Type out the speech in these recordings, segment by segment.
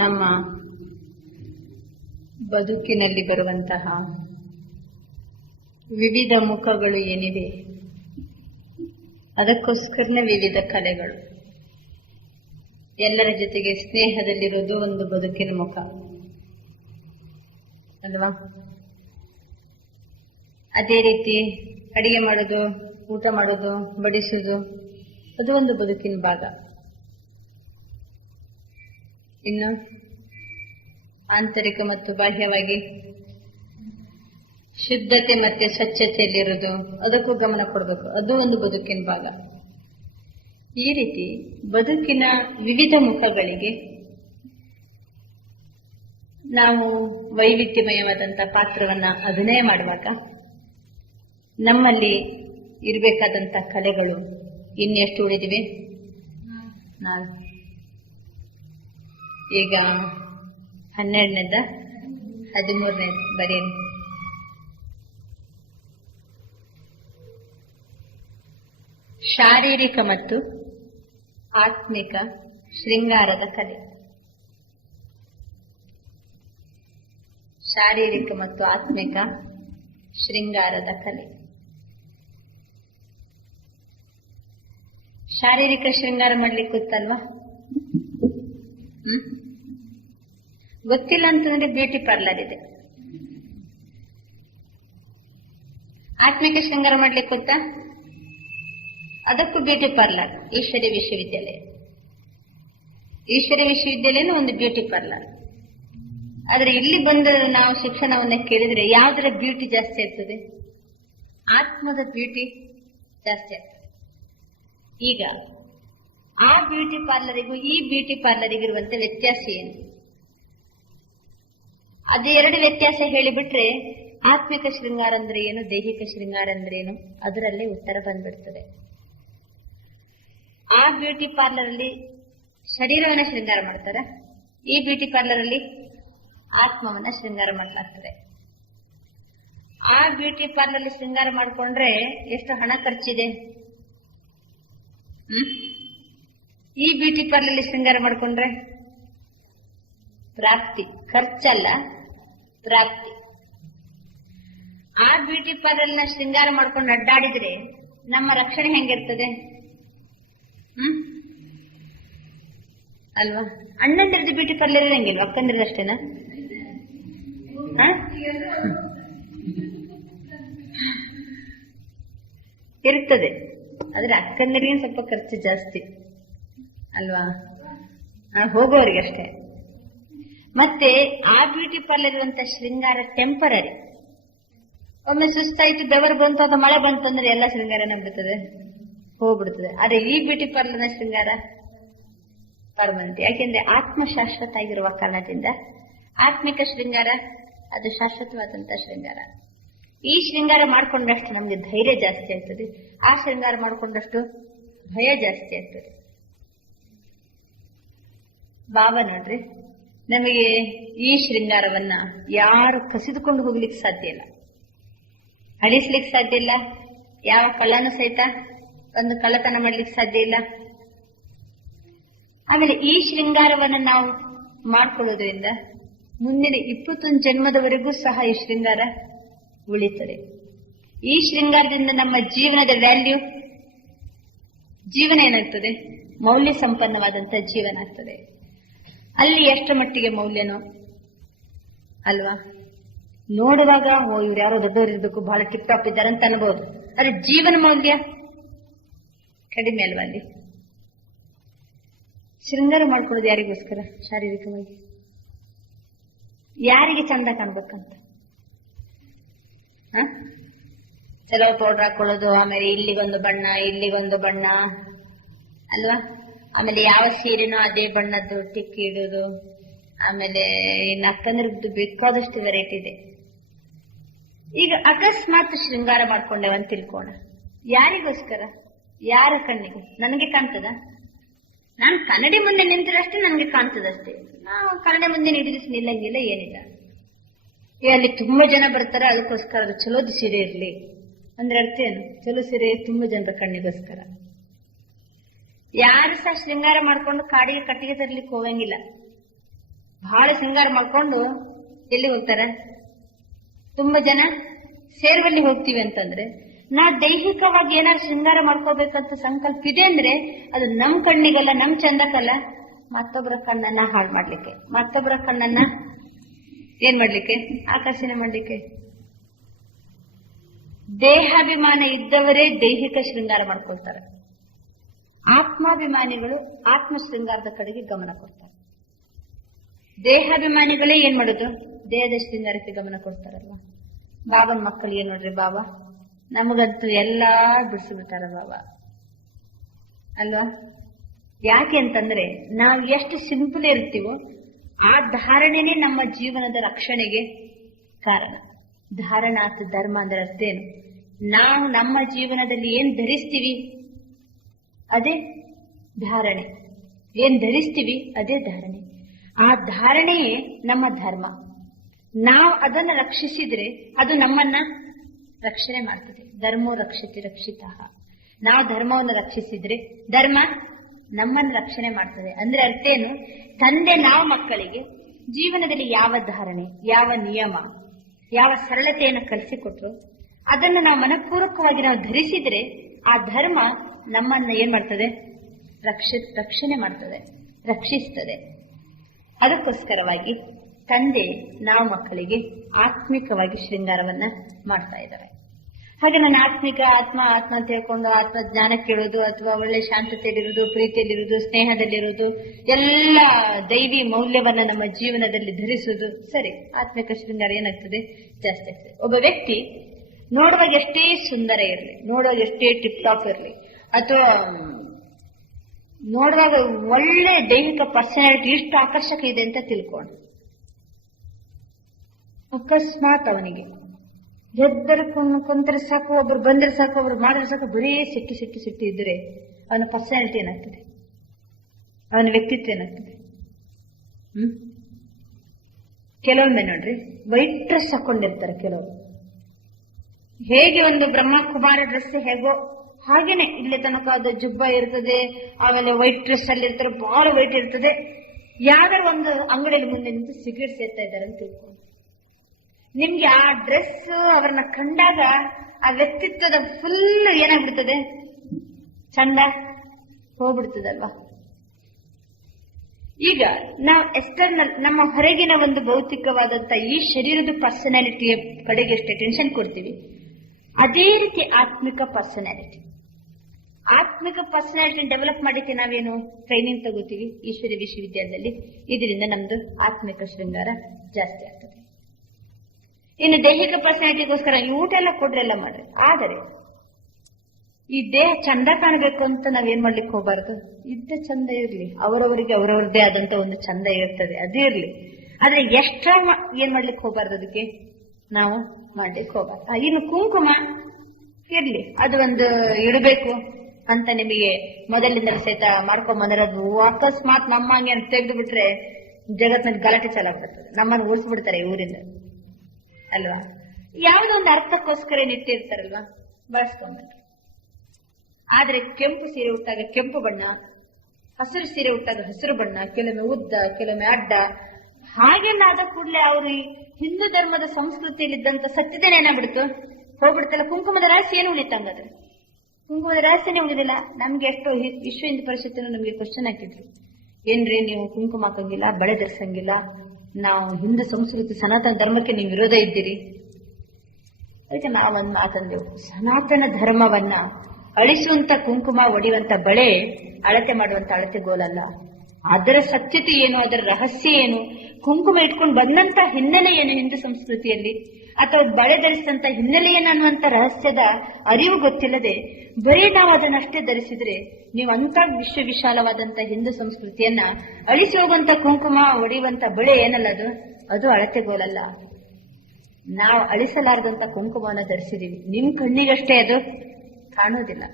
ನಮ್ಮ ಬದುಕಿನಲ್ಲಿ ಬರುವಂತಹ ವಿವಿಧ ಮುಖಗಳು ಏನಿದೆ, ಅದಕ್ಕೋಸ್ಕರನೇ ವಿವಿಧ ಕಲೆಗಳು. ಎಲ್ಲರ ಜೊತೆಗೆ ಸ್ನೇಹದಲ್ಲಿರೋದು ಒಂದು ಬದುಕಿನ ಮುಖ ಅಲ್ವಾ? ಅದೇ ರೀತಿ ಅಡಿಗೆ ಮಾಡೋದು, ಊಟ ಮಾಡೋದು, ಬಡಿಸೋದು, ಅದು ಒಂದು ಬದುಕಿನ ಭಾಗ. ಇನ್ನು ಆಂತರಿಕ ಮತ್ತು ಬಾಹ್ಯವಾಗಿ ಶುದ್ಧತೆ ಮತ್ತೆ ಸ್ವಚ್ಛತೆಯಲ್ಲಿರೋದು, ಅದಕ್ಕೂ ಗಮನ ಕೊಡಬೇಕು, ಅದು ಒಂದು ಬದುಕಿನ ಭಾಗ. ಈ ರೀತಿ ಬದುಕಿನ ವಿವಿಧ ಮುಖಗಳಿಗೆ ನಾವು ವೈವಿಧ್ಯಮಯವಾದಂತಹ ಪಾತ್ರವನ್ನ ಅಭಿನಯ ಮಾಡುವಾಗ ನಮ್ಮಲ್ಲಿ ಇರಬೇಕಾದಂತ ಕಲೆಗಳು ಇನ್ನೆಷ್ಟು ಉಳಿದಿವೆ? ಈಗ 12ನೇದ 13ನೇ ಬರೆಯಿರಿ. ಶಾರೀರಿಕ ಮತ್ತು ಆತ್ಮಿಕ ಶೃಂಗಾರದ ಕಲೆ. ಶಾರೀರಿಕ ಮತ್ತು ಆತ್ಮಿಕ ಶೃಂಗಾರದ ಕಲೆ. ಶಾರೀರಿಕ ಶೃಂಗಾರ ಮಾಡ್ಲಿಕ್ಕೆ ಗೊತ್ತಲ್ವಾ? ಗೊತ್ತಿಲ್ಲ ಅಂತಂದ್ರೆ ಬ್ಯೂಟಿ ಪಾರ್ಲರ್ ಇದೆ. ಆತ್ಮಿಕ ಶೃಂಗಾರ ಮಾಡ್ಲಿಕ್ಕೆ ಗೊತ್ತಾ? ಅದಕ್ಕೂ ಬ್ಯೂಟಿ ಪಾರ್ಲರ್. ಈಶ್ವರ್ಯ ವಿಶ್ವವಿದ್ಯಾಲಯ. ಈಶ್ವರ್ಯ ವಿಶ್ವವಿದ್ಯಾಲಯನೂ ಒಂದು ಬ್ಯೂಟಿ ಪಾರ್ಲರ್. ಆದ್ರೆ ಇಲ್ಲಿ ಬಂದು ನಾವು ಶಿಕ್ಷಣವನ್ನ ಕೇಳಿದ್ರೆ ಯಾವ್ದರ ಬ್ಯೂಟಿ ಜಾಸ್ತಿ ಆಗ್ತದೆ? ಆತ್ಮದ ಬ್ಯೂಟಿ ಜಾಸ್ತಿ ಆಗ್ತದೆ. ಈಗ ಆ ಬ್ಯೂಟಿ ಪಾರ್ಲರಿಗೂ ಈ ಬ್ಯೂಟಿ ಪಾರ್ಲರಿಗಿರುವಂತ ವ್ಯತ್ಯಾಸ ಏನು? ಅದು ಎರಡು ವ್ಯತ್ಯಾಸ ಹೇಳಿಬಿಟ್ರೆ ಆತ್ಮಿಕ ಶೃಂಗಾರ ಅಂದ್ರೆ ಏನು, ದೈಹಿಕ ಶೃಂಗಾರ ಅಂದ್ರೆ ಏನು, ಅದರಲ್ಲೇ ಉತ್ತರ ಬಂದ್ಬಿಡ್ತದೆ. ಆ ಬ್ಯೂಟಿ ಪಾರ್ಲರ್ ಅಲ್ಲಿ ಶರೀರವನ್ನ ಶೃಂಗಾರ ಮಾಡ್ತಾರೆ, ಈ ಬ್ಯೂಟಿ ಪಾರ್ಲರ್ ಅಲ್ಲಿ ಆತ್ಮವನ್ನ ಶೃಂಗಾರ ಮಾಡಲಾಗ್ತದೆ. ಆ ಬ್ಯೂಟಿ ಪಾರ್ಲರ್ ಅಲ್ಲಿ ಶೃಂಗಾರ ಮಾಡ್ಕೊಂಡ್ರೆ ಎಷ್ಟು ಹಣ ಖರ್ಚಿದೆ? ಈ ಬ್ಯೂಟಿ ಪಾರ್ಲರ್ ಅಲ್ಲಿ ಶೃಂಗಾರ ಮಾಡ್ಕೊಂಡ್ರೆ ಪ್ರಾಪ್ತಿ, ಖರ್ಚಲ್ಲ ಪ್ರಾಪ್ತಿ. ಆ ಬ್ಯೂಟಿ ಪಾರ್ಲರ್ ನ ಶೃಂಗಾರ ಮಾಡ್ಕೊಂಡು ಅಡ್ಡಾಡಿದ್ರೆ ನಮ್ಮ ರಕ್ಷಣೆ ಹೆಂಗಿರ್ತದೆ ಅಲ್ವಾ? ಅಣ್ಣಂದಿರದು ಬ್ಯೂಟಿ ಪಾರ್ಲರ್ ಇರಂಗಿಲ್ವ? ಅಕ್ಕಂದಿರದು ಅಷ್ಟೇನಾ? ಇರ್ತದೆ, ಆದ್ರೆ ಅಕ್ಕಂದಿರಿಗೆ ಸ್ವಲ್ಪ ಖರ್ಚು ಜಾಸ್ತಿ ಅಲ್ವಾ? ಹೋಗೋರಿಗೆ ಅಷ್ಟೇ. ಮತ್ತೆ ಆ ಬ್ಯೂಟಿ ಪಾರ್ಲರ್ ಇರುವಂತ ಶೃಂಗಾರ ಟೆಂಪರರಿ. ಒಮ್ಮೆ ಸುಸ್ತಾಯ್ತು, ಬೆವರು ಬಂತು ಅಥವಾ ಮಳೆ ಬಂತು ಅಂದ್ರೆ ಎಲ್ಲ ಶೃಂಗಾರನ ಬಿಡ್ತದೆ, ಹೋಗ್ಬಿಡ್ತದೆ. ಆದ್ರೆ ಈ ಬ್ಯೂಟಿ ಪಾರ್ಲರ್ನ ಶೃಂಗಾರ ಪರ್ಮನೆಂಟ್. ಯಾಕೆಂದ್ರೆ ಆತ್ಮ ಶಾಶ್ವತ ಆಗಿರುವ ಕಾರಣದಿಂದ ಆತ್ಮಿಕ ಶೃಂಗಾರ ಅದು ಶಾಶ್ವತವಾದಂತ ಶೃಂಗಾರ. ಈ ಶೃಂಗಾರ ಮಾಡ್ಕೊಂಡಷ್ಟು ನಮ್ಗೆ ಧೈರ್ಯ ಜಾಸ್ತಿ ಆಗ್ತದೆ, ಆ ಶೃಂಗಾರ ಮಾಡ್ಕೊಂಡಷ್ಟು ಭಯ ಜಾಸ್ತಿ ಆಗ್ತದೆ. ಬಾಬಾ ನೋಡ್ರಿ, ನಮಗೆ ಈ ಶೃಂಗಾರವನ್ನ ಯಾರು ಕಸಿದುಕೊಂಡು ಹೋಗ್ಲಿಕ್ಕೆ ಸಾಧ್ಯ ಇಲ್ಲ, ಅಳಿಸ್ಲಿಕ್ಕೆ ಸಾಧ್ಯ ಇಲ್ಲ. ಯಾವ ಕಳ್ಳನೂ ಸಹಿತ ಒಂದು ಕಳ್ಳತನ ಮಾಡ್ಲಿಕ್ಕೆ ಸಾಧ್ಯ ಇಲ್ಲ. ಆಮೇಲೆ ಈ ಶೃಂಗಾರವನ್ನ ನಾವು ಮಾಡ್ಕೊಳ್ಳೋದ್ರಿಂದ ಮುಂದಿನ 21 ಜನ್ಮದವರೆಗೂ ಸಹ ಈ ಶೃಂಗಾರ ಉಳಿತದೆ. ಈ ಶೃಂಗಾರದಿಂದ ನಮ್ಮ ಜೀವನದ ವ್ಯಾಲ್ಯೂ, ಜೀವನ ಏನಾಗ್ತದೆ? ಮೌಲ್ಯ ಸಂಪನ್ನವಾದಂತ ಜೀವನ ಆಗ್ತದೆ. ಅಲ್ಲಿ ಎಷ್ಟು ಮಟ್ಟಿಗೆ ಮೌಲ್ಯನೋ ಅಲ್ವಾ? ನೋಡುವಾಗ ಇವ್ರು ಯಾರೋ ದೊಡ್ಡವರು ಇರ್ಬೇಕು, ಬಹಳ ಟಿಪ್ ಟಾಪ್ ಇದ್ದಾರೆ ಅಂತ ಅನ್ಬಹುದು. ಆದ್ರೆ ಜೀವನ ಮೌಲ್ಯ ಕಡಿಮೆ ಅಲ್ವಾ? ಅಲ್ಲಿ ಶೃಂಗಾರ ಮಾಡ್ಕೊಳ್ಳೋದು ಯಾರಿಗೋಸ್ಕರ? ಶಾರೀರಿಕವಾಗಿ ಯಾರಿಗೆ ಚಂದ ಕಾಣ್ಬೇಕಂತ. ಚಲೋ ಪೌಡರ್ ಹಾಕೊಳ್ಳೋದು, ಆಮೇಲೆ ಇಲ್ಲಿಗೊಂದು ಬಣ್ಣ, ಇಲ್ಲಿಗೊಂದು ಬಣ್ಣ ಅಲ್ವಾ? ಆಮೇಲೆ ಯಾವ ಸೀರೆನೋ ಅದೇ ಬಣ್ಣದ್ದು ಟಿಕ್ಕಿ ಇಡೋದು. ಆಮೇಲೆ ಇನ್ನು ಅಕ್ಕಂದ್ರದ್ದು ಬೇಕಾದಷ್ಟು ವೆರೈಟಿ ಇದೆ. ಈಗ ಅಕಸ್ಮಾತ್ ಶೃಂಗಾರ ಮಾಡ್ಕೊಂಡೇವಂತ ತಿಳ್ಕೋಣ, ಯಾರಿಗೋಸ್ಕರ? ಯಾರ ಕಣ್ಣಿಗೆ? ನನಗೆ ಕಾಣ್ತದ? ನಾನು ಕನ್ನಡಿ ಮುಂದೆ ನಿಂತರಷ್ಟೇ ನನಗೆ ಕಾಣ್ತದಷ್ಟೇ. ನಾವು ಕನ್ನಡಿ ಮುಂದೆ ನಿಲ್ಲಂಗಿಲ್ಲ, ಏನಿಲ್ಲ. ಅಲ್ಲಿ ತುಂಬಾ ಜನ ಬರ್ತಾರೆ, ಅದಕ್ಕೋಸ್ಕರ ಅದು ಚಲೋದು ಸೀರೆ ಇರ್ಲಿ ಅಂದ್ರೆ ಅರ್ಥ ಏನು? ಚಲೋ ಸೀರೆ ತುಂಬಾ ಜನರ ಕಣ್ಣಿಗೋಸ್ಕರ. ಯಾರು ಸಹ ಶೃಂಗಾರ ಮಾಡ್ಕೊಂಡು ಕಾಡಿಗೆ ಕಟ್ಟಿಗೆ ತರ್ಲಿಕ್ಕೆ ಹೋಗಂಗಿಲ್ಲ. ಬಹಳ ಶೃಂಗಾರ ಮಾಡ್ಕೊಂಡು ಎಲ್ಲಿ ಹೋಗ್ತಾರೆ? ತುಂಬಾ ಜನ ಸೇರ್ವಲ್ಲಿ ಹೋಗ್ತೀವಿ ಅಂತಂದ್ರೆ, ನಾ ದೈಹಿಕವಾಗಿ ಏನಾದ್ರು ಶೃಂಗಾರ ಮಾಡ್ಕೋಬೇಕಂತ ಸಂಕಲ್ಪ ಇದೆ ಅಂದ್ರೆ ಅದು ನಮ್ ಕಣ್ಣಿಗಲ್ಲ, ನಮ್ ಚಂದಕ್ಕಲ್ಲ, ಮತ್ತೊಬ್ಬರ ಕಣ್ಣನ್ನ ಹಾಳು ಮಾಡ್ಲಿಕ್ಕೆ, ಮತ್ತೊಬ್ಬರ ಕಣ್ಣನ್ನ ಏನ್ ಮಾಡ್ಲಿಕ್ಕೆ, ಆಕರ್ಷಣೆ ಮಾಡ್ಲಿಕ್ಕೆ. ದೇಹಾಭಿಮಾನ ಇದ್ದವರೇ ದೈಹಿಕ ಶೃಂಗಾರ ಮಾಡ್ಕೊಳ್ತಾರೆ. ಆತ್ಮಾಭಿಮಾನಿಗಳು ಆತ್ಮ ಶೃಂಗಾರದ ಕಡೆಗೆ ಗಮನ ಕೊಡ್ತಾರೆ. ದೇಹಾಭಿಮಾನಿಗಳೇ ಏನ್ ಮಾಡೋದು? ದೇಹದ ಶೃಂಗಾರಕ್ಕೆ ಗಮನ ಕೊಡ್ತಾರಲ್ವಾ. ಬಾಬನ್ ಮಕ್ಕಳು ಏನ್ ನೋಡ್ರಿ, ಬಾಬಾ ನಮಗಂತೂ ಎಲ್ಲಾ ಬಿಡಿಸ್ಬಿಡ್ತಾರ ಬಾಬಾ ಅಲ್ವಾ. ಯಾಕೆ ಅಂತಂದ್ರೆ ನಾವು ಎಷ್ಟು ಸಿಂಪಲ್ ಇರ್ತೀವೋ ಆ ಧಾರಣೆನೇ ನಮ್ಮ ಜೀವನದ ರಕ್ಷಣೆಗೆ ಕಾರಣ. ಧಾರಣಾತ್ ಧರ್ಮ ಅಂದ್ರೆ ಅರ್ಥ ಏನು? ನಾವು ನಮ್ಮ ಜೀವನದಲ್ಲಿ ಏನ್ ಧರಿಸ್ತೀವಿ ಅದೇ ಧಾರಣೆ, ಏನ್ ಧರಿಸ್ತೀವಿ ಅದೇ ಧಾರಣೆ. ಆ ಧಾರಣೆಯೇ ನಮ್ಮ ಧರ್ಮ. ನಾವು ಅದನ್ನ ರಕ್ಷಿಸಿದ್ರೆ ಅದು ನಮ್ಮನ್ನ ರಕ್ಷಣೆ ಮಾಡ್ತದೆ. ಧರ್ಮೋ ರಕ್ಷತಿ ರಕ್ಷಿತ. ನಾವು ಧರ್ಮವನ್ನು ರಕ್ಷಿಸಿದ್ರೆ ಧರ್ಮ ನಮ್ಮನ್ನು ರಕ್ಷಣೆ ಮಾಡ್ತದೆ. ಅಂದ್ರೆ ಅರ್ಥ ಏನು? ತಂದೆ ನಾವು ಮಕ್ಕಳಿಗೆ ಜೀವನದಲ್ಲಿ ಯಾವ ಧಾರಣೆ, ಯಾವ ನಿಯಮ, ಯಾವ ಸರಳತೆಯನ್ನು ಕಲಿಸಿಕೊಟ್ರು ಅದನ್ನು ನಾವು ಮನಪೂರ್ವಕವಾಗಿ ನಾವು ಧರಿಸಿದ್ರೆ ಆ ಧರ್ಮ ನಮ್ಮನ್ನ ಏನ್ ಮಾಡ್ತದೆ? ರಕ್ಷಣೆ ಮಾಡ್ತದೆ, ರಕ್ಷಿಸ್ತದೆ. ಅದಕ್ಕೋಸ್ಕರವಾಗಿ ತಂದೆ ನಾವು ಮಕ್ಕಳಿಗೆ ಆತ್ಮಿಕವಾಗಿ ಶೃಂಗಾರವನ್ನ ಮಾಡ್ತಾ ಇದ್ದಾರೆ. ಹಾಗೆ ನಾನು ಆತ್ಮಿಕ ಆತ್ಮ ಅಂತ ಹೇಳ್ಕೊಂಡು ಆತ್ಮ ಜ್ಞಾನ ಕೇಳೋದು ಅಥವಾ ಒಳ್ಳೆ ಶಾಂತತೆಯಲ್ಲಿರೋದು, ಪ್ರೀತಿಯಲ್ಲಿರೋದು, ಸ್ನೇಹದಲ್ಲಿರೋದು, ಎಲ್ಲ ದೈವಿ ಮೌಲ್ಯವನ್ನ ನಮ್ಮ ಜೀವನದಲ್ಲಿ ಧರಿಸುವುದು ಸರಿ. ಆತ್ಮಿಕ ಶೃಂಗಾರ ಏನಾಗ್ತದೆ? ಜಾಸ್ತಿ ಆಗ್ತದೆ. ಒಬ್ಬ ವ್ಯಕ್ತಿ ನೋಡುವಾಗ ಎಷ್ಟೇ ಸುಂದರ ಇರಲಿ, ನೋಡುವಾಗ ಎಷ್ಟೇ ಟಿಪ್ ಟಾಪ್ ಇರಲಿ, ಅಥವಾ ನೋಡುವಾಗ ಒಳ್ಳೆ ದೈಹಿಕ ಪರ್ಸನಾಲಿಟಿ ಇಷ್ಟು ಆಕರ್ಷಕ ಇದೆ ಅಂತ ತಿಳ್ಕೊಂಡು ಅಕಸ್ಮಾತ್ ಅವನಿಗೆ ಎದ್ದರೆ ಕುಂತರೆ ಸಾಕು, ಒಬ್ರು ಬಂದ್ರೆ ಸಾಕು, ಒಬ್ರು ಮಾಡಿದ್ರೆ ಸಾಕು, ಬರೀ ಸಿಟ್ಟು ಇದ್ರೆ ಅವನ ಪರ್ಸನಾಲಿಟಿ ಏನಾಗ್ತದೆ? ಅವನ ವ್ಯಕ್ತಿತ್ವ ಏನಾಗ್ತದೆ? ಕೆಲವೊಮ್ಮೆ ನೋಡ್ರಿ ವೈಟ್ ಡ್ರೆಸ್ ಹಾಕೊಂಡಿರ್ತಾರೆ ಕೆಲವರು. ಹೇಗೆ ಒಂದು ಬ್ರಹ್ಮಕುಮಾರ ಡ್ರೆಸ್ ಹೇಗೋ ಹಾಗೇನೆ ಇಲ್ಲಿ ತನಕ ಅದು ಜುಬ್ಬ ಇರ್ತದೆ, ಆಮೇಲೆ ವೈಟ್ ಡ್ರೆಸ್ ಅಲ್ಲಿ ಇರ್ತಾರೆ, ಬಹಳ ವೈಟ್ ಇರ್ತದೆ. ಯಾವ್ದಾರ ಒಂದು ಅಂಗಡಿಯಲ್ಲಿ ಮುಂದೆ ನಿಂತು ಸಿಗರೇಟ್ ಸೇರ್ತಾ ಇದ್ದಾರೆ ಅಂತ ತಿಳ್ಕೊಂಡು ನಿಮ್ಗೆ ಆ ಡ್ರೆಸ್ ಅವ್ರನ್ನ ಕಂಡಾಗ ಆ ವ್ಯಕ್ತಿತ್ವದ ಫುಲ್ ಏನಾಗ್ಬಿಡ್ತದೆ? ಚಂದ ಹೋಗ್ಬಿಡ್ತದಲ್ವಾ. ಈಗ ನಾವು ಎಕ್ಸ್ಟರ್ನಲ್ ನಮ್ಮ ಹೊರಗಿನ ಒಂದು ಭೌತಿಕವಾದಂತ ಈ ಶರೀರದ ಪರ್ಸನಾಲಿಟಿಯ ಕಡೆಗೆ ಎಷ್ಟು ಟೆನ್ಷನ್ ಕೊಡ್ತೀವಿ, ಅದೇ ರೀತಿ ಆತ್ಮಿಕ ಪರ್ಸನಾಲಿಟಿ ಡೆವಲಪ್ ಮಾಡಲಿಕ್ಕೆ ನಾವೇನು ಟ್ರೈನಿಂಗ್ ತಗೋತೀವಿ ಈಶ್ವರಿ ವಿಶ್ವವಿದ್ಯಾಲಯದಲ್ಲಿ. ಇದರಿಂದ ನಮ್ದು ಆತ್ಮಿಕ ಶೃಂಗಾರ ಜಾಸ್ತಿ ಆಗ್ತದೆ. ಇನ್ನು ದೈಹಿಕ ಪರ್ಸನಾಲಿಟಿಗೋಸ್ಕರ ಊಟ ಎಲ್ಲ ಕೊಡ್ರಿ, ಎಲ್ಲ ಮಾಡ್ರಿ. ಆದರೆ ಈ ದೇಹ ಚಂದ ಕಾಣಬೇಕು ಅಂತ ನಾವೇನ್ ಮಾಡ್ಲಿಕ್ಕೆ ಹೋಗ್ಬಾರ್ದು. ಇದ್ದ ಚಂದ ಇರ್ಲಿ, ಅವರವರದೇ ಆದಂತ ಒಂದು ಚಂದ ಇರ್ತದೆ, ಅದೇ ಇರ್ಲಿ. ಆದ್ರೆ ಎಷ್ಟ ಏನ್ ಮಾಡ್ಲಿಕ್ಕೆ ಹೋಗ್ಬಾರ್ದು, ಅದಕ್ಕೆ ನಾವು ಮಾಡ್ಲಿಕ್ಕೆ ಹೋಗ್ಬಾರ್ದು. ಇನ್ನು ಕುಂಕುಮ ಇರ್ಲಿ, ಅದು ಒಂದು ಇಡಬೇಕು ಅಂತ ನಿಮಗೆ ಮೊದಲಿಂದ ಸಹಿತ ಮಾಡ್ಕೊಂಬಂದಿರೋದು. ಅಕಸ್ಮಾತ್ ನಮ್ಮ ಹಂಗೆ ತೆಗೆದು ಬಿಟ್ರೆ ಜಗತ್ನಲ್ಲಿ ಗಲಾಟೆ ಚಾಲಾಗ್ಬಿಡ್ತದೆ, ನಮ್ಮನ್ನು ಉಳಿಸ್ಬಿಡ್ತಾರೆ ಊರಿಂದ ಅಲ್ವಾ. ಯಾವುದೋ ಒಂದು ಅರ್ಥಕ್ಕೋಸ್ಕರ ನಿಟ್ಟಿರ್ತಾರಲ್ವಾ, ಬಳಸ್ಕೊಂಡ್ಬಿಟ್ರೆ. ಆದ್ರೆ ಕೆಂಪು ಸೀರೆ ಉಟ್ಟಾಗ ಕೆಂಪು ಬಣ್ಣ, ಹಸಿರು ಸೀರೆ ಉಟ್ಟಾಗ ಹಸಿರು ಬಣ್ಣ, ಕೆಲವೊಮ್ಮೆ ಉದ್ದ ಕೆಲವೊಮ್ಮೆ ಅಡ್ಡ, ಹಾಗೆಲ್ಲ ಆದ ಕೂಡಲೇ ಅವರು ಹಿಂದೂ ಧರ್ಮದ ಸಂಸ್ಕೃತಿಯಲ್ಲಿದ್ದಂತ ಸತ್ಯತೆನೇ ಏನಾಗ್ಬಿಡ್ತು, ಹೋಗ್ಬಿಡ್ತಲ್ಲ. ಕುಂಕುಮದ ರಹಸ್ಯ ಏನು ಉಳಿತಂಗದು? ಕುಂಕುಮದ ರಹಸ್ಯನೇ ಉಳಿದಿಲ್ಲ. ನಮ್ಗೆ ಎಷ್ಟೋ ವಿಶ್ವ ಹಿಂದೂ ಪರಿಷತ್ತಿನ ನಮ್ಗೆ ಕ್ವಶನ್ ಹಾಕಿದ್ರು, ಏನ್ರಿ ನೀವು ಕುಂಕುಮ ಹಾಕಂಗಿಲ್ಲ, ಬಳೆ ಧರಿಸಂಗಿಲ್ಲ, ನಾವು ಹಿಂದೂ ಸಂಸ್ಕೃತಿ ಸನಾತನ ಧರ್ಮಕ್ಕೆ ನೀವು ವಿರೋಧ ಇದ್ದೀರಿ. ಅದಕ್ಕೆ ನಾವೊಂದು ಮಾತಂದೆವು, ಸನಾತನ ಧರ್ಮವನ್ನ ಅಳಿಸುವಂತ ಕುಂಕುಮ, ಒಡೆಯುವಂತ ಬಳೆ ಅಳತೆ ಮಾಡುವಂತ ಅಳತೆಗೋಲಲ್ಲ. ಅದರ ಸತ್ಯತೆ ಏನು, ಅದರ ರಹಸ್ಯ ಏನು, ಕುಂಕುಮ ಇಟ್ಕೊಂಡು ಬಂದಂತ ಹಿನ್ನೆಲೆ ಏನು ಹಿಂದೂ ಸಂಸ್ಕೃತಿಯಲ್ಲಿ, ಅಥವಾ ಬಳೆ ಧರಿಸಿದಂತ ಹಿನ್ನೆಲೆ ಏನು ಅನ್ನುವಂತ ರಹಸ್ಯದ ಅರಿವು ಗೊತ್ತಿಲ್ಲದೆ ಬರೀ ನಾವು ಅದನ್ನಷ್ಟೇ ಧರಿಸಿದ್ರೆ ನೀವು ಅಂತ ವಿಶಾಲವಾದಂತ ಹಿಂದೂ ಸಂಸ್ಕೃತಿಯನ್ನ ಅಳಿಸಿ ಹೋಗುವಂತ ಕುಂಕುಮ, ಒಡೆಯುವಂತ ಬಳೆ ಏನಲ್ಲ ಅದು ಅಳತೆಗೋಲಲ್ಲ. ನಾವು ಅಳಿಸಲಾರದಂತ ಕುಂಕುಮವನ್ನು ಧರಿಸಿದೀವಿ, ನಿಮ್ ಕಣ್ಣಿಗಷ್ಟೇ ಅದು ಕಾಣೋದಿಲ್ಲ.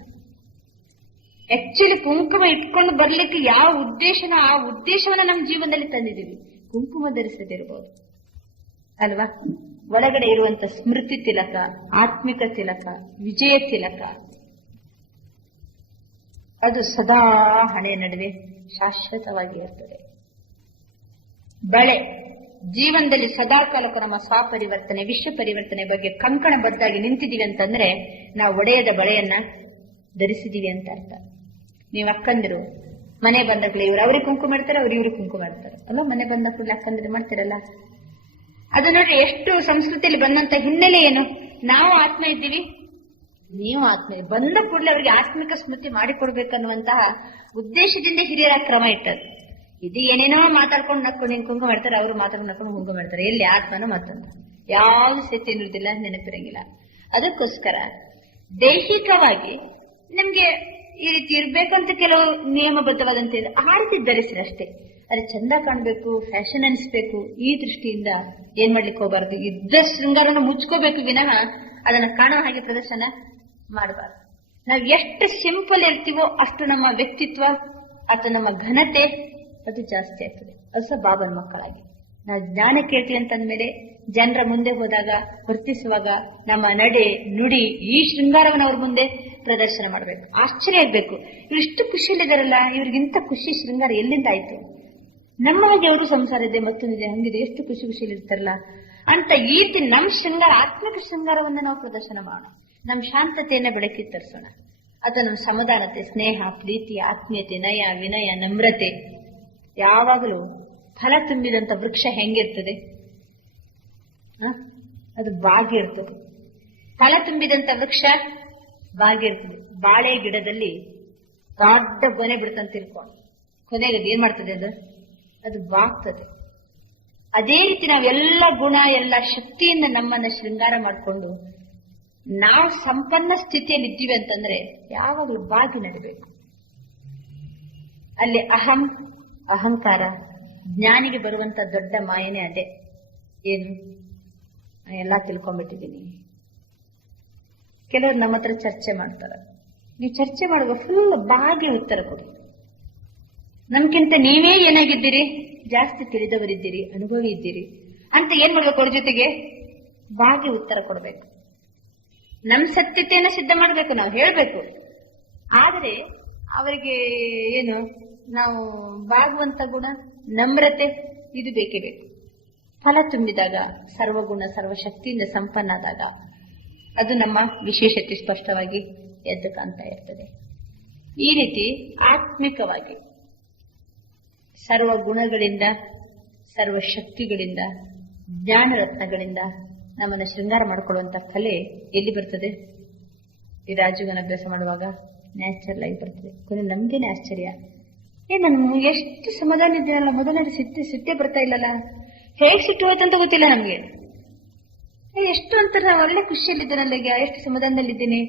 ಆಕ್ಚುಲಿ ಕುಂಕುಮ ಇಟ್ಕೊಂಡು ಬರ್ಲಿಕ್ಕೆ ಯಾವ ಉದ್ದೇಶನ, ಆ ಉದ್ದೇಶವನ್ನ ನಮ್ಮ ಜೀವನದಲ್ಲಿ ತಂದಿದ್ದೀವಿ. ಕುಂಕುಮ ಧರಿಸದಿರ್ಬೋದು ಅಲ್ವಾ. ಒಳಗಡೆ ಇರುವಂತ ಸ್ಮೃತಿ ತಿಲಕ, ಆತ್ಮಿಕ ತಿಲಕ, ವಿಜಯ ತಿಲಕ, ಅದು ಸದಾ ಹಣೆಯ ನಡುವೆ ಶಾಶ್ವತವಾಗಿ ಇರ್ತದೆ. ಬಳೆ ಜೀವನದಲ್ಲಿ ಸದಾಕಾಲಕ್ಕೂ ನಮ್ಮ ಸ್ವಪರಿವರ್ತನೆ, ವಿಶ್ವ ಪರಿವರ್ತನೆ ಬಗ್ಗೆ ಕಂಕಣಬದ್ಧಾಗಿ ನಿಂತಿದೀವಿ ಅಂತಂದ್ರೆ ನಾವು ಒಡೆಯದ ಬಳೆಯನ್ನ ಧರಿಸಿದೀವಿ ಅಂತ ಅರ್ಥ. ನೀವು ಅಕ್ಕಂದಿರು ಮನೆ ಬಂದ ಕೂಡಲೇ ಇವ್ರು ಅವ್ರಿಗೆ ಕುಂಕುಮ ಮಾಡ್ತಾರೆ, ಅವ್ರು ಇವ್ರಿಗೆ ಕುಂಕುಮ ಮಾಡ್ತಾರೆ ಅಲ್ವಾ? ಮನೆ ಬಂದ ಕೂಡಲೇ ಅಕ್ಕಂದಿರು ಮಾಡ್ತಿರಲ್ಲ. ಅದು ನೋಡ್ರಿ ಎಷ್ಟು ಸಂಸ್ಕೃತಿಯಲ್ಲಿ ಬಂದಂತ ಹಿನ್ನೆಲೆ ಏನು. ನಾವು ಆತ್ಮ ಇದ್ದೀವಿ, ನೀವು ಆತ್ಮ ಬಂದ ಕೂಡಲೇ ಅವರಿಗೆ ಆತ್ಮಿಕ ಸ್ಮೃತಿ ಮಾಡಿಕೊಡ್ಬೇಕನ್ನುವಂತಹ ಉದ್ದೇಶದಿಂದ ಹಿರಿಯರ ಕ್ರಮ ಇಟ್ಟದ್ದು. ಇದು ಏನೇನೋ ಮಾತಾಡ್ಕೊಂಡು ನಕ್ಕೊಂಡು ಹಿಂಗ್ ಕುಂಕುಮ ಮಾಡ್ತಾರೆ, ಅವರು ಮಾತಾಡ್ಕೊಂಡು ನಕ್ಕೊಂಡು ಕುಂಕುಮ ಮಾಡ್ತಾರೆ. ಎಲ್ಲಿ ಆತ್ಮನೋ ಮತ್ತೊಂದು ಯಾವ್ದು ಸ್ಥಿತಿ ಇರುವುದಿಲ್ಲ, ನೆನಪಿರಂಗಿಲ್ಲ. ಅದಕ್ಕೋಸ್ಕರ ದೈಹಿಕವಾಗಿ ನಮ್ಗೆ ಈ ರೀತಿ ಇರ್ಬೇಕಂತ ಕೆಲವು ನಿಯಮಬದ್ಧವಾದಂತ ಇದೆ, ಆ ರೀತಿ ಧರಿಸ್ರಿ ಅಷ್ಟೇ. ಅದು ಚಂದ ಕಾಣ್ಬೇಕು, ಫ್ಯಾಷನ್ ಅನಿಸ್ಬೇಕು, ಈ ದೃಷ್ಟಿಯಿಂದ ಏನ್ ಮಾಡ್ಲಿಕ್ಕೆ ಹೋಗಬಾರ್ದು. ಇದ್ದ ಶೃಂಗಾರವನ್ನು ಮುಚ್ಕೋಬೇಕು ವಿನಃ ಅದನ್ನ ಕಾಣೋ ಹಾಗೆ ಪ್ರದರ್ಶನ ಮಾಡಬಾರ್ದು. ನಾವು ಎಷ್ಟು ಸಿಂಪಲ್ ಇರ್ತೀವೋ ಅಷ್ಟು ನಮ್ಮ ವ್ಯಕ್ತಿತ್ವ ಅಥವಾ ನಮ್ಮ ಘನತೆ ಅದು ಜಾಸ್ತಿ ಆಗ್ತದೆ. ಅದು ಸಹ ಬಾಬನ ಮಕ್ಕಳಾಗಿ ನಾವು ಜ್ಞಾನ ಕೇಳ್ತೀವಿ ಅಂತಂದ್ಮೇಲೆ ಜನರ ಮುಂದೆ ಹೋದಾಗ ವರ್ತಿಸುವಾಗ ನಮ್ಮ ನಡೆ ನುಡಿ ಈ ಶೃಂಗಾರವನ್ನು ಅವ್ರ ಮುಂದೆ ಪ್ರದರ್ಶನ ಮಾಡಬೇಕು. ಆಶ್ಚರ್ಯ ಆಗ್ಬೇಕು, ಇವ್ರು ಇಷ್ಟು ಖುಷಿಯಲ್ಲಿದ್ದಾರಲ್ಲ, ಇವ್ರಿಗಿಂತ ಖುಷಿ ಶೃಂಗಾರ ಎಲ್ಲಿಂದ ಆಯ್ತು? ನಮ್ಮ ಬಗ್ಗೆ ಅವರು ಸಂಸಾರ ಇದೆ, ಮತ್ತೊಂದಿದೆ, ಹಂಗಿದೆ, ಎಷ್ಟು ಖುಷಿಯಲ್ಲಿ ಇರ್ತಾರಲ್ಲ ಅಂತ ಈ ರೀತಿ ನಮ್ಮ ಶೃಂಗಾರ, ಆತ್ಮಿಕ ಶೃಂಗಾರವನ್ನ ನಾವು ಪ್ರದರ್ಶನ ಮಾಡೋಣ. ನಮ್ಮ ಶಾಂತತೆಯನ್ನ ಬೆಳಕಿ ತರಿಸೋಣ. ಅಥವಾ ನಮ್ಮ ಸಮಾಧಾನತೆ, ಸ್ನೇಹ, ಪ್ರೀತಿ, ಆತ್ಮೀಯತೆ, ನಯ, ವಿನಯ, ನಮ್ರತೆ. ಯಾವಾಗಲೂ ಫಲ ತುಂಬಿದಂತ ವೃಕ್ಷ ಹೆಂಗಿರ್ತದೆ? ಅದು ಬಾಗಿ ಇರ್ತದೆ. ಫಲ ತುಂಬಿದಂತ ವೃಕ್ಷ ಬಾಗಿ ಇರ್ತದೆ. ಬಾಳೆ ಗಿಡದಲ್ಲಿ ದೊಡ್ಡ ಗೊನೆ ಬಿಡ್ತಂತ ತಿಳ್ಕೊಂಡು ಕೊನೆಗೆ ಅದು ಏನ್ ಮಾಡ್ತದೆ? ಅದು ಬಾಗ್ತದೆ. ಅದೇ ರೀತಿ ನಾವೆಲ್ಲ ಗುಣ, ಎಲ್ಲ ಶಕ್ತಿಯಿಂದ ನಮ್ಮನ್ನ ಶೃಂಗಾರ ಮಾಡಿಕೊಂಡು ನಾವು ಸಂಪನ್ನ ಸ್ಥಿತಿಯಲ್ಲಿ ಇದ್ದೀವಿ ಅಂತಂದ್ರೆ ಯಾವಾಗಲೂ ಬಾಗಿ ನಡಬೇಕು. ಅಲ್ಲಿ ಅಹಂಕಾರ ಜ್ಞಾನಿಗೆ ಬರುವಂತ ದೊಡ್ಡ ಮಾಯನೆ ಅದೇ. ಏನು? ಎಲ್ಲ ತಿಳ್ಕೊಂಡ್ಬಿಟ್ಟಿದ್ದೀನಿ. ಕೆಲವರು ನಮ್ಮ ಹತ್ರ ಚರ್ಚೆ ಮಾಡ್ತಾರ. ನೀವು ಚರ್ಚೆ ಮಾಡುವ ಫುಲ್ ಬಾಗಿ ಉತ್ತರ ಕೊಡಿ. ನಮ್ಗಿಂತ ನೀವೇ ಏನಾಗಿದ್ದೀರಿ? ಜಾಸ್ತಿ ತಿಳಿದವರಿದ್ದೀರಿ, ಅನುಭವಿ ಇದ್ದೀರಿ ಅಂತ ಏನ್ ಮಾಡ್ಬೇಕು? ಅವ್ರ ಜೊತೆಗೆ ಬಾಗಿ ಉತ್ತರ ಕೊಡ್ಬೇಕು. ನಮ್ ಸತ್ಯತೆಯನ್ನ ಸಿದ್ಧ ಮಾಡ್ಬೇಕು, ನಾವು ಹೇಳ್ಬೇಕು. ಆದ್ರೆ ಅವರಿಗೆ ಏನು, ನಾವು ಬಾಗುವಂತ ಗುಣ, ನಮ್ರತೆ ಇದು ಬೇಕೇ ಬೇಕು. ಫಲ ತುಂಬಿದಾಗ, ಸರ್ವಗುಣ ಸರ್ವಶಕ್ತಿಯಿಂದ ಸಂಪನ್ನಾದಾಗ ಅದು ನಮ್ಮ ವಿಶೇಷತೆ ಸ್ಪಷ್ಟವಾಗಿ ಎದ್ದು ಕಾಣ್ತಾ ಇರ್ತದೆ. ಈ ರೀತಿ ಆತ್ಮಿಕವಾಗಿ ಸರ್ವ ಗುಣಗಳಿಂದ, ಸರ್ವ ಶಕ್ತಿಗಳಿಂದ, ಜ್ಞಾನ ರತ್ನಗಳಿಂದ ನಮ್ಮನ್ನ ಶೃಂಗಾರ ಮಾಡಿಕೊಳ್ಳುವಂತ ಕಲೆ ಎಲ್ಲಿ ಬರ್ತದೆ? ಈ ರಾಜಯೋಗನ ಅಭ್ಯಾಸ ಮಾಡುವಾಗ ನ್ಯಾಚುರಲ್ ಆಗಿ ಬರ್ತದೆ. ಕೊನೆ ನಮ್ಗೇನೆ ಆಶ್ಚರ್ಯ, ನಾನು ಎಷ್ಟು ಸಮಾಧಾನ ಇದ್ದೀನಲ್ಲ, ಮೊದಲನೇ ಸಿಟ್ಟೆ ಬರ್ತಾ ಇಲ್ಲಲ್ಲ, ಹೇಗ್ ಸಿಟ್ಟು ಹೋಯ್ತಂತ ಗೊತ್ತಿಲ್ಲ ನಮ್ಗೆ. ಎಷ್ಟು ಅಂತ ಒಳ್ಳೆ ಖುಷಿಯಲ್ಲಿದ್ದಾನಲ್ಲ, ಈಗ ಎಷ್ಟು ಸಮಾಧಾನದಲ್ಲಿದ್ದೀನಿ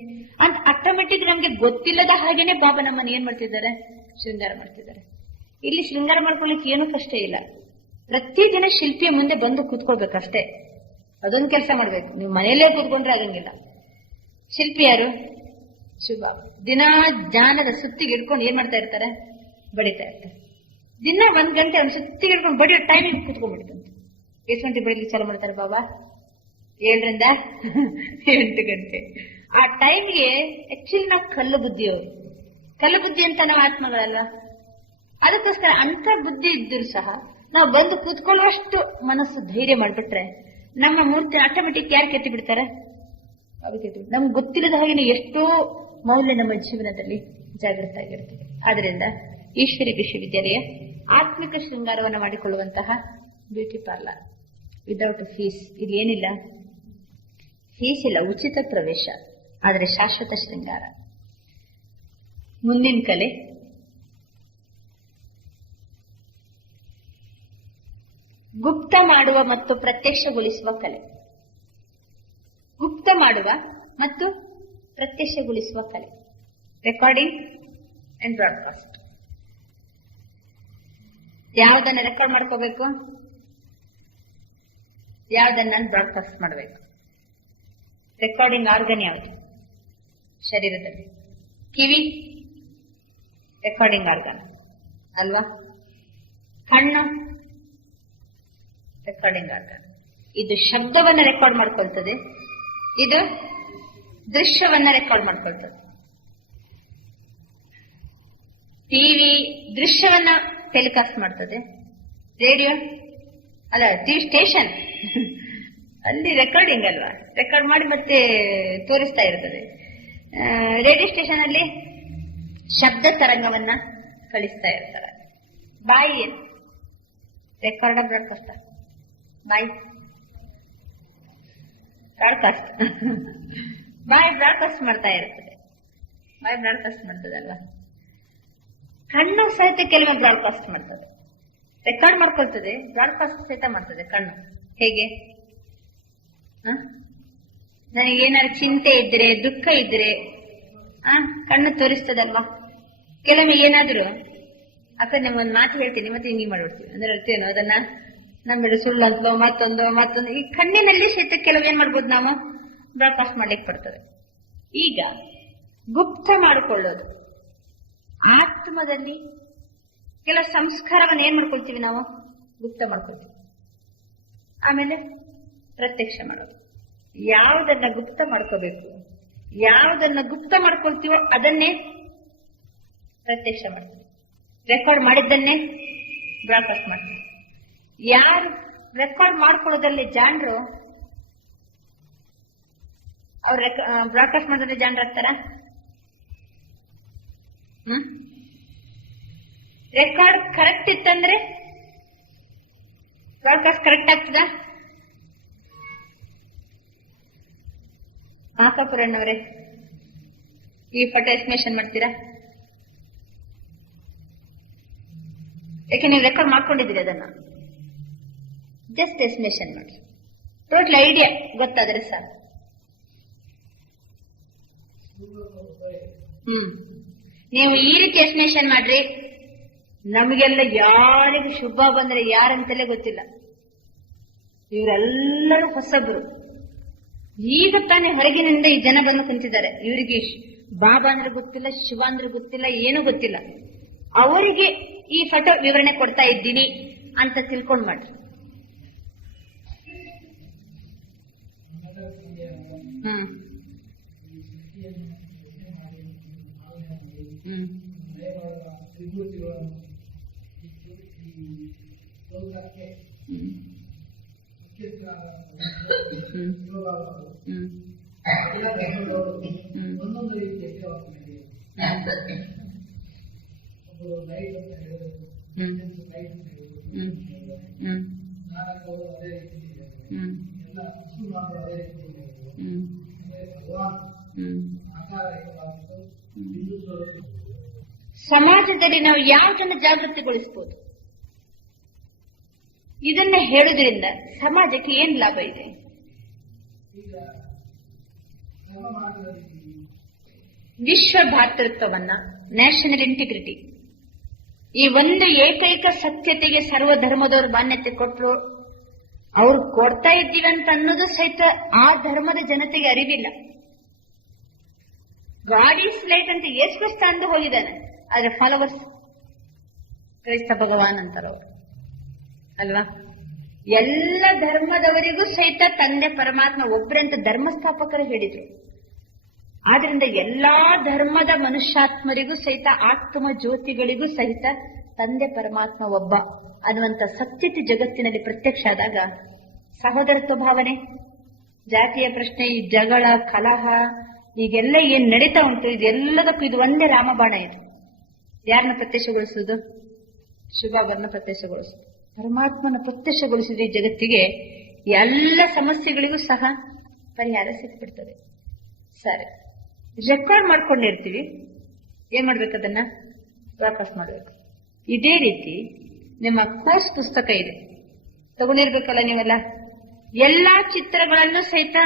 ಅಂತ ಆಟೋಮೆಟಿಕ್ ನಮ್ಗೆ ಗೊತ್ತಿಲ್ಲದ ಹಾಗೇನೆ ಬಾಬಾ ನಮ್ಮನ್ನ ಏನ್ ಮಾಡ್ತಿದ್ದಾರೆ? ಶೃಂಗಾರ ಮಾಡ್ತಿದ್ದಾರೆ. ಇಲ್ಲಿ ಶೃಂಗಾರ ಮಾಡ್ಕೊಳ್ಳಿಕ್ಕೆ ಏನೂ ಕಷ್ಟ ಇಲ್ಲ. ಪ್ರತಿದಿನ ಶಿಲ್ಪಿಯ ಮುಂದೆ ಬಂದು ಕೂತ್ಕೊಳ್ಬೇಕಷ್ಟೇ. ಅದೊಂದು ಕೆಲಸ ಮಾಡ್ಬೇಕು. ನೀವು ಮನೆಯಲ್ಲೇ ಕೂತ್ಕೊಂಡ್ರೆ ಆಗಂಗಿಲ್ಲ. ಶಿಲ್ಪಿ ಯಾರು? ಶಿವಬಾಬಾ. ದಿನಾ ಜ್ಞಾನದ ಸುತ್ತಿಗೆ ಇಟ್ಕೊಂಡು ಏನ್ ಮಾಡ್ತಾ ಇರ್ತಾರೆ? ಬಡಿತಾ ಇರ್ತಾರೆ. ದಿನ 1 ಗಂಟೆ ಅವ್ನ ಸುತ್ತಿಗೆ ಇಟ್ಕೊಂಡು ಬಡಿಯೋ ಟೈಮಿಗೆ ಕೂತ್ಕೊಂಡ್ಬಿಡ್ತಂತೆ. ಎಷ್ಟು ಗಂಟೆ ಬಡಿಲಿಕ್ಕೆ ಚಾಲು ಮಾಡ್ತಾರೆ ಬಾಬಾ? 7 ರಿಂದ 8 ಗಂಟೆ. ಆ ಟೈಮ್ಗೆ ಆಕ್ಚುಲಿ ನಾವು ಕಲ್ಲು ಬುದ್ಧಿ ಅಂತ ನಾವು ಆತ್ಮಗಳಲ್ವಾ? ಅದಕ್ಕೋಸ್ಕರ ಅಂತ ಬುದ್ಧಿ ಇದ್ದರೂ ಸಹ ನಾವು ಬಂದು ಕೂತ್ಕೊಳ್ಳುವಷ್ಟು ಮನಸ್ಸು ಧೈರ್ಯ ಮಾಡ್ಬಿಟ್ರೆ ನಮ್ಮ ಮೂರ್ತಿ ಆಟೋಮೆಟಿಕ್ ಯಾರು ಕೆತ್ತಿ ಬಿಡ್ತಾರೆ? ನಮ್ಗೆ ಗೊತ್ತಿಲ್ಲದ ಹಾಗೆ ಎಷ್ಟೋ ಮೌಲ್ಯ ನಮ್ಮ ಜೀವನದಲ್ಲಿ ಜಾಗೃತ ಆಗಿರ್ತದೆ. ಆದ್ರಿಂದ ಈಶ್ವರಿ ವಿಶ್ವವಿದ್ಯಾಲಯ ಆತ್ಮಿಕ ಶೃಂಗಾರವನ್ನು ಮಾಡಿಕೊಳ್ಳುವಂತಹ ಬ್ಯೂಟಿ ಪಾರ್ಲರ್ ವಿದೌಟ್ ಫೀಸ್. ಇಲ್ಲಿ ಏನಿಲ್ಲ, ಫೀಸ್ ಇಲ್ಲ, ಉಚಿತ ಪ್ರವೇಶ, ಆದರೆ ಶಾಶ್ವತ ಶೃಂಗಾರ. ಮುಂದಿನ ಕಲೆ ಗುಪ್ತ ಮಾಡುವ ಮತ್ತು ಪ್ರತ್ಯಕ್ಷಗೊಳಿಸುವ ಕಲೆ. ಗುಪ್ತ ಮಾಡುವ ಮತ್ತು ಪ್ರತ್ಯಕ್ಷಗೊಳಿಸುವ ಕಲೆ. Recording and broadcast. ಯಾವುದನ್ನ ರೆಕಾರ್ಡ್ ಮಾಡ್ಕೋಬೇಕು, ಯಾವುದನ್ನ ಬ್ರಾಡ್ಕಾಸ್ಟ್ ಮಾಡಬೇಕು. ರೆಕಾರ್ಡಿಂಗ್ ಆರ್ಗನ್ ಯಾವುದು? ಶರೀರದಲ್ಲಿ. ಕಿವಿ ರೆಕಾರ್ಡಿಂಗ್ ಆರ್ಗನ್ ಅಲ್ವಾ? ಕಣ್ಣು ರೆಕಾರ್ಡಿಂಗ್ ಆರ್ಗನ್. ಇದು ಶಬ್ದವನ್ನ ರೆಕಾರ್ಡ್ ಮಾಡ್ಕೊಳ್ತದೆ, ಇದು ದೃಶ್ಯವನ್ನ ರೆಕಾರ್ಡ್ ಮಾಡ್ಕೊಳ್ತದೆ. ಟಿವಿ ದೃಶ್ಯವನ್ನ ಟೆಲಿಕಾಸ್ಟ್ ಮಾಡ್ತದೆ, ರೇಡಿಯೋ ಅಲ್ಲ ಟಿವಿ ಸ್ಟೇಷನ್ ಅಲ್ಲಿ ರೆಕಾರ್ಡಿಂಗ್ ಅಲ್ವಾ, ರೆಕಾರ್ಡ್ ಮಾಡಿ ಮತ್ತೆ ತೋರಿಸ್ತಾ ಇರ್ತದೆ. ರೇಡಿಯೋ ಸ್ಟೇಷನ್ ಅಲ್ಲಿ ಶಬ್ದ ತರಂಗವನ್ನ ಕಳಿಸ್ತಾ ಇರ್ತಾರೆ. ಬಾಯಿ ಏನು ರೆಕಾರ್ಡ್ ಬ್ರಾಡ್ಕಾಸ್ಟ್, ಬಾಯಿ ಬ್ರಾಡ್ಕಾಸ್ಟ್ ಬಾಯಿ ಬ್ರಾಡ್ಕಾಸ್ಟ್ ಮಾಡ್ತಾ ಇರ್ತದೆ. ಬಾಯಿ ಬ್ರಾಡ್ಕಾಸ್ಟ್ ಮಾಡ್ತದಲ್ವಾ. ಕಣ್ಣು ಸಹಿತ ಕೆಲವೊಮ್ಮೆ ಬ್ರಾಡ್ಕಾಸ್ಟ್ ಮಾಡ್ತದೆ, ರೆಕಾರ್ಡ್ ಮಾಡ್ಕೊಳ್ತದೆ, ಬ್ರಾಡ್ಕಾಸ್ಟ್ ಸಹಿತ ಮಾಡ್ತದೆ ಕಣ್ಣು. ಹೇಗೆ? ನನಗೇನಾದ್ರು ಚಿಂತೆ ಇದ್ರೆ, ದುಃಖ ಇದ್ರೆ ಕಣ್ಣು ತೋರಿಸ್ತದಲ್ವಾ. ಕೆಲವೊಮ್ಮೆ ಏನಾದ್ರು ಅಕ್ಕ ನಿಮ್ಗೊಂದು ಮಾತು ಹೇಳ್ತೀನಿ ಮತ್ತೆ ಹಿಂಗೆ ಮಾಡ್ಬಿಡ್ತೀವಿ ಅಂದ್ರೆ ಅರ್ಥೇನು, ಅದನ್ನ ನಮ್ಮಿಡ ಸುಳ್ಳು ಅಂತಲೋ ಮತ್ತೊಂದು ಈ ಕಣ್ಣಿನಲ್ಲಿ ಸಹಿತ ಕೆಲವು ಏನ್ ಮಾಡ್ಬೋದು ನಾವು ಬ್ರಾಡ್ಕಾಸ್ಟ್ ಮಾಡ್ಲಿಕ್ಕೆ ಬರ್ತದೆ. ಈಗ ಗುಪ್ತ ಮಾಡಿಕೊಳ್ಳೋದು, ಆತ್ಮದಲ್ಲಿ ಕೆಲವು ಸಂಸ್ಕಾರವನ್ನು ಏನ್ ಮಾಡ್ಕೊಳ್ತೀವಿ ನಾವು, ಗುಪ್ತ ಮಾಡ್ಕೊಳ್ತೀವಿ. ಆಮೇಲೆ ಪ್ರತ್ಯಕ್ಷ ಮಾಡೋದು. ಯಾವುದನ್ನ ಗುಪ್ತ ಮಾಡ್ಕೋಬೇಕು, ಯಾವುದನ್ನ ಗುಪ್ತ ಮಾಡ್ಕೊಳ್ತೀವೋ ಅದನ್ನೇ ಪ್ರತ್ಯಕ್ಷ ಮಾಡ್ತೀವಿ. ರೆಕಾರ್ಡ್ ಮಾಡಿದ್ದನ್ನೇ ಬ್ರಾಡ್ಕಾಸ್ಟ್ ಮಾಡ್ತೀವಿ. ಯಾರು ರೆಕಾರ್ಡ್ ಮಾಡ್ಕೊಳ್ಳೋದ್ರಲ್ಲಿ ಜಾಣರು ಅವ್ರು ಬ್ರಾಡ್ಕಾಸ್ಟ್ ಮಾಡೋದ್ರಲ್ಲಿ ಜಾಣರು ಆಗ್ತಾರ? ರೆಕಾರ್ಡ್ ಕರೆಕ್ಟ್ ಇತ್ತಂದ್ರೆ ಬ್ರಾಡ್ಕಾಸ್ಟ್ ಕರೆಕ್ಟ್ ಆಗ್ತದ? ಕಪೂರಣ್ಣವ್ರೆ ಈ ಪಟ ಎಸ್ಟಿಮೇಷನ್ ಮಾಡ್ತೀರಾ? ಯಾಕೆ ನೀವು ರೆಕಾರ್ಡ್ ಮಾಡ್ಕೊಂಡಿದ್ದೀರಿ, ಅದನ್ನ ಜಸ್ಟ್ ಎಸ್ಟಿಮೇಷನ್ ಮಾಡಿ, ಟೋಟಲ್ ಐಡಿಯಾ ಗೊತ್ತಾದ್ರೆ ಸಾಕು. ನೀವು ಈ ರೀತಿ ಎಸ್ಟಿಮೇಷನ್ ಮಾಡ್ರಿ, ನಮಗೆಲ್ಲ ಯಾರಿಗೂ ಶುಭ ಬಂದ್ರೆ ಯಾರಂತಲೇ ಗೊತ್ತಿಲ್ಲ. ಇವರೆಲ್ಲರೂ ಹೊಸಬ್ರು, ಈಗ ತಾನೇ ಹೊರಗಿನಿಂದ ಈ ಜನ ಬಂದು ಕುಂತಿದ್ದಾರೆ. ಇವರಿಗೆ ಬಾಬಾ ಅಂದ್ರೆ ಗೊತ್ತಿಲ್ಲ, ಶಿವ ಅಂದ್ರೆ ಗೊತ್ತಿಲ್ಲ, ಏನೂ ಗೊತ್ತಿಲ್ಲ. ಅವರಿಗೆ ಈ ಫೋಟೋ ವಿವರಣೆ ಕೊಡ್ತಾ ಇದ್ದೀನಿ ಅಂತ ತಿಳ್ಕೊಂಡ್ ಮಾಡ್ರಿ. ಒಂದೊಂದು ರೀತಿಯಲ್ಲಿ ಸಮಾಜದಲ್ಲಿ ನಾವು ಯಾವುದನ್ನು ಜಾಗೃತಿಗೊಳಿಸಬಹುದು, ಇದನ್ನ ಹೇಳುವುದರಿಂದ ಸಮಾಜಕ್ಕೆ ಏನ್ ಲಾಭ ಇದೆ? ವಿಶ್ವ ಭಾತೃತ್ವವನ್ನ, ನ್ಯಾಷನಲ್ ಇಂಟಿಗ್ರಿಟಿ, ಈ ಒಂದು ಏಕೈಕ ಸತ್ಯತೆಗೆ ಸರ್ವ ಧರ್ಮದವರು ಮಾನ್ಯತೆ ಕೊಟ್ಟರು. ಅವ್ರು ಕೊಡ್ತಾ ಇದ್ದೀವಿ ಅಂತ ಅನ್ನೋದು ಸಹಿತ ಆ ಧರ್ಮದ ಜನತೆಗೆ ಅರಿವಿಲ್ಲ. ಗಾಡ್ ಈಸ್ ಲೈಟ್ ಅಂತ ಯೇಸು ಕ್ರಿಸ್ತ ಅಂದು ಹೋಗಿದ್ದಾನೆ, ಆದ್ರೆ ಫಾಲೋವರ್ಸ್ ಕ್ರೈಸ್ತ ಭಗವಾನ್ ಅಂತಾರವರು ಅಲ್ವಾ. ಎಲ್ಲ ಧರ್ಮದವರಿಗೂ ಸಹಿತ ತಂದೆ ಪರಮಾತ್ಮ ಒಬ್ಬರಂತ ಧರ್ಮಸ್ಥಾಪಕರು ಹೇಳಿದ್ರು. ಆದ್ರಿಂದ ಎಲ್ಲಾ ಧರ್ಮದ ಮನುಷ್ಯಾತ್ಮರಿಗೂ ಸಹಿತ, ಆತ್ಮ ಜ್ಯೋತಿಗಳಿಗೂ ಸಹಿತ ತಂದೆ ಪರಮಾತ್ಮ ಒಬ್ಬ ಅನ್ನುವಂತ ಸತ್ಯತೆ ಜಗತ್ತಿನಲ್ಲಿ ಪ್ರತ್ಯಕ್ಷ ಆದಾಗ ಸಹೋದರತ್ವ ಭಾವನೆ, ಜಾತಿಯ ಪ್ರಶ್ನೆ, ಈ ಜಗಳ ಕಲಹ ಈಗೆಲ್ಲ ಏನ್ ನಡೀತಾ ಉಂಟು, ಇದೆಲ್ಲದಕ್ಕೂ ಇದು ಒಂದೇ ರಾಮಬಾಣ. ಇದು ಯಾರನ್ನ ಪ್ರತ್ಯಕ್ಷಗೊಳಿಸುವುದು? ಶಿವಬಾಬರನ್ನ ಪ್ರತ್ಯಕ್ಷಗೊಳಿಸುದು. ಪರಮಾತ್ಮನ ಪ್ರತ್ಯಕ್ಷಗೊಳಿಸಿದ ಈ ಜಗತ್ತಿಗೆ ಎಲ್ಲ ಸಮಸ್ಯೆಗಳಿಗೂ ಸಹ ಪರಿಹಾರ ಸಿಕ್ಬಿಡ್ತದೆ. ಸರಿ, ರೆಕಾರ್ಡ್ ಮಾಡ್ಕೊಂಡಿರ್ತೀವಿ, ಏನ್ ಮಾಡ್ಬೇಕು? ಅದನ್ನ ವಾಪಸ್ ಮಾಡ್ಬೇಕು. ಇದೇ ರೀತಿ ನಿಮ್ಮ ಕೋರ್ಸ್ ಪುಸ್ತಕ ಇದೆ, ತಗೊಂಡಿರ್ಬೇಕಲ್ಲ ನೀವೆಲ್ಲ. ಎಲ್ಲಾ ಚಿತ್ರಗಳನ್ನು ಸಹಿತ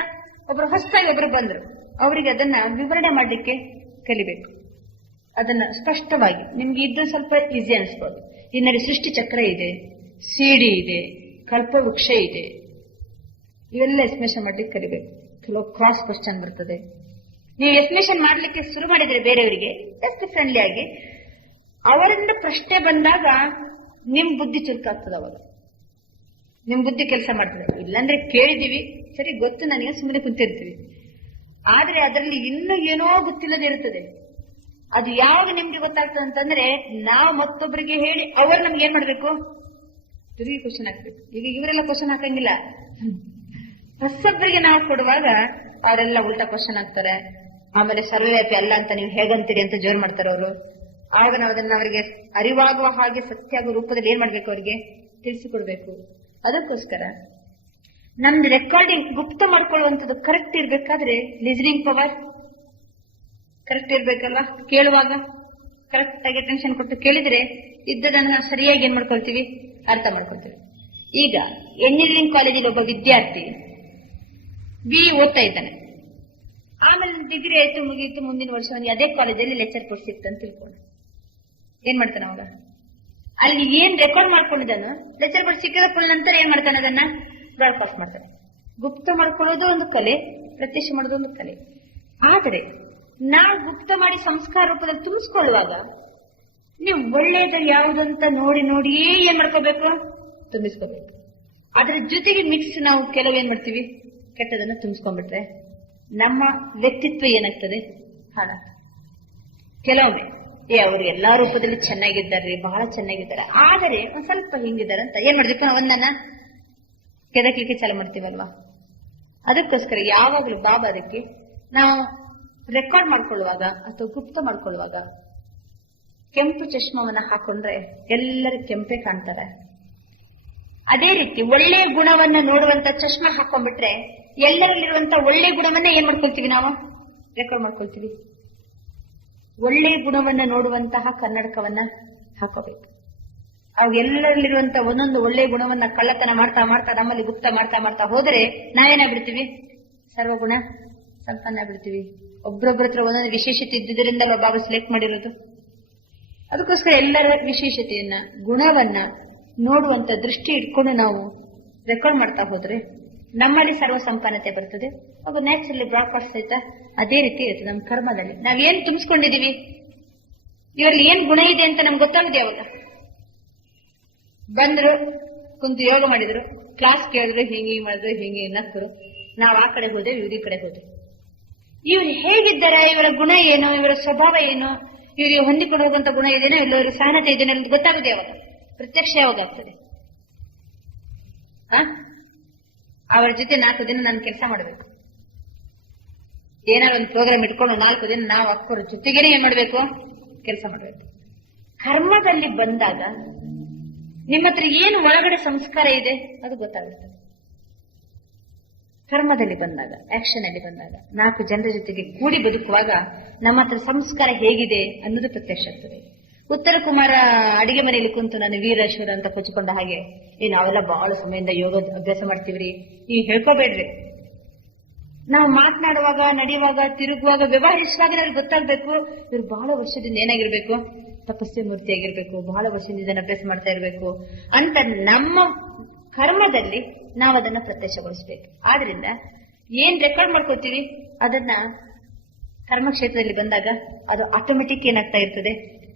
ಒಬ್ರು ಹೊಸದಾಗಿ ಒಬ್ರು ಬಂದ್ರು, ಅವರಿಗೆ ಅದನ್ನ ವಿವರಣೆ ಮಾಡ್ಲಿಕ್ಕೆ ಕಲಿಬೇಕು. ಅದನ್ನ ಸ್ಪಷ್ಟವಾಗಿ ನಿಮ್ಗೆ ಇದ್ದು ಸ್ವಲ್ಪ ಈಸಿ ಅನ್ಸ್ಬೋದು. ಇನ್ನಲ್ಲಿ ಸೃಷ್ಟಿ ಚಕ್ರ ಇದೆ, ಸಿಡಿ ಇದೆ, ಕಲ್ಪವೃಕ್ಷ ಇದೆ, ಇವೆಲ್ಲ ಎಸ್ಟಿಮೇಷನ್ ಮಾಡ್ಲಿಕ್ಕೆ ಕಲಿಬೇಕು. ಕೆಲವು ಕ್ರಾಸ್ ಕ್ವಶನ್ ಬರ್ತದೆ. ನೀವು ಎಸ್ಟಿಮೇಷನ್ ಮಾಡ್ಲಿಕ್ಕೆ ಶುರು ಮಾಡಿದ್ರೆ ಬೇರೆಯವರಿಗೆ ಜಸ್ಟ್ ಫ್ರೆಂಡ್ಲಿ ಆಗಿ ಅವರಿಂದ ಪ್ರಶ್ನೆ ಬಂದಾಗ ನಿಮ್ ಬುದ್ಧಿ ಚುರುಕಾಗ್ತದೆ. ಅವಾಗ ನಿಮ್ ಬುದ್ಧಿ ಕೆಲಸ ಮಾಡ್ತದೆ. ಇಲ್ಲಾಂದ್ರೆ ಕೇಳಿದೀವಿ, ಸರಿ ಗೊತ್ತು ನನಗೆ, ಸುಮ್ಮನೆ ಕುಂತಿರ್ತೀವಿ. ಆದ್ರೆ ಅದರಲ್ಲಿ ಇನ್ನೂ ಏನೋ ಗೊತ್ತಿಲ್ಲದೆ ಇರುತ್ತದೆ. ಅದು ಯಾವಾಗ ನಿಮ್ಗೆ ಗೊತ್ತಾಗ್ತದೆ ಅಂತಂದ್ರೆ ನಾವು ಮತ್ತೊಬ್ಬರಿಗೆ ಹೇಳಿ ಅವರು ನಮ್ಗೆ ಏನ್ ಮಾಡ್ಬೇಕು? ತಿರುಗಿ ಕ್ವಶನ್ ಹಾಕ್ಬೇಕು. ಈಗ ಇವರೆಲ್ಲ ಕ್ವಶನ್ ಹಾಕಂಗಿಲ್ಲ. ಹೊಸೊಬ್ಬರಿಗೆ ನಾವು ಕೊಡುವಾಗ ಅವರೆಲ್ಲ ಉಲ್ಟಾ ಕ್ವಶನ್ ಹಾಕ್ತಾರೆ. ಆಮೇಲೆ ಸರ್ವವ್ಯಾಪಿ ಅಲ್ಲ ಅಂತ ನೀವು ಹೇಗಂತೀರಿ ಅಂತ ಜೋರ್ ಮಾಡ್ತಾರೆ ಅವರು. ಆಗ ನಾವು ಅದನ್ನ ಅವರಿಗೆ ಅರಿವಾಗುವ ಹಾಗೆ ಸತ್ಯ ಆಗುವ ರೂಪದಲ್ಲಿ ಏನ್ ಮಾಡ್ಬೇಕು, ಅವರಿಗೆ ತಿಳಿಸಿಕೊಡ್ಬೇಕು. ಅದಕ್ಕೋಸ್ಕರ ನಮ್ದು ರೆಕಾರ್ಡಿಂಗ್ ಗುಪ್ತ ಮಾಡ್ಕೊಳ್ಳುವಂಥದ್ದು ಕರೆಕ್ಟ್ ಇರ್ಬೇಕಾದ್ರೆ ಲಿಸನಿಂಗ್ ಪವರ್ ಕರೆಕ್ಟ್ ಇರ್ಬೇಕಲ್ವಾ. ಕೇಳುವಾಗ ಕರೆಕ್ಟ್ ಆಗಿ ಅಟೆನ್ಷನ್ ಕೊಟ್ಟು ಕೇಳಿದ್ರೆ ಇದ್ದದನ್ನ ನಾವು ಸರಿಯಾಗಿ ಏನ್ ಮಾಡ್ಕೊಳ್ತೀವಿ, ಅರ್ಥ ಮಾಡ್ಕೊಳ್ತೀವಿ. ಈಗ ಎಂಜಿನಿಯರಿಂಗ್ ಕಾಲೇಜಿಗೆ ಒಬ್ಬ ವಿದ್ಯಾರ್ಥಿ ಓದ್ತಾ ಇದ್ದಾನೆ. ಆಮೇಲೆ ಡಿಗ್ರಿ ಆಯ್ತು, ಮುಗಿಯಿತು, ಮುಂದಿನ ವರ್ಷ ಅವನಿಗೆ ಅದೇ ಕಾಲೇಜಲ್ಲಿ ಲೆಕ್ಚರ್ ಕೋರ್ಸ್ ಸಿಕ್ತು ಅಂತ ತಿಳ್ಕೊಂಡು ಏನ್ ಮಾಡ್ತಾನೆ ಅವಾಗ? ಅಲ್ಲಿ ಏನ್ ರೆಕಾರ್ಡ್ ಮಾಡ್ಕೊಂಡಿದ್ದಾನೋ ಲೆಕ್ಚರ್ ಕೋರ್ಸ್ ಸಿಕ್ಕಿದ ನಂತರ ಏನ್ ಮಾಡ್ತಾನೆ, ಅದನ್ನ ಬ್ರಾಡ್ಕಾಸ್ಟ್ ಮಾಡ್ತಾನೆ. ಗುಪ್ತ ಮಾಡ್ಕೊಳ್ಳೋದು ಒಂದು ಕಲೆ, ಪ್ರತ್ಯಕ್ಷ ಮಾಡೋದು ಒಂದು ಕಲೆ. ಆದರೆ ನಾವು ಗುಪ್ತ ಮಾಡಿ ಸಂಸ್ಕಾರ ರೂಪದಲ್ಲಿ ತುಂಬಿಸ್ಕೊಳ್ಳುವಾಗ ನೀವು ಒಳ್ಳೇದು ಯಾವುದಂತ ನೋಡಿ ನೋಡಿಯೇ ಏನ್ ಮಾಡ್ಕೋಬೇಕು, ತುಂಬಿಸ್ಕೋಬೇಕು. ಅದ್ರ ಜೊತೆಗೆ ಮಿಕ್ಸ್ ನಾವು ಕೆಲವು ಏನ್ ಮಾಡ್ತೀವಿ, ಕೆಟ್ಟದನ್ನ ತುಂಬಿಸ್ಕೊಂಡ್ಬಿಟ್ರೆ ನಮ್ಮ ವ್ಯಕ್ತಿತ್ವ ಏನಾಗ್ತದೆ, ಹಾಳಾಗ್ತದೆ. ಕೆಲವೊಮ್ಮೆ ಅವರು ಎಲ್ಲಾ ರೂಪದಲ್ಲಿ ಚೆನ್ನಾಗಿದ್ದಾರೆ, ಬಹಳ ಚೆನ್ನಾಗಿದ್ದಾರೆ, ಆದರೆ ಒಂದ್ ಸ್ವಲ್ಪ ಹಿಂಗಿದ್ದಾರೆ ಅಂತ ಏನ್ ಮಾಡ್ಬೇಕು, ನಾವು ಒಂದನ್ನ ಕೆದಕ್ಲಿಕ್ಕೆ ಚಾಲು ಮಾಡ್ತೀವಲ್ವಾ. ಅದಕ್ಕೋಸ್ಕರ ಯಾವಾಗ್ಲೂ ಬಾಬಾ ಅದಕ್ಕೆ ನಾವು ರೆಕಾರ್ಡ್ ಮಾಡ್ಕೊಳ್ಳುವಾಗ ಅಥವಾ ಗುಪ್ತ ಮಾಡ್ಕೊಳ್ಳುವಾಗ ಕೆಂಪು ಚಶ್ಮವನ್ನ ಹಾಕೊಂಡ್ರೆ ಎಲ್ಲರೂ ಕೆಂಪೆ ಕಾಣ್ತಾರೆ. ಅದೇ ರೀತಿ ಒಳ್ಳೆಯ ಗುಣವನ್ನ ನೋಡುವಂತ ಚಶ್ಮಾ ಹಾಕೊಂಡ್ಬಿಟ್ರೆ ಎಲ್ಲರಲ್ಲಿರುವಂತ ಒಳ್ಳೆಯ ಗುಣವನ್ನ ಏನ್ ಮಾಡ್ಕೊಳ್ತೀವಿ, ನಾವು ರೆಕಾರ್ಡ್ ಮಾಡ್ಕೊಳ್ತೀವಿ. ಒಳ್ಳೆಯ ಗುಣವನ್ನ ನೋಡುವಂತಹ ಕನ್ನಡಕವನ್ನ ಹಾಕೋಬೇಕು. ಅವು ಎಲ್ಲರಲ್ಲಿರುವಂತ ಒಂದೊಂದು ಒಳ್ಳೆಯ ಗುಣವನ್ನ ಕಳ್ಳತನ ಮಾಡ್ತಾ ಮಾಡ್ತಾ ನಮ್ಮಲ್ಲಿ ಗುಪ್ತ ಮಾಡ್ತಾ ಮಾಡ್ತಾ ಹೋದರೆ ನಾವೇನಾಗ್ಬಿಡ್ತೀವಿ, ಸರ್ವಗುಣ ಸಂಪನ್ನ ಬಿಡ್ತೀವಿ. ಒಬ್ರೊಬ್ಬರ ಹತ್ರ ಒಂದೊಂದು ವಿಶೇಷತೆ ಇದ್ದುದರಿಂದ ಬಾಬಾ ಸೆಲೆಕ್ಟ್ ಮಾಡಿರೋದು. ಅದಕ್ಕೋಸ್ಕರ ಎಲ್ಲರ ವಿಶೇಷತೆಯನ್ನ, ಗುಣವನ್ನ ನೋಡುವಂತ ದೃಷ್ಟಿ ಇಟ್ಕೊಂಡು ನಾವು ರೆಕಾರ್ಡ್ ಮಾಡ್ತಾ ಹೋದ್ರೆ ನಮ್ಮಲ್ಲಿ ಸರ್ವ ಸಂಪನ್ನತೆ ಬರ್ತದೆ. ಅದು ನ್ಯಾಚುರಲಿ ಬ್ರಾಡ್ಕಾಸ್ಟ್ ಸಹಿತ ಅದೇ ರೀತಿ ಇರ್ತದೆ. ನಮ್ಮ ಕರ್ಮದಲ್ಲಿ ನಾವೇನ್ ತುಂಬಿಸ್ಕೊಂಡಿದೀವಿ, ಇವರಲ್ಲಿ ಏನ್ ಗುಣ ಇದೆ ಅಂತ ನಮ್ಗೆ ಗೊತ್ತಾಗಿದೆ. ಅವಾಗ ಬಂದ್ರು, ಕುಂತು ಯೋಗ ಮಾಡಿದ್ರು, ಕ್ಲಾಸ್ ಕೇಳಿದ್ರು, ಹಿಂಗೆ ಮಾಡಿದ್ರು, ಹಿಂಗೆ ನಕ್ಕರು. ನಾವ್ ಆ ಕಡೆ ಹೋದೆ, ಇವ್ರ ಈ ಕಡೆ ಹೋದೆ. ಇವ್ರು ಹೇಗಿದ್ದಾರೆ, ಇವರ ಗುಣ ಏನು, ಇವರ ಸ್ವಭಾವ ಏನು, ಇವರಿಗೆ ಹೊಂದಿಕೊಂಡು ಹೋಗುವಂತ ಗುಣ ಇದೇನೋ, ಇಲ್ಲವರಿಗೆ ಸಹನತೆ ಇದೇನೋ ಅಂತ ಗೊತ್ತಾಗುತ್ತೆ. ಯಾವಾಗ ಪ್ರತ್ಯಕ್ಷ ಯಾವಾಗ ಆಗ್ತದೆ, ಅವರ ಜೊತೆ 4 ದಿನ ನಾನು ಕೆಲಸ ಮಾಡಬೇಕು. ಏನಾದ್ರು ಒಂದು ಪ್ರೋಗ್ರಾಮ್ ಇಟ್ಕೊಂಡು 4 ದಿನ ನಾವು ಅಕ್ಕರ ಜೊತೆಗೇನೆ ಏನ್ ಮಾಡ್ಬೇಕು, ಕೆಲಸ ಮಾಡ್ಬೇಕು. ಕರ್ಮದಲ್ಲಿ ಬಂದಾಗ ನಿಮ್ಮ ಹತ್ರ ಏನು ಒಳಗಡೆ ಸಂಸ್ಕಾರ ಇದೆ ಅದು ಗೊತ್ತಾಗುತ್ತೆ. ಕರ್ಮದಲ್ಲಿ ಬಂದಾಗ, ಆಕ್ಷನ್ ಅಲ್ಲಿ ಬಂದಾಗ, 4 ಜನರ ಜೊತೆಗೆ ಕೂಡಿ ಬದುಕುವಾಗ ನಮ್ಮ ಹತ್ರ ಸಂಸ್ಕಾರ ಹೇಗಿದೆ ಅನ್ನೋದು ಪ್ರತ್ಯಕ್ಷ ಆಗ್ತದೆ. ಉತ್ತರ ಕುಮಾರ ಅಡಿಗೆ ಮನೆಯಲ್ಲಿ ಕುಂತು ನಾನು ವೀರೇಶ್ವರ ಅಂತ ಕೊಚ್ಚಿಕೊಂಡ ಹಾಗೆ ನಾವೆಲ್ಲ ಬಹಳ ಸಮಯದಿಂದ ಯೋಗ ಅಭ್ಯಾಸ ಮಾಡ್ತೀವ್ರಿ, ನೀವು ಹೇಳ್ಕೋಬೇಡ್ರಿ. ನಾವು ಮಾತನಾಡುವಾಗ, ನಡೆಯುವಾಗ, ತಿರುಗುವಾಗ, ವ್ಯವಹರಿಸುವಾಗ ಅವ್ರಿಗೆ ಗೊತ್ತಾಗ್ಬೇಕು ಇವ್ರು ಬಹಳ ವರ್ಷದಿಂದ ಏನಾಗಿರ್ಬೇಕು, ತಪಸ್ಸೆ ಮೂರ್ತಿಯಾಗಿರ್ಬೇಕು, ಬಹಳ ವರ್ಷದಿಂದ ಇದನ್ನ ಅಭ್ಯಾಸ ಮಾಡ್ತಾ ಇರ್ಬೇಕು ಅಂತ ನಮ್ಮ ಕರ್ಮದಲ್ಲಿ ನಾವು ಅದನ್ನ ಪ್ರತ್ಯಕ್ಷಗೊಳಿಸಬೇಕು. ಆದ್ರಿಂದ ಏನ್ ರೆಕಾರ್ಡ್ ಮಾಡ್ಕೋತೀವಿ ಅದನ್ನ ಕರ್ಮಕ್ಷೇತ್ರದಲ್ಲಿ ಬಂದಾಗ ಅದು ಆಟೋಮೆಟಿಕ್ ಏನಾಗ್ತಾ ಇರ್ತದೆ,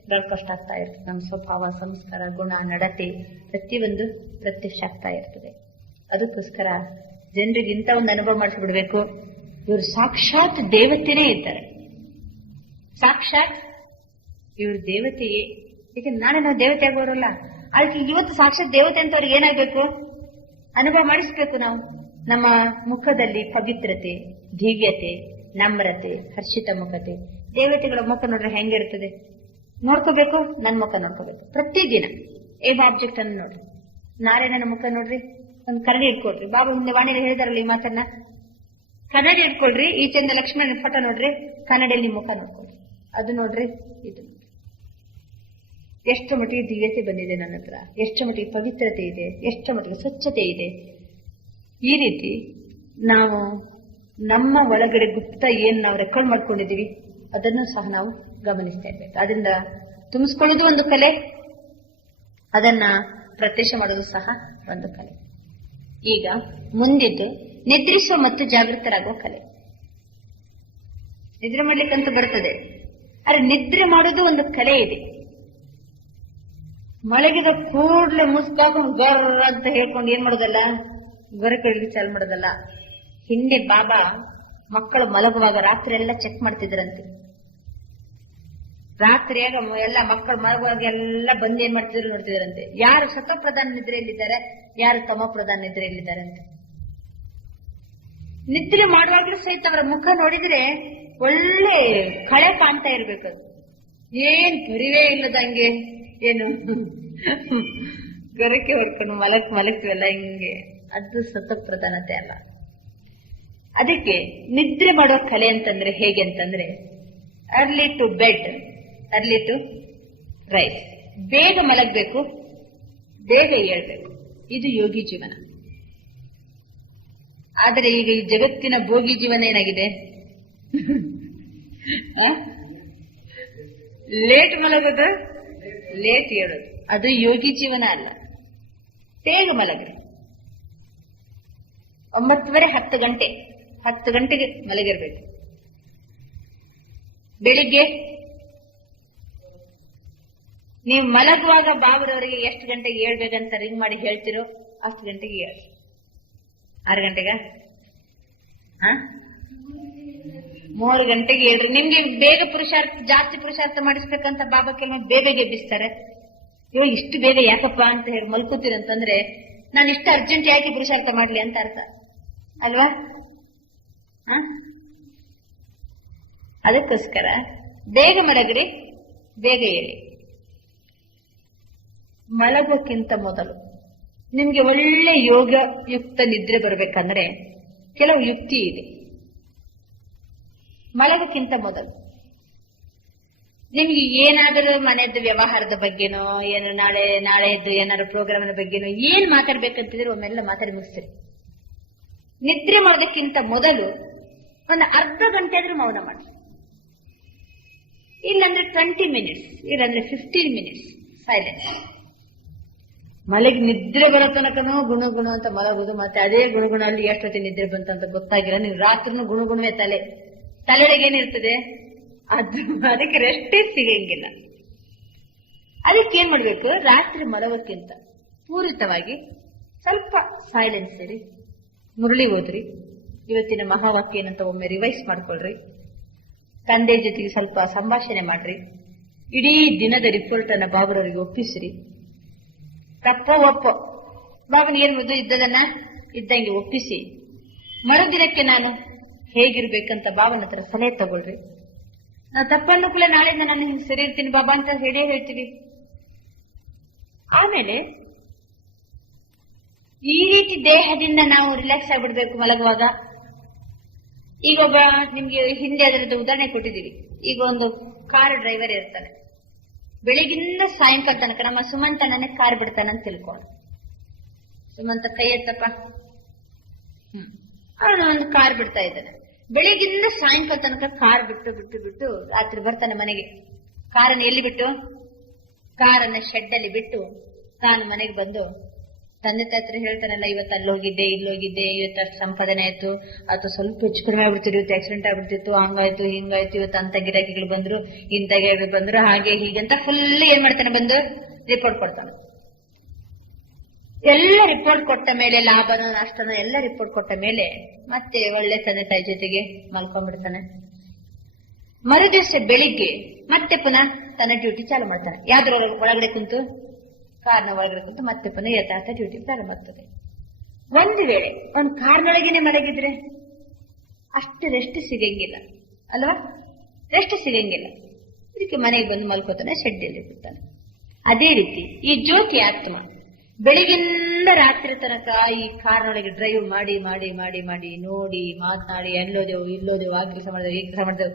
ಬ್ರಾಡ್ಕಾಸ್ಟ್ ಆಗ್ತಾ ಇರ್ತದೆ. ನಮ್ಮ ಸ್ವಭಾವ, ಸಂಸ್ಕಾರ, ಗುಣ, ನಡತೆ ಪ್ರತಿಯೊಂದು ಪ್ರತ್ಯಕ್ಷ ಆಗ್ತಾ ಇರ್ತದೆ. ಅದಕ್ಕೋಸ್ಕರ ಜನರಿಗೆ ಇಂಥ ಒಂದು ಅನುಭವ ಮಾಡಿಸ್ಬಿಡ್ಬೇಕು, ಇವರು ಸಾಕ್ಷಾತ್ ದೇವತೆನೇ ಇದ್ದಾರೆ, ಸಾಕ್ಷಾತ್ ಇವರು ದೇವತೆಯೇ. ಯಾಕಂದ್ರೆ ನಾಳೆ ನಾವು ದೇವತೆ ಆಗೋರಲ್ಲ, ಅದಕ್ಕೆ ಇವತ್ತು ಸಾಕ್ಷಾತ್ ದೇವತೆ ಅಂತ ಅವ್ರಿಗೆ ಏನಾಗಬೇಕು, ಅನುಭವ ಮಾಡಿಸ್ಬೇಕು. ನಾವು ನಮ್ಮ ಮುಖದಲ್ಲಿ ಪವಿತ್ರತೆ, ದಿವ್ಯತೆ, ನಮ್ರತೆ, ಹರ್ಷಿತ ಮುಖತೆ. ದೇವತೆಗಳ ಮುಖ ನೋಡ್ರೆ ಹೆಂಗಿರ್ತದೆ ನೋಡ್ಕೋಬೇಕು, ನನ್ನ ಮುಖ ನೋಡ್ಕೋಬೇಕು. ಪ್ರತಿದಿನ ಏನ್ ಆಬ್ಜೆಕ್ಟ್ ಅನ್ನು ನೋಡ್ರಿ, ನಾರಾಯಣನ ಮುಖ ನೋಡ್ರಿ, ಒಂದು ಕನ್ನಡಿ ಇಟ್ಕೊಳ್ರಿ. ಬಾಬಾ ಮುಂದೆ ವಾಣಿಯಲ್ಲಿ ಹೇಳಿದಾರಲ್ಲ ಈ ಮಾತನ್ನ, ಕನ್ನಡಿ ಇಟ್ಕೊಳ್ರಿ, ಈಚೆಯಿಂದ ಲಕ್ಷ್ಮಣ ಫೋಟೋ ನೋಡ್ರಿ, ಕನ್ನಡಿಯಲ್ಲಿ ಮುಖ ನೋಡ್ಕೊಳ್ರಿ, ಅದು ನೋಡ್ರಿ, ಇದು ಎಷ್ಟು ಮಟ್ಟಿಗೆ ದಿವ್ಯತೆ ಬಂದಿದೆ ನನ್ನ ಹತ್ರ, ಎಷ್ಟು ಮಟ್ಟಿಗೆ ಪವಿತ್ರತೆ ಇದೆ, ಎಷ್ಟು ಮಟ್ಟಿಗೆ ಸ್ವಚ್ಛತೆ ಇದೆ. ಈ ರೀತಿ ನಾವು ನಮ್ಮ ಒಳಗಡೆ ಗುಪ್ತ ಏನ್ ನಾವು ರೆಕಾರ್ಡ್ ಮಾಡ್ಕೊಂಡಿದೀವಿ ಅದನ್ನು ಸಹ ನಾವು ಗಮನಿಸ್ತಾ ಇರ್ಬೇಕು. ಅದರಿಂದ ತುಂಬಿಸ್ಕೊಳ್ಳೋದು ಒಂದು ಕಲೆ, ಅದನ್ನ ಪ್ರತ್ಯಕ್ಷ ಮಾಡೋದು ಸಹ ಒಂದು ಕಲೆ. ಈಗ ಮುಂದಿದ್ದು ನಿದ್ರಿಸುವ ಮತ್ತು ಜಾಗೃತರಾಗುವ ಕಲೆ. ನಿದ್ರೆ ಮಾಡ್ಲಿಕ್ಕಂತೂ ಬರ್ತದೆ, ಆದ್ರೆ ನಿದ್ರೆ ಮಾಡೋದು ಒಂದು ಕಲೆ ಇದೆ. ಮಲಗಿದ ಕೂಡ್ಲೆ ಮುಸ್ಕಾಕೊಂಡು ಗೊರ್ರ ಅಂತ ಹೇಳ್ಕೊಂಡು ಏನ್ ಮಾಡೋದಲ್ಲ, ಗೊರ ಕಡಿಲಿಕ್ಕೆ ಚಾಲು ಮಾಡೋದಲ್ಲ. ಹಿಂದೆ ಬಾಬಾ ಮಕ್ಕಳು ಮಲಗುವಾಗ ರಾತ್ರಿ ಎಲ್ಲ ಚೆಕ್ ಮಾಡ್ತಿದ್ರಂತೆ, ರಾತ್ರಿಯಾಗ ಎಲ್ಲ ಮಕ್ಕಳು ಮಲಗುವಾಗ ಎಲ್ಲ ಬಂದು ಏನ್ ಮಾಡ್ತಿದ್ರು ನೋಡ್ತಿದಾರಂತೆ, ಯಾರು ಸತೋಪ್ರಧಾನ ನಿದ್ರೆಯಲ್ಲಿದ್ದಾರೆ, ಯಾರು ತಮೋಪ್ರಧಾನ ನಿದ್ರೆಯಲ್ಲಿದ್ದಾರೆ ಅಂತ. ನಿದ್ರೆ ಮಾಡುವಾಗ್ಲೂ ಸಹಿತ ಅವರ ಮುಖ ನೋಡಿದ್ರೆ ಒಳ್ಳೆ ಕಳೆ ಕಾಣ್ತಾ ಇರ್ಬೇಕು. ಏನ್ ಪರಿವೇ ಇಲ್ಲದಂಗೆ ಏನು ಗೊರಕೆ ಹೊರ್ಕೊಂಡು ಮಲಗ್ತೀವಲ್ಲ ಹಿಂಗೆ, ಅದು ಸತೋಪ್ರಧಾನತೆ ಅಲ್ಲ. ಅದಕ್ಕೆ ನಿದ್ರೆ ಮಾಡೋ ಕಲೆ ಅಂತಂದ್ರೆ ಹೇಗೆ ಅಂತಂದ್ರೆ, early to bed, early to rise. ಬೇಗ ಮಲಗಬೇಕು, ಬೇಗ ಏಳ್ಬೇಕು. ಇದು ಯೋಗಿ ಜೀವನ. ಆದರೆ ಈಗ ಈ ಜಗತ್ತಿನ ಭೋಗಿ ಜೀವನ ಏನಾಗಿದೆ, ಲೇಟ್ ಮಲಗೋದು, ಲೇಟ್ ಏಳೋದು. ಅದು ಯೋಗಿ ಜೀವನ ಅಲ್ಲ. ಬೇಗ ಮಲಗ್ರಿ. 9:30 10 ಗಂಟೆಗೆ ಮಲಗಿರ್ಬೇಕು. ಬೆಳಿಗ್ಗೆ ನೀವು ಮಲಗುವಾಗ ಬಾಬುರವರಿಗೆ ಎಷ್ಟು ಗಂಟೆಗೆ ಏಳ್ಬೇಕಂತ ರಿಂಗ್ ಮಾಡಿ ಹೇಳ್ತಿರೋ ಅಷ್ಟು ಗಂಟೆಗೆ ಏಳಿ. 6 ಗಂಟೆಗ 3 ಗಂಟೆಗೆ ಹೇಳ್ರಿ. ನಿಮ್ಗೆ ಬೇಗ ಜಾಸ್ತಿ ಪುರುಷಾರ್ಥ ಮಾಡಿಸ್ಬೇಕಂತ ಬಾಬಾ ಕೆಲವೊಮ್ಮೆ ಬೇಗ ಎಬ್ಬಿಸ್ತಾರೆ. ಇವಾಗ ಇಷ್ಟು ಬೇಗ ಯಾಕಪ್ಪ ಅಂತ ಹೇಳಿ ಮಲ್ಕೋತೀರಂತಂದ್ರೆ, ನಾನು ಇಷ್ಟು ಅರ್ಜೆಂಟ್ ಯಾಕೆ ಪುರುಷಾರ್ಥ ಮಾಡ್ಲಿ ಅಂತ ಅರ್ಥ ಅಲ್ವಾ? ಅದಕ್ಕೋಸ್ಕರ ಬೇಗ ಮಲಗ್ರಿ, ಬೇಗ ಹೇಳಿ. ಮಲಗೋಕ್ಕಿಂತ ಮೊದಲು ನಿಮ್ಗೆ ಒಳ್ಳೆ ಯೋಗ ಯುಕ್ತ ನಿದ್ರೆ ಬರ್ಬೇಕಂದ್ರೆ ಕೆಲವು ಯುಕ್ತಿ ಇದೆ. ಮಲಗೋಕ್ಕಿಂತ ಮೊದಲು ನಿಮ್ಗೆ ಏನಾದರೂ ಮನೆಯದ್ದು ವ್ಯವಹಾರದ ಬಗ್ಗೆನೋ, ಏನು ನಾಳೆದ್ದು ಏನಾದ್ರು ಪ್ರೋಗ್ರಾಮಿನ ಬಗ್ಗೆನೋ ಏನ್ ಮಾತಾಡ್ಬೇಕಂತಿದ್ರೆ ಒಮ್ಮೆಲ್ಲ ಮಾತಾಡಿ ಮುಗಿಸ್ತೀರಿ. ನಿದ್ರೆ ಮಾಡೋದಕ್ಕಿಂತ ಮೊದಲು ಒಂದು ಅರ್ಧ ಗಂಟೆ ಆದ್ರೂ ಮೌನ ಮಾಡಿ. ಇಲ್ಲಾಂದ್ರೆ 20 ಮಿನಿಟ್ಸ್, ಇಲ್ಲಾಂದ್ರೆ 15 ಮಿನಿಟ್ಸ್ ಸೈಲೆನ್ಸ್. ಮಲಗಿ ನಿದ್ರೆ ಬರೋ ತನಕನೂ ಗುಣ ಅಂತ ಮಲಗುದು, ಮತ್ತೆ ಅದೇ ಗುಣಗುಣ ಅಲ್ಲಿ ಎಷ್ಟೊತ್ತಿ ನಿದ್ರೆ ಬಂತಂತ ಗೊತ್ತಾಗಿಲ್ಲ. ನೀವು ರಾತ್ರಿನೂ ಗುಣಗುಣವೇ ತಲೆಯೊಳಗೇನಿರ್ತದೆ ಅದು, ಅದಕ್ಕೆ ರೆಸ್ಟೇ ಸಿಗಂಗಿಲ್ಲ. ಅದಕ್ಕೆ ಏನ್ ಮಾಡ್ಬೇಕು, ರಾತ್ರಿ ಮಲಗೋಕ್ಕಿಂತ ಪೂರಿತವಾಗಿ ಸ್ವಲ್ಪ ಸೈಲೆನ್ಸ್ ಇರಿ, ಮುರಳಿ ಓದ್ರಿ, ಇವತ್ತಿನ ಮಹಾವಾಕ್ಯ ಏನಂತ ಒಮ್ಮೆ ರಿವೈಸ್ ಮಾಡ್ಕೊಳ್ರಿ, ತಂದೆ ಜೊತೆಗೆ ಸ್ವಲ್ಪ ಸಂಭಾಷಣೆ ಮಾಡ್ರಿ, ಇಡೀ ದಿನದ ರಿಪೋರ್ಟ್ ಅನ್ನ ಬಾಬುರವರಿಗೆ ಒಪ್ಪಿಸ್ರಿ. ತಪ್ಪೋ ಒಪ್ಪೋ ಬಾಬನ ಏನ್ ಇದ್ದದನ್ನ ಇದ್ದಂಗೆ ಒಪ್ಪಿಸಿ, ಮರುದಿನಕ್ಕೆ ನಾನು ಹೇಗಿರ್ಬೇಕಂತ ಬಾಬನ ಹತ್ರ ಸಲಹೆ ತಗೊಳ್ರಿ. ನಾವು ತಪ್ಪನ್ನು ಕೂಡ ನಾಳೆಯಿಂದ ನಾನು ಹಿಂಗೆ ಸರಿ ಇರ್ತೀನಿ ಬಾಬಾ ಅಂತ ಹೇಳ್ತೀವಿ. ಆಮೇಲೆ ಈ ರೀತಿ ದೇಹದಿಂದ ನಾವು ರಿಲ್ಯಾಕ್ಸ್ ಆಗ್ಬಿಡ್ಬೇಕು ಮಲಗುವಾಗ. ಈಗ ಒಬ್ಬ ನಿಮ್ಗೆ ಹಿಂದೆ ಅದರದ್ದು ಉದಾಹರಣೆ ಕೊಟ್ಟಿದ್ದೀವಿ. ಈಗ ಒಂದು ಕಾರ್ ಡ್ರೈವರ್ ಇರ್ತಾನೆ, ಬೆಳಿಗಿಂದ ಸಾಯಂಕಾಲ ತನಕ ನಮ್ಮ ಸುಮಂತನನ್ನೇ ಕಾರ್ ಬಿಡ್ತಾನಂತ ತಿಳ್ಕೊಂಡು. ಸುಮಂತ ಕೈ ಎತ್ತಪ್ಪ. ಅವನು ಒಂದು ಕಾರ್ ಬಿಡ್ತಾ ಇದ್ದಾನೆ. ಬೆಳಿಗಿಂದ ಸಾಯಂಕಾಲ ತನಕ ಕಾರ್ ಬಿಟ್ಟು ರಾತ್ರಿ ಬರ್ತಾನೆ ಮನೆಗೆ. ಕಾರನ್ನು ಎಲ್ಲಿ ಬಿಟ್ಟು, ಕಾರನ್ನ ಶೆಡ್ ಅಲ್ಲಿ ಬಿಟ್ಟು ತಾನು ಮನೆಗೆ ಬಂದು ತಂದೆ ಹತ್ರ ಹೇಳ್ತಾನಲ್ಲ, ಇವತ್ತು ಅಲ್ಲೋಗಿದ್ದೆ ಇಲ್ಲೋಗಿದ್ದೆ, ಇವತ್ತು ಅಷ್ಟು ಸಂಪಾದನೆ ಆಯ್ತು, ಅಥವಾ ಸ್ವಲ್ಪ ಹೆಚ್ಚು ಕಡಿಮೆ ಆಗ್ಬಿಡ್ತಿರು, ಇವತ್ತು ಆಕ್ಸಿಡೆಂಟ್ ಆಗ್ಬಿಡ್ತಿತ್ತು, ಹಂಗಾಯ್ತು ಹಿಂಗಾಯ್ತು, ಇವತ್ತು ಅಂತ ಗಿರಾಕಿಗಳು ಬಂದ್ರು, ಇಂಥ ಗಿರಾಕಿಗಳು ಬಂದ್ರು, ಹಾಗೆ ಹೀಗಂತ ಫುಲ್ ಏನ್ ಮಾಡ್ತಾನೆ, ಬಂದು ರಿಪೋರ್ಟ್ ಕೊಡ್ತಾನೆ. ಎಲ್ಲ ರಿಪೋರ್ಟ್ ಕೊಟ್ಟ ಮೇಲೆ, ಲಾಭನೋ ನಷ್ಟನೋ ಎಲ್ಲ ರಿಪೋರ್ಟ್ ಕೊಟ್ಟ ಮೇಲೆ ಮತ್ತೆ ಒಳ್ಳೆ ತಂದೆ ತಾಯಿ ಜೊತೆಗೆ ಮಲ್ಕೊಂಡ್ಬಿಡ್ತಾನೆ. ಮರುದಿವಸ ಬೆಳಿಗ್ಗೆ ಮತ್ತೆ ಪುನಃ ತನ್ನ ಡ್ಯೂಟಿ ಚಾಲು ಮಾಡ್ತಾನೆ. ಯಾವ್ದ್ರ ಒಳಗಡೆ ಕುಂತು, ಕಾರ್ನ ಒಳಗಡೆ ಕುಂತು ಮತ್ತೆ ಪುನಃ ಯಥಾರ್ಥ ಡ್ಯೂಟಿ ಪ್ರಾರಂಭ ಆಗ್ತದೆ. ಒಂದು ವೇಳೆ ಒಂದು ಕಾರ್ನೊಳಗೇನೆ ಮಲಗಿದ್ರೆ ಅಷ್ಟು ರೆಸ್ಟ್ ಸಿಗಂಗಿಲ್ಲ ಅಲ್ವಾ, ರೆಸ್ಟ್ ಸಿಗಂಗಿಲ್ಲ. ಇದಕ್ಕೆ ಮನೆಗೆ ಬಂದು ಮಲ್ಕೋತಾನೆ, ಶೆಡ್ಡಿಯಲ್ಲಿ ಬಿಡ್ತಾನೆ. ಅದೇ ರೀತಿ ಈ ಜ್ಯೋತಿ ಆತ್ಮ ಬೆಳಿಗಿಂದ ರಾತ್ರಿ ತನಕ ಈ ಕಾರ್ನೊಳಗೆ ಡ್ರೈವ್ ಮಾಡಿ ಮಾಡಿ ಮಾಡಿ ಮಾಡಿ ನೋಡಿ ಮಾತನಾಡಿ, ಎಲ್ಲೋದೆವು ಇಲ್ಲೋದೆವು, ಆ ಕೆಲಸ ಮಾಡಿದೆವು ಈ ಕೆಲಸ ಮಾಡಿದೆವು,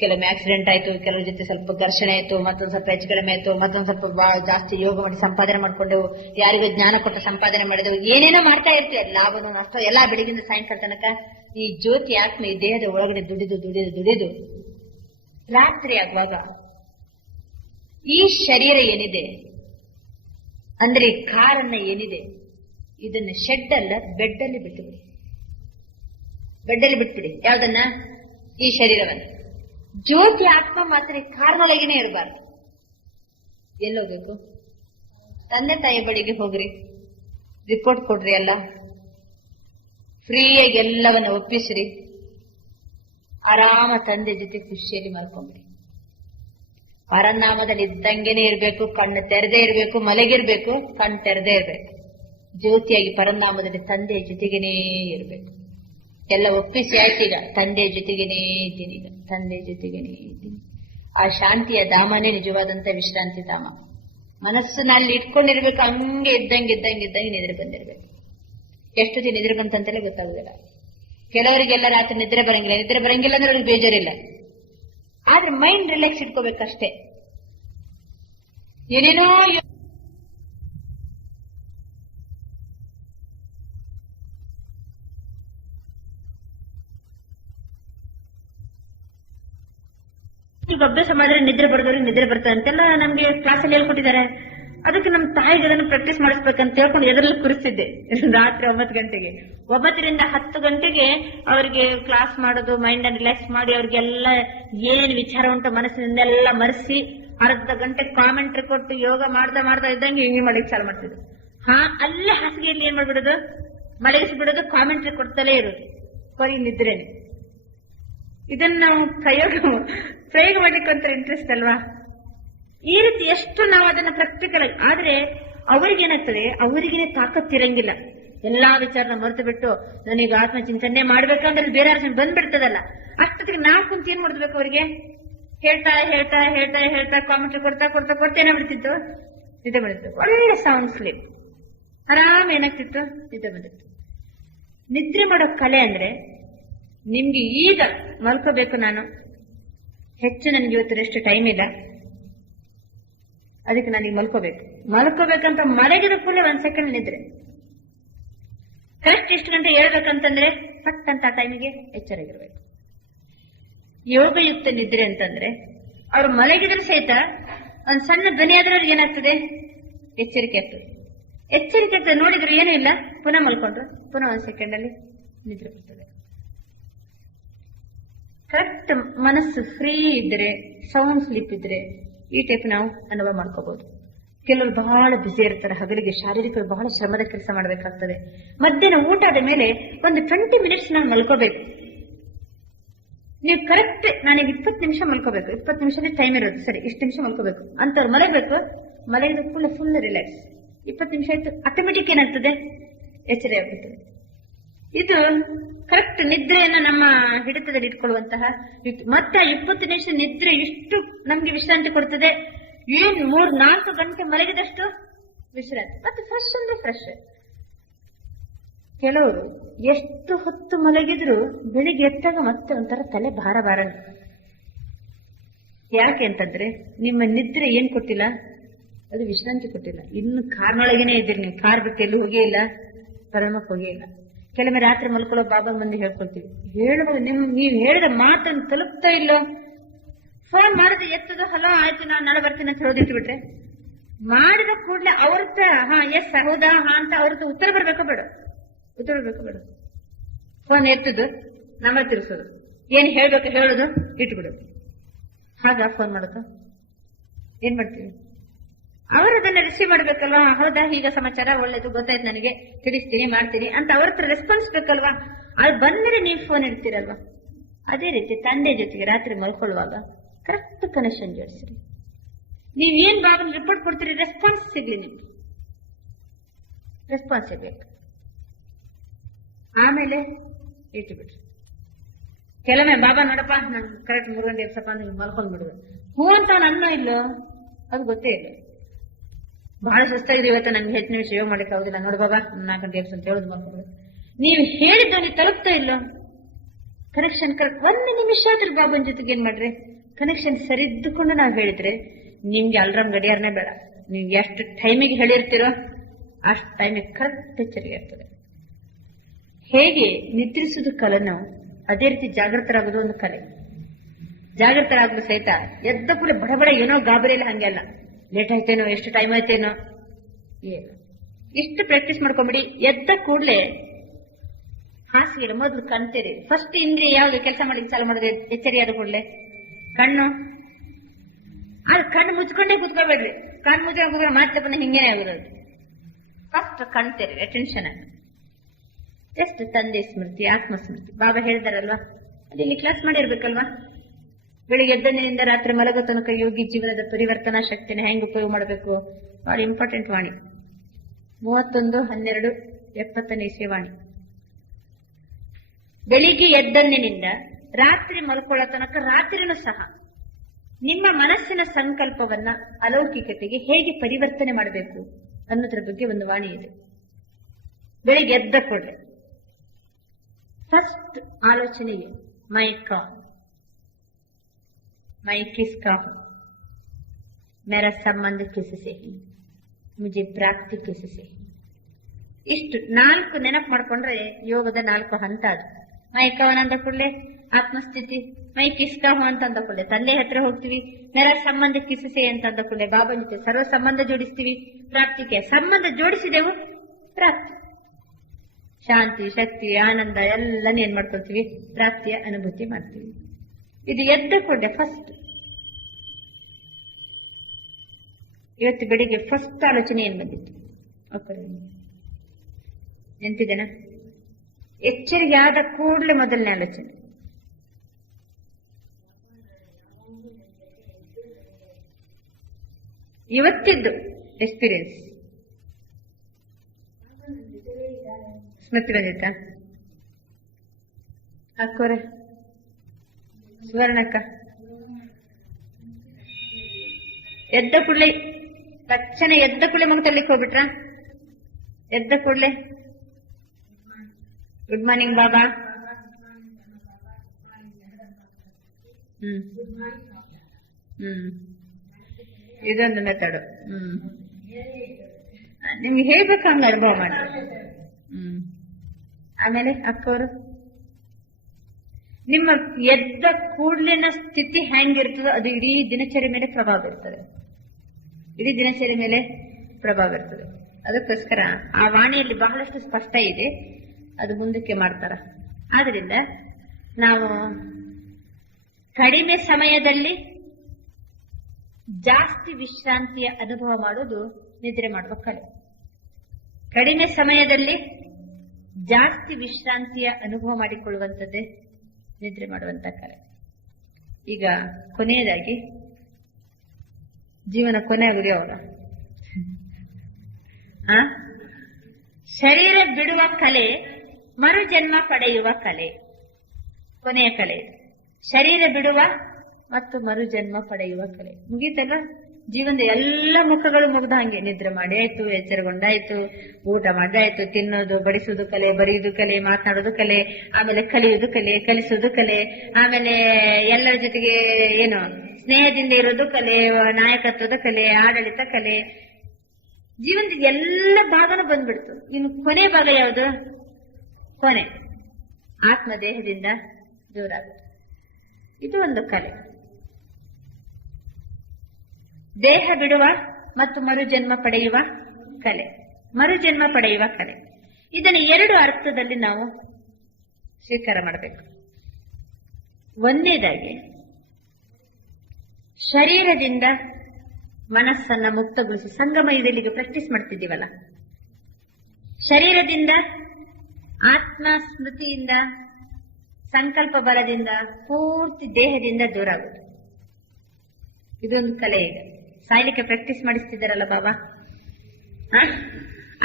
ಕೆಲವೊಮ್ಮೆ ಆಕ್ಸಿಡೆಂಟ್ ಆಯ್ತು, ಕೆಲವ್ರ ಜೊತೆ ಸ್ವಲ್ಪ ಘರ್ಷಣೆ ಆಯ್ತು, ಮತ್ತೊಂದ್ ಸ್ವಲ್ಪ ಹೆಚ್ಚು ಕಡಿಮೆ ಆಯ್ತು, ಮತ್ತೊಂದ್ ಸ್ವಲ್ಪ ಬಹಳ ಜಾಸ್ತಿ ಯೋಗ ಮಾಡಿ ಸಂಪಾದನೆ ಮಾಡ್ಕೊಂಡೆವು, ಯಾರಿಗೂ ಜ್ಞಾನ ಕೊಟ್ಟು ಸಂಪಾದನೆ ಮಾಡಿದೆವು, ಏನೇನೋ ಮಾಡ್ತಾ ಇರ್ತೀವಿ. ಲಾಭನೋ ನಷ್ಟ ಎಲ್ಲಾ ಬೆಳಿಗಿಂದ ಸಾಯಂಕಾಲ ತನಕ ಈ ಜ್ಯೋತಿ ಆತ್ಮ ಈ ದೇಹದ ಒಳಗಡೆ ದುಡಿದು ರಾತ್ರಿ ಆಗುವಾಗ ಈ ಶರೀರ ಏನಿದೆ ಅಂದ್ರೆ ಈ ಕಾರನ್ನ ಏನಿದೆ, ಇದನ್ನ ಶೆಡ್ ಅಲ್ಲ ಬೆಡ್ ಅಲ್ಲಿ ಬಿಟ್ಟುಬಿಡಿ. ಬೆಡ್ಡಲ್ಲಿ ಬಿಟ್ಬಿಡಿ. ಯಾವ್ದನ್ನ? ಈ ಶರೀರವನ್ನ. ಜ್ಯೋತಿ ಆತ್ಮ ಮಾತ್ರ ಈ ಕಾರ್ನೊಳಗೇನೆ ಇರಬಾರ್ದು. ಎಲ್ಲೋಗ್ಬೇಕು? ತಂದೆ ತಾಯಿ ಬಳಿಗೆ ಹೋಗ್ರಿ, ರಿಪೋರ್ಟ್ ಕೊಡ್ರಿ, ಎಲ್ಲ ಫ್ರೀಯಾಗಿ ಎಲ್ಲವನ್ನ ಒಪ್ಪಿಸ್ರಿ, ಆರಾಮ ತಂದೆ ಜೊತೆ ಖುಷಿಯಲ್ಲಿ ಮಲ್ಕೊಂಡ್ರಿ. ಪರನಾಮದಲ್ಲಿ ಇದ್ದಂಗೆನೆ ಇರ್ಬೇಕು, ಕಣ್ಣು ತೆರೆದೇ ಇರ್ಬೇಕು, ಮಲಗಿರ್ಬೇಕು, ಕಣ್ಣು ತೆರೆದೇ ಇರ್ಬೇಕು. ಜ್ಯೋತಿಯಾಗಿ ಪರನಾಮದಲ್ಲಿ ತಂದೆ ಜೊತೆಗೇನೇ ಇರ್ಬೇಕು. ಎಲ್ಲ ಒಪ್ಪಿಸಿ ಆಯ್ತೀಗ, ತಂದೆ ಜೊತೆಗೇನೇ ಇದ್ದೀನಿ, ಈಗ ತಂದೆ ಜೊತೆಗೇನೇ ಇದ್ದೀನಿ. ಆ ಶಾಂತಿಯ ಧಾಮನೇ ನಿಜವಾದಂತ ವಿಶ್ರಾಂತಿ ಧಾಮ. ಮನಸ್ಸಿನಲ್ಲಿ ಇಟ್ಕೊಂಡಿರ್ಬೇಕು, ಹಂಗೆ ಇದ್ದಂಗೆ ನಿದ್ರೆ ಬಂದಿರ್ಬೇಕು. ಎಷ್ಟೊತ್ತಿ ನಿದ್ರೆ ಬಂತಂತಲೇ ಗೊತ್ತಾಗುದಿಲ್ಲ. ಕೆಲವರಿಗೆಲ್ಲ ರಾತ್ರಿ ನಿದ್ರೆ ಬರಂಗಿಲ್ಲ ಅಂದ್ರೆ ಅವ್ರಿಗೆ ಬೇಜಾರಿಲ್ಲ. ಆದ್ರೆ ಮೈಂಡ್ ರಿಲ್ಯಾಕ್ಸ್ ಇಟ್ಕೋಬೇಕಷ್ಟೇ. ಏನೇನೋ ಈಗ ಅಭ್ಯಾಸ ಮಾಡಿದ್ರೆ ನಿದ್ರೆ ಬರೋದವ್ರಿಗೆ ನಿದ್ರೆ ಬರ್ತದೆ ಅಂತೆಲ್ಲ ನಮ್ಗೆ ಕ್ಲಾಸಲ್ಲಿ ಹೇಳ್ಕೊಟ್ಟಿದ್ದಾರೆ. ಅದಕ್ಕೆ ನಮ್ಮ ತಾಯಿಗೆ ಅದನ್ನು ಪ್ರಾಕ್ಟೀಸ್ ಮಾಡಿಸ್ಬೇಕಂತ ಹೇಳ್ಕೊಂಡು ಎದರಲ್ಲಿ ಕುರಿಸ್ತಿದ್ದೆ. ರಾತ್ರಿ 9 ಗಂಟೆಗೆ, 9 ರಿಂದ 10 ಗಂಟೆಗೆ ಅವರಿಗೆ ಕ್ಲಾಸ್ ಮಾಡೋದು, ಮೈಂಡ್ ಅನ್ನು ರಿಲ್ಯಾಕ್ಸ್ ಮಾಡಿ ಅವ್ರಿಗೆಲ್ಲ ಏನ್ ವಿಚಾರ ಉಂಟು ಮನಸ್ಸಿನಿಂದೆಲ್ಲ ಮರೆಸಿ ಅರ್ಧ ಗಂಟೆ ಕಾಮೆಂಟ್ರಿ ಕೊಟ್ಟು ಯೋಗ ಮಾಡ್ತಾ ಇದ್ದಂಗೆ ಹಿಂಗೆ ಮಾಡ್ಲಿಕ್ಕೆ ಚಾಲು ಮಾಡ್ತಿದ್ರು. ಅಲ್ಲೇ ಹಾಸಿಗೆಯಲ್ಲಿ ಏನ್ ಮಾಡ್ಬಿಡೋದು, ಮಲಗಿಸ್ಬಿಡೋದು, ಕಾಮೆಂಟ್ರಿ ಕೊಡ್ತಲೇ ಇರೋದು, ಕೊರಿ ನಿದ್ರೇನೆ. ಇದನ್ನ ನಾವು ಪ್ರಯೋಗ ಮಾಡ್ಲಿಕ್ಕೆ ಅಂತ ಇಂಟ್ರೆಸ್ಟ್ ಅಲ್ವಾ? ಈ ರೀತಿ ಎಷ್ಟು ನಾವು ಅದನ್ನ ಪ್ರಾಕ್ಟಿಕಲ್ ಆಗಿ, ಆದ್ರೆ ಅವ್ರಿಗೇನಾಗ್ತದೆ, ಅವರಿಗೇನೆ ತಾಕತ್ತಿರಂಗಿಲ್ಲ. ಎಲ್ಲಾ ವಿಚಾರನ ಮರೆತು ಬಿಟ್ಟು ನನಗೆ ಆತ್ಮಚಿಂತನೆ ಮಾಡ್ಬೇಕಂದ್ರೆ ಬೇರೆ ಅರ್ಥ ಬಂದ್ಬಿಡ್ತದಲ್ಲ. ಅಷ್ಟೊತ್ತಿಗೆ ನಾವು ಕುಂತ ಏನ್ ಮಾಡ್ಬೇಕು, ಅವ್ರಿಗೆ ಹೇಳ್ತಾ ಕಾಮೆಂಟ್ರಿ ಕೊಡ್ತಾ ಏನಾಗ್ಬಿಡ್ತಿತ್ತು, ನಿದ್ದೆ ಬಂದಿತ್ತು. ಒಳ್ಳೆ ಸೌಂಡ್ ಸ್ಲೀಪ್, ಆರಾಮ್ ಏನಾಗ್ತಿತ್ತು, ನಿದ್ದೆ ಬಂದಿತ್ತು. ನಿದ್ರೆ ಮಾಡೋ ಕಲೆ ಅಂದ್ರೆ ನಿಮ್ಗೆ ಈಗ ಮಲ್ಕೋಬೇಕು, ನಾನು ಹೆಚ್ಚು ನನಗೆ ಇವತ್ತು ರೆಸ್ಟ್ ಟೈಮ್ ಇಲ್ಲ, ಅದಕ್ಕೆ ನನಗೆ ಮಲ್ಕೋಬೇಕಂತ ಮಲಗಿದ ಕೂಡಲೇ 1 ಸೆಕೆಂಡ್ ನಿದ್ರೆ. ಕರೆಕ್ಟ್ ಇಷ್ಟು ಗಂಟೆ ಹೇಳ್ಬೇಕಂತಂದ್ರೆ ಫಟ್ ಅಂತ ಟೈಮಿಗೆ ಎಚ್ಚರಾಗಿರ್ಬೇಕು. ಯೋಗಯುಕ್ತ ನಿದ್ರೆ ಅಂತಂದ್ರೆ ಅವ್ರು ಮಲಗಿದ್ರೆ ಸಹಿತ ಒಂದ್ ಸಣ್ಣ ಧ್ವನಿ ಆದ್ರೆ ಅವ್ರಿಗೆ ಏನಾಗ್ತದೆ, ಎಚ್ಚರಿಕೆ ಆಗ್ತದೆ. ನೋಡಿದ್ರೆ ಏನೂ ಇಲ್ಲ, ಪುನಃ ಮಲ್ಕೊಂಡ್ರು, ಪುನಃ 1 ಸೆಕೆಂಡ್ ಅಲ್ಲಿ ನಿದ್ರೆ ಬರ್ತದೆ. ಕರೆಕ್ಟ್ ಮನಸ್ಸು ಫ್ರೀ ಇದ್ರೆ, ಸೌಂಡ್ ಸ್ಲೀಪ್ ಇದ್ರೆ ಈ ಟೈಪ್ ನಾವು ಅನುಭವ ಮಾಡ್ಕೋಬಹುದು. ಕೆಲವರು ಬಹಳ ಬಿಸಿ ಇರ್ತಾರೆ, ಹಗಲಿಗೆ ಶಾರೀರಿಕ ಬಹಳ ಶ್ರಮದ ಕೆಲಸ ಮಾಡಬೇಕಾಗ್ತದೆ. ಮಧ್ಯಾಹ್ನ ಊಟ ಆದ ಮೇಲೆ ಒಂದು 20 ಮಿನಿಟ್ಸ್ ನಾವು ಮಲ್ಕೋಬೇಕು. ನೀವು ಕರೆಕ್ಟ್ ನನಗೆ 20 ನಿಮಿಷ ಮಲ್ಕೋಬೇಕು, 20 ನಿಮಿಷನೇ ಟೈಮ್ ಇರೋದು, ಸರಿ ಇಷ್ಟು ನಿಮಿಷ ಮಲ್ಕೋಬೇಕು ಅಂತವ್ರು ಮಲಗಬೇಕು. ಮಲಗಿದ ಫುಲ್ ರಿಲ್ಯಾಕ್ಸ್. 20 ನಿಮಿಷ ಆಯ್ತು, ಆಟೋಮೆಟಿಕ್ ಏನಾಗ್ತದೆ, ಎಚ್ಚರ ಆಗ್ಬಿಡ್ತದೆ. ಇದು ಕರೆಕ್ಟ್ ನಿದ್ರೆಯನ್ನ ನಮ್ಮ ಹಿಡಿತದಲ್ಲಿ ಇಟ್ಕೊಳ್ಳುವಂತಹ. ಮತ್ತೆ 20 ನಿಮಿಷ ನಿದ್ರೆ ಇಷ್ಟು ನಮ್ಗೆ ವಿಶ್ರಾಂತಿ ಕೊಡ್ತದೆ. 3-4 ಗಂಟೆ ಮಲಗಿದಷ್ಟು ವಿಶ್ರಾಂತಿ, ಮತ್ತೆ ಫ್ರೆಶ್ ಅಂದ್ರೆ ಫ್ರೆಶ್. ಕೆಲವರು ಎಷ್ಟು ಹೊತ್ತು ಮಲಗಿದ್ರು ಬೆಳಿಗ್ಗೆ ಎದ್ದಾಗ ಮತ್ತೆ ಒಂಥರ ತಲೆ ಭಾರ. ಯಾಕೆ ಅಂತಂದ್ರೆ ನಿಮ್ಮ ನಿದ್ರೆ ಏನ್ ಕೊಟ್ಟಿಲ್ಲ, ಅದು ವಿಶ್ರಾಂತಿ ಕೊಟ್ಟಿಲ್ಲ. ಇನ್ನು ಕಾರ್ನೊಳಗೇನೆ ಇದ್ದೀರಿ ನೀವು, ಕಾರ್ ಬಿಟ್ಟು ಎಲ್ಲೂ ಹೋಗೇ ಇಲ್ಲ, ಪರಿಣಾಮಕ್ಕೆ ಹೋಗೇ ಇಲ್ಲ. ಕೆಲವೊಮ್ಮೆ ರಾತ್ರಿ ಮಲ್ಕೊಳ್ಳೋ ಬಾಬಾ ಮಂದಿ ಹೇಳ್ಕೊಳ್ತೀವಿ, ಹೇಳುವಾಗ ನೀವು ಹೇಳಿದ ಮಾತನ್ನು ತಲುಪ್ತಾ ಇಲ್ಲೋ. ಫೋನ್ ಮಾಡಿದ್ರೆ ಎತ್ತದು, ಹಲೋ ಆಯ್ತು ನಾನು ನಾಳೆ ಬರ್ತೀನಿ ಅಂತ ಹೇಳೋದಿಟ್ಟು ಬಿಟ್ರೆ, ಮಾಡಿದ ಕೂಡಲೇ ಅವ್ರತ್ತ ಎಸ್ ಹೌದಾ ಅಂತ ಅವ್ರದ್ದು ಉತ್ತರ ಬರ್ಬೇಕೋ ಬೇಡ. ಫೋನ್ ಎತ್ತದು, ನಂಬರ್ ತಿರ್ಸೋದು, ಏನ್ ಹೇಳ್ಬೇಕು ಹೇಳೋದು, ಇಟ್ಬಿಡೋದು. ಹಾಗ ಫೋನ್ ಮಾಡೋದು ಏನ್ ಮಾಡ್ತೀವಿ, ಅವರು ಅದನ್ನ ರಿಸೀವ್ ಮಾಡ್ಬೇಕಲ್ವಾ. ಹೌದಾ, ಈಗ ಸಮಾಚಾರ ಒಳ್ಳೇದು ಗೊತ್ತಾಯ್ತು, ನನಗೆ ತಿಳಿಸ್ತೀನಿ ಮಾಡ್ತೀನಿ ಅಂತ ಅವ್ರ ಹತ್ರ ರೆಸ್ಪಾನ್ಸ್ ಬೇಕಲ್ವಾ. ಅದು ಬಂದ್ರೆ ನೀವು ಫೋನ್ ಇಡ್ತೀರಲ್ವಾ. ಅದೇ ರೀತಿ ತಂದೆ ಜೊತೆಗೆ ರಾತ್ರಿ ಮಲ್ಕೊಳ್ಳುವಾಗ ಕರೆಕ್ಟ್ ಕನೆಕ್ಷನ್ ಜೋಡಿಸ್ರಿ. ನೀವೇನ್ ಬಾಬನ್ ರಿಪೋರ್ಟ್ ಕೊಡ್ತೀರಿ, ರೆಸ್ಪಾನ್ಸ್ ಸಿಗ್ಲಿ, ನಿಮ್ಗೆ ರೆಸ್ಪಾನ್ಸ್ ಸಿಗ್ಬೇಕು. ಆಮೇಲೆ ಇಟ್ಟು ಬಿಡ್ರಿ. ಕೆಲವೊಮ್ಮೆ ಬಾಬಾ ನೋಡಪ್ಪ ನನ್ ಕರೆಕ್ಟ್ 3 ಗಂಟೆ ಎಪ್ಸಪ್ಪ ನೀವು ಮಲ್ಕೊಂಡ್ ಬಿಡುವೆ, ಹೂ ಅಂತ ಅನ್ನೋ ಇಲ್ಲೋ ಅದು ಗೊತ್ತೇ ಇಲ್ಲ. ಬಹಳ ಸುಸ್ತಾಗಿದೆ ಇವತ್ತು, ನನ್ಗೆ ಹೆಚ್ಚು ನಿಮಿಷ ಯೋಗ ಮಾಡಕ್ಕೆ ಆಗುದಿಲ್ಲ, ನೋಡು ಬಾಬಾ 4 ಗಂಟೆ ಎಪ್ಸ್ ಅಂತ ಹೇಳೋದು ಮಲ್ಕೊಂಡ್ಬಿಡು. ನೀವು ಹೇಳಿದ್ದು ನೀವು ತಲುಪ್ತಾ ಇಲ್ಲೋ, ಕನೆಕ್ಷನ್ ಕರೆಕ್ಟ್ 1 ನಿಮಿಷ ಆದ್ರೆ ಬಾಬನ್ ಜೊತೆಗೆ ಏನ್ ಮಾಡ್ರಿ, ಕನೆಕ್ಷನ್ ಸರಿದ್ದುಕೊಂಡು ನಾವು ಹೇಳಿದ್ರೆ ನಿಮ್ಗೆ ಅಲ್ರಾಮ್ ಗಡಿಯಾರನೇ ಬೇಡ. ನೀವು ಎಷ್ಟು ಟೈಮಿಗೆ ಹೇಳಿರ್ತೀರೋ ಅಷ್ಟು ಟೈಮಿಗೆ ಕರೆಕ್ಟ್ ಎಚ್ಚರಿಕೆ ಇರ್ತದೆ. ಹೇಗೆ ನಿದ್ರಿಸುವುದು ಕಲೆ, ನಾವು ಅದೇ ರೀತಿ ಜಾಗೃತರಾಗೋದು ಒಂದು ಕಲೆ. ಜಾಗೃತರಾಗುವ ಸಹಿತ ಎದ್ದ ಕೂಡಲೇ ಬಡ ಏನೋ ಗಾಬರಿಯಲ್ಲಿ ಹಂಗೆ ಅಲ್ಲ, ಲೇಟ್ ಆಯ್ತೇನೋ, ಎಷ್ಟು ಟೈಮ್ ಆಯ್ತೇನೋ, ಏನು ಇಷ್ಟು ಪ್ರಾಕ್ಟೀಸ್ ಮಾಡ್ಕೊಂಬಿಡಿ. ಎದ್ದ ಕೂಡಲೇ ಹಾಸಿಗೆ ಮೊದಲು ಕಣ್ತೀರಿ. ಫಸ್ಟ್ ಇಂದ್ರಿಯ ಯಾವ್ದು ಕೆಲಸ ಮಾಡಿ ಚಾಲು ಮಾಡಿದ್ರೆ ಎಚ್ಚರಿಯಾದ ಕೂಡಲೇ ಕಣ್ಣು. ಅದು ಕಣ್ಣು ಮುಚ್ಕೊಂಡೇ ಕೂತ್ಕೋಬೇಡ್ರಿ, ಕಣ್ಣು ಮುಚ್ಕೊಂಡ್ರೆ ಮತ್ತೆ ಪುನಃ ಹಿಂಗೇನೆ ಆಗುದು. ಫಸ್ಟ್ ಕಣ್ತೀರಿ, ಅಟೆನ್ಷನ್ ಆಗಿ ಎಷ್ಟು ತಂದೆ ಸ್ಮೃತಿ, ಆತ್ಮ ಸ್ಮೃತಿ. ಬಾಬಾ ಹೇಳಿದಾರಲ್ವಾ, ಅದು ಇಲ್ಲಿ ಕ್ಲಾಸ್ ಮಾಡಿರ್ಬೇಕಲ್ವಾ. ಬೆಳಿಗ್ಗೆ ಎದ್ದನಿಂದ ರಾತ್ರಿ ಮಲಗೋ ತನಕ ಯೋಗಿ ಜೀವನದ ಪರಿವರ್ತನಾ ಶಕ್ತಿನ ಹೆಂಗ್ ಉಪಯೋಗ ಮಾಡಬೇಕು, ಬಹಳ ಇಂಪಾರ್ಟೆಂಟ್ ವಾಣಿ. 31/12/70 ವಾಣಿ. ಬೆಳಿಗ್ಗೆ ಎದ್ದನ್ನಿನಿಂದ ರಾತ್ರಿ ಮಲ್ಕೊಳ್ಳೋ ತನಕ ರಾತ್ರಿನೂ ಸಹ ನಿಮ್ಮ ಮನಸ್ಸಿನ ಸಂಕಲ್ಪವನ್ನ ಅಲೌಕಿಕತೆಗೆ ಹೇಗೆ ಪರಿವರ್ತನೆ ಮಾಡಬೇಕು ಅನ್ನೋದ್ರ ಬಗ್ಗೆ ಒಂದು ವಾಣಿ ಇದೆ. ಬೆಳಿಗ್ಗೆ ಎದ್ದ ಕೂಡಲೇ ಫಸ್ಟ್ ಆಲೋಚನೆ ಮೈ ಕಾಮ್, मैं किसका हूं, मेरा संबंध किससे है, मुझे प्राप्ति किससे है. ಇಷ್ಟು 4 ನೆನಪು ಮಾಡ್ಕೊಂಡ್ರೆ ಯೋಗದ 4 ಹಂತ. ಅದು ಮೈ ಕವನ ಅಂದ ಕೂಡಲೇ ಆತ್ಮಸ್ಥಿತಿ, ಮೈ ಕಿಸ್ಕಾಹು ಅಂತ ಅಂದ ಕೂಡಲೇ ತಂದೆ ಹತ್ರ ಹೋಗ್ತೀವಿ, ಮೇರ ಸಂಬಂಧ ಕಿಸಸೆ ಅಂತ ಅಂದ ಕೂಡಲೇ ಬಾಬಾ ಜೊತೆ ಸರ್ವ ಸಂಬಂಧ ಜೋಡಿಸ್ತೀವಿ, ಪ್ರಾಪ್ತಿಗೆ ಸಂಬಂಧ ಜೋಡಿಸಿದೆವು, ಪ್ರಾಪ್ತಿ, ಶಾಂತಿ, ಶಕ್ತಿ, ಆನಂದ ಎಲ್ಲಾನು ಏನ್ ಮಾಡ್ಕೊಳ್ತೀವಿ, ಪ್ರಾಪ್ತಿಯ ಅನುಭೂತಿ ಮಾಡ್ತೀವಿ. ಇದು ಎದ್ದ ಕೂಡಲೇ ಫಸ್ಟ್. ಇವತ್ತು ಬೆಳಿಗ್ಗೆ ಫಸ್ಟ್ ಆಲೋಚನೆ ಏನ್ ಬಂದಿತ್ತು ನೆನಪಿದೆನಾ? ಎಚ್ಚರಿಕೆ ಆದ ಕೂಡಲೇ ಮೊದಲನೇ ಆಲೋಚನೆ ಇವತ್ತಿದ್ದು ಎಕ್ಸ್ಪೀರಿಯನ್ಸ್ ಸ್ಮೃತಿ ಬಂದಿತ್ತ? ಅಕ್ಕೋರೆ ಸುವರ್ಣಕ್ಕ ಎದ್ದ ಕೂಡಲೇ ತಕ್ಷಣ ಎದ್ದ ಕೂಡಲೇ ಮುಗ್ತಲ್ಲಿಕ್ಕೆ ಹೋಗ್ಬಿಟ್ರ? ಎದ್ದ ಕೂಡಲೇ ಗುಡ್ ಮಾರ್ನಿಂಗ್ ಬಾಬಾ, ಇದೊಂದು ಮೆಥಡ್. ನಿಮ್ಗೆ ಹೇಳ್ಬೇಕು ಹಂಗ ಅನುಭವ ಮಾಡಿ. ಆಮೇಲೆ ಅಕ್ಕವರು ನಿಮ್ಮ ಎದ್ದ ಕೂಡ್ಲಿನ ಸ್ಥಿತಿ ಹೆಂಗಿರ್ತದೋ ಅದು ಇಡೀ ದಿನಚರಿ ಮೇಲೆ ಪ್ರಭಾವ ಬೀರ್ತದೆ. ಇಡೀ ದಿನಚರಿ ಮೇಲೆ ಪ್ರಭಾವ ಬೀರ್ತದೆ. ಅದಕ್ಕೋಸ್ಕರ ಆ ವಾಣಿಯಲ್ಲಿ ಬಹಳಷ್ಟು ಸ್ಪಷ್ಟ ಇದೆ, ಅದು ಮುಂದಕ್ಕೆ ಮಾಡ್ತಾರ. ಆದ್ರಿಂದ ನಾವು ಕಡಿಮೆ ಸಮಯದಲ್ಲಿ ಜಾಸ್ತಿ ವಿಶ್ರಾಂತಿಯ ಅನುಭವ ಮಾಡೋದು ನಿದ್ರೆ ಮಾಡುವ ಕಲೆ. ಕಡಿಮೆ ಸಮಯದಲ್ಲಿ ಜಾಸ್ತಿ ವಿಶ್ರಾಂತಿಯ ಅನುಭವ ಮಾಡಿಕೊಳ್ಳುವಂಥದ್ದೇ ನಿದ್ರೆ ಮಾಡುವಂತ ಕಲೆ. ಈಗ ಕೊನೆಯದಾಗಿ ಜೀವನ ಕೊನೆ ಆಗುದು ಯಾವಾಗ? ಶರೀರ ಬಿಡುವ ಕಲೆ, ಮರುಜನ್ಮ ಪಡೆಯುವ ಕಲೆ. ಕೊನೆಯ ಕಲೆ ಶರೀರ ಬಿಡುವ ಮತ್ತು ಮರುಜನ್ಮ ಪಡೆಯುವ ಕಲೆ. ಮುಗೀತಲ್ಲ, ಜೀವನದ ಎಲ್ಲ ಮುಖಗಳು ಮುಗ್ದ ಹಂಗೆ. ನಿದ್ರೆ ಮಾಡಿ ಆಯ್ತು, ಎಚ್ಚರಗೊಂಡಾಯ್ತು, ಊಟ ಮಾಡಿದಾಯ್ತು, ತಿನ್ನೋದು, ಬಡಿಸೋದು ಕಲೆ, ಬರೆಯುವುದು ಕಲೆ, ಮಾತನಾಡೋದು ಕಲೆ, ಆಮೇಲೆ ಕಲಿಯುವುದು ಕಲೆ, ಕಲಿಸೋದು ಕಲೆ, ಆಮೇಲೆ ಎಲ್ಲರ ಜೊತೆಗೆ ಏನು ಸ್ನೇಹದಿಂದ ಇರೋದು ಕಲೆ, ನಾಯಕತ್ವದ ಕಲೆ, ಆಡಳಿತ ಕಲೆ. ಜೀವನದ ಎಲ್ಲ ಭಾಗನೂ ಬಂದ್ಬಿಡ್ತು. ಇನ್ನು ಕೊನೆ ಭಾಗ ಯಾವುದು? ಕೊನೆ ಆತ್ಮದೇಹದಿಂದ ದೂರ ಆಗುತ್ತೆ. ಇದು ಒಂದು ಕಲೆ. ದೇಹ ಬಿಡುವ ಮತ್ತು ಮರುಜನ್ಮ ಪಡೆಯುವ ಕಲೆ. ಮರುಜನ್ಮ ಪಡೆಯುವ ಕಲೆ, ಇದನ್ನು 2 ಅರ್ಥದಲ್ಲಿ ನಾವು ಸ್ವೀಕಾರ ಮಾಡಬೇಕು. ಒಂದನೇದಾಗಿ ಶರೀರದಿಂದ ಮನಸ್ಸನ್ನ ಮುಕ್ತಗೊಳಿಸಿ, ಸಂಗಮ ಇದೆಲ್ಲಿಗೆ ಪ್ರಾಕ್ಟೀಸ್ ಮಾಡ್ತಿದ್ದೀವಲ್ಲ, ಶರೀರದಿಂದ ಆತ್ಮ ಸ್ಮೃತಿಯಿಂದ ಸಂಕಲ್ಪ ಬಲದಿಂದ ಪೂರ್ತಿ ದೇಹದಿಂದ ದೂರ ಆಗುವುದು. ಇದೊಂದು ಕಲೆ. ಇದೆ ಸಾಯ್ಲಿಕ್ಕೆ ಪ್ರಾಕ್ಟೀಸ್ ಮಾಡಿಸ್ತಿದ್ದಾರಲ್ಲ ಬಾಬಾ,